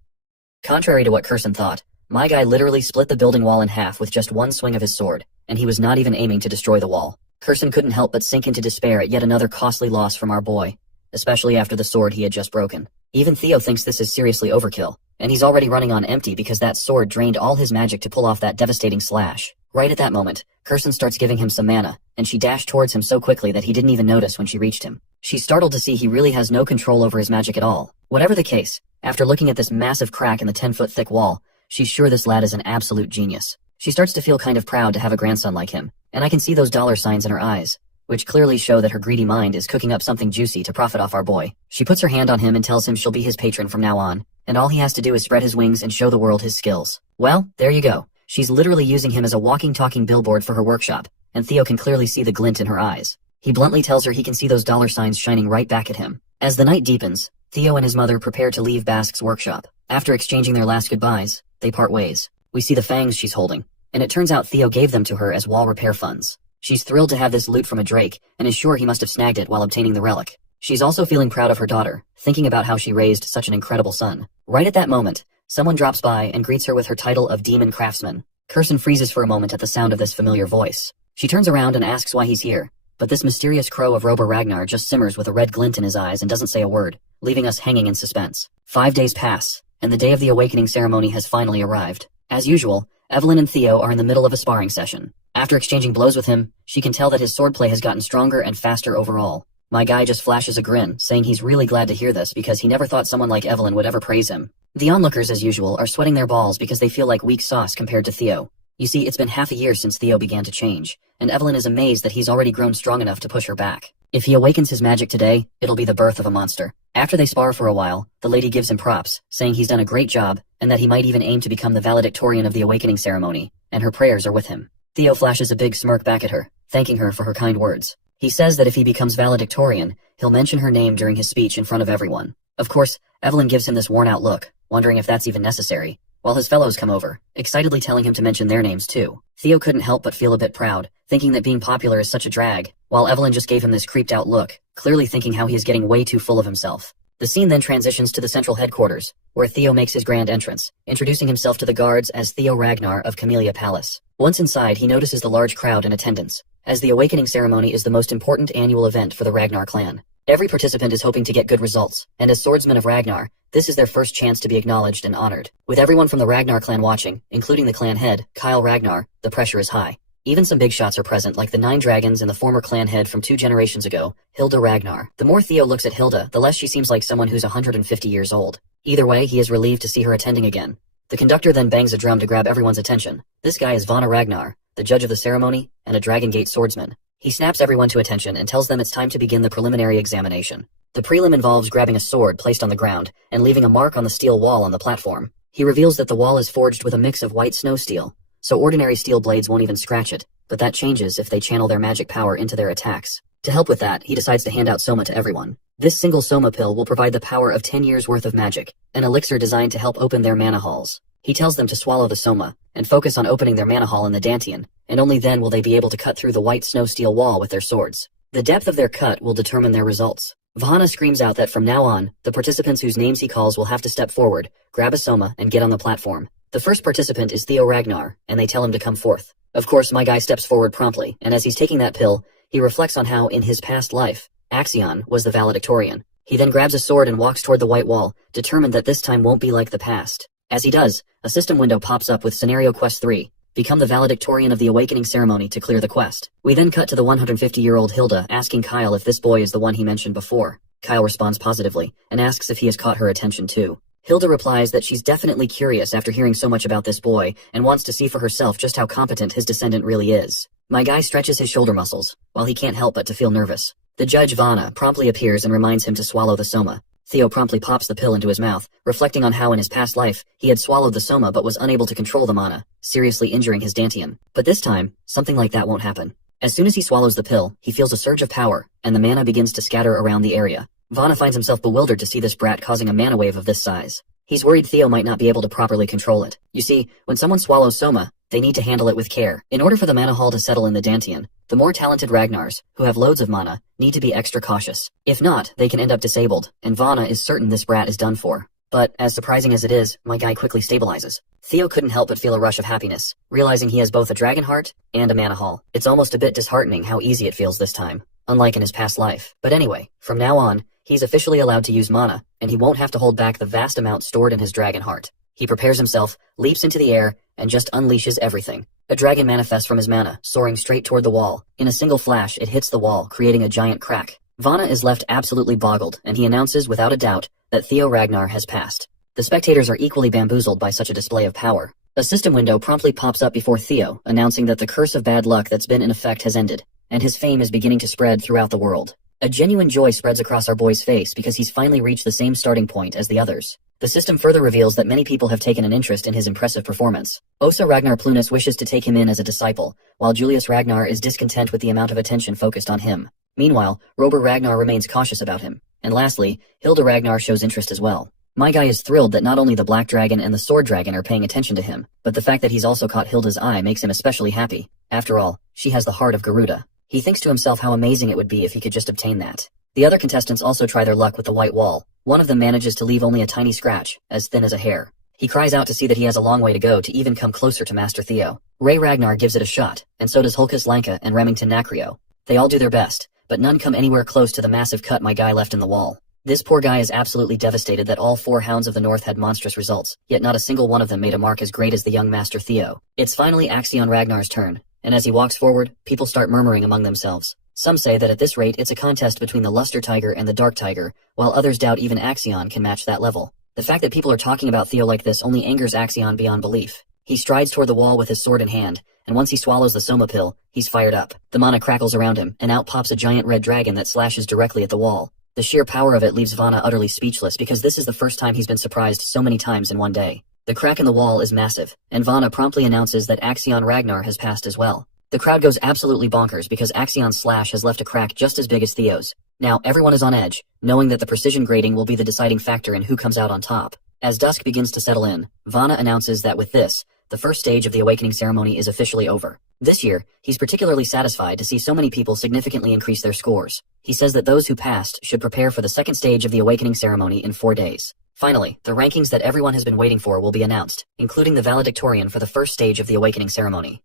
Contrary to what Kirsten thought, my guy literally split the building wall in half with just one swing of his sword, and he was not even aiming to destroy the wall. Kirsten couldn't help but sink into despair at yet another costly loss from our boy, especially after the sword he had just broken. Even Theo thinks this is seriously overkill, and he's already running on empty because that sword drained all his magic to pull off that devastating slash. Right at that moment, Kirsten starts giving him some mana, and she dashed towards him so quickly that he didn't even notice when she reached him. She's startled to see he really has no control over his magic at all. Whatever the case, after looking at this massive crack in the 10-foot thick wall, she's sure this lad is an absolute genius. She starts to feel kind of proud to have a grandson like him, and I can see those dollar signs in her eyes, which clearly show that her greedy mind is cooking up something juicy to profit off our boy. She puts her hand on him and tells him she'll be his patron from now on, and all he has to do is spread his wings and show the world his skills. Well, there you go. She's literally using him as a walking talking billboard for her workshop, and Theo can clearly see the glint in her eyes. He bluntly tells her he can see those dollar signs shining right back at him. As the night deepens, Theo and his mother prepare to leave Basque's workshop. After exchanging their last goodbyes, they part ways. We see the fangs she's holding, and it turns out Theo gave them to her as wall repair funds. She's thrilled to have this loot from a Drake, and is sure he must have snagged it while obtaining the relic. She's also feeling proud of her daughter, thinking about how she raised such an incredible son. Right at that moment, someone drops by and greets her with her title of Demon Craftsman. Kirsten freezes for a moment at the sound of this familiar voice. She turns around and asks why he's here, but this mysterious crow of Rober Ragnar just simmers with a red glint in his eyes and doesn't say a word, leaving us hanging in suspense. 5 days pass, and the day of the awakening ceremony has finally arrived. As usual, Evelyn and Theo are in the middle of a sparring session. After exchanging blows with him, she can tell that his swordplay has gotten stronger and faster overall. My guy just flashes a grin, saying he's really glad to hear this because he never thought someone like Evelyn would ever praise him. The onlookers, as usual, are sweating their balls because they feel like weak sauce compared to Theo. You see, it's been half a year since Theo began to change, and Evelyn is amazed that he's already grown strong enough to push her back. If he awakens his magic today, it'll be the birth of a monster. After they spar for a while, the lady gives him props, saying he's done a great job, and that he might even aim to become the valedictorian of the awakening ceremony, and her prayers are with him. Theo flashes a big smirk back at her, thanking her for her kind words. He says that if he becomes valedictorian, he'll mention her name during his speech in front of everyone. Of course, Evelyn gives him this worn-out look, wondering if that's even necessary, while his fellows come over, excitedly telling him to mention their names too. Theo couldn't help but feel a bit proud, thinking that being popular is such a drag, while Evelyn just gave him this creeped-out look, clearly thinking how he is getting way too full of himself. The scene then transitions to the central headquarters, where Theo makes his grand entrance, introducing himself to the guards as Theo Ragnar of Camellia Palace. Once inside, he notices the large crowd in attendance, as the awakening ceremony is the most important annual event for the Ragnar clan. Every participant is hoping to get good results, and as swordsmen of Ragnar, this is their first chance to be acknowledged and honored. With everyone from the Ragnar clan watching, including the clan head, Kyle Ragnar, the pressure is high. Even some big shots are present, like the 9 dragons and the former clan head from 2 generations ago, Hilda Ragnar. The more Theo looks at Hilda, the less she seems like someone who's 150 years old. Either way, he is relieved to see her attending again. The conductor then bangs a drum to grab everyone's attention. This guy is Vana Ragnar, the judge of the ceremony, and a Dragon Gate swordsman. He snaps everyone to attention and tells them it's time to begin the preliminary examination. The prelim involves grabbing a sword placed on the ground and leaving a mark on the steel wall on the platform. He reveals that the wall is forged with a mix of white snow steel, so ordinary steel blades won't even scratch it, but that changes if they channel their magic power into their attacks. To help with that, he decides to hand out Soma to everyone. This single Soma pill will provide the power of 10 years worth of magic, an elixir designed to help open their mana halls. He tells them to swallow the Soma, and focus on opening their mana hall in the Dantian, and only then will they be able to cut through the white snow steel wall with their swords. The depth of their cut will determine their results. Vahana screams out that from now on, the participants whose names he calls will have to step forward, grab a Soma, and get on the platform. The first participant is Theo Ragnar, and they tell him to come forth. Of course, my guy steps forward promptly, and as he's taking that pill, he reflects on how, in his past life, Axion was the valedictorian. He then grabs a sword and walks toward the white wall, determined that this time won't be like the past. As he does, a system window pops up with Scenario Quest 3, become the valedictorian of the awakening ceremony to clear the quest. We then cut to the 150-year-old Hilda asking Kyle if this boy is the one he mentioned before. Kyle responds positively, and asks if he has caught her attention too. Hilda replies that she's definitely curious after hearing so much about this boy, and wants to see for herself just how competent his descendant really is. My guy stretches his shoulder muscles, while he can't help but to feel nervous. The judge Vana promptly appears and reminds him to swallow the Soma. Theo promptly pops the pill into his mouth, reflecting on how in his past life, he had swallowed the Soma but was unable to control the mana, seriously injuring his Dantian. But this time, something like that won't happen. As soon as he swallows the pill, he feels a surge of power, and the mana begins to scatter around the area. Vana finds himself bewildered to see this brat causing a mana wave of this size. He's worried Theo might not be able to properly control it. You see, when someone swallows Soma, they need to handle it with care. In order for the mana hall to settle in the Dantian, the more talented Ragnars, who have loads of mana, need to be extra cautious. If not, they can end up disabled, and Vana is certain this brat is done for. But, as surprising as it is, my guy quickly stabilizes. Theo couldn't help but feel a rush of happiness, realizing he has both a dragon heart and a mana hall. It's almost a bit disheartening how easy it feels this time, unlike in his past life. But anyway, from now on, he's officially allowed to use mana, and he won't have to hold back the vast amount stored in his dragon heart. He prepares himself, leaps into the air, and just unleashes everything. A dragon manifests from his mana, soaring straight toward the wall. In a single flash, it hits the wall, creating a giant crack. Vana is left absolutely boggled, and he announces without a doubt that Theo Ragnar has passed. The spectators are equally bamboozled by such a display of power. A system window promptly pops up before Theo, announcing that the curse of bad luck that's been in effect has ended, and his fame is beginning to spread throughout the world. A genuine joy spreads across our boy's face because he's finally reached the same starting point as the others. The system further reveals that many people have taken an interest in his impressive performance. Osa Ragnar Plunus wishes to take him in as a disciple, while Julius Ragnar is discontent with the amount of attention focused on him. Meanwhile, Robert Ragnar remains cautious about him. And lastly, Hilda Ragnar shows interest as well. My guy is thrilled that not only the Black Dragon and the Sword Dragon are paying attention to him, but the fact that he's also caught Hilda's eye makes him especially happy. After all, she has the heart of Garuda. He thinks to himself how amazing it would be if he could just obtain that. The other contestants also try their luck with the white wall. One of them manages to leave only a tiny scratch, as thin as a hair. He cries out to see that he has a long way to go to even come closer to Master Theo. Ray Ragnar gives it a shot, and so does Hulkus Lanka and Remington Nacrio. They all do their best, but none come anywhere close to the massive cut my guy left in the wall. This poor guy is absolutely devastated that all 4 Hounds of the North had monstrous results, yet not a single one of them made a mark as great as the young Master Theo. It's finally Axion Ragnar's turn, and as he walks forward, people start murmuring among themselves. Some say that at this rate it's a contest between the Luster Tiger and the Dark Tiger, while others doubt even Axion can match that level. The fact that people are talking about Theo like this only angers Axion beyond belief. He strides toward the wall with his sword in hand, and once he swallows the Soma pill, he's fired up. The mana crackles around him, and out pops a giant red dragon that slashes directly at the wall. The sheer power of it leaves Vana utterly speechless because this is the first time he's been surprised so many times in one day. The crack in the wall is massive, and Vana promptly announces that Axion Ragnar has passed as well. The crowd goes absolutely bonkers because Axion's slash has left a crack just as big as Theo's. Now everyone is on edge, knowing that the precision grading will be the deciding factor in who comes out on top. As dusk begins to settle in, Vana announces that with this, the first stage of the awakening ceremony is officially over. This year, he's particularly satisfied to see so many people significantly increase their scores. He says that those who passed should prepare for the second stage of the awakening ceremony in 4 days. Finally, the rankings that everyone has been waiting for will be announced, including the valedictorian for the first stage of the awakening ceremony.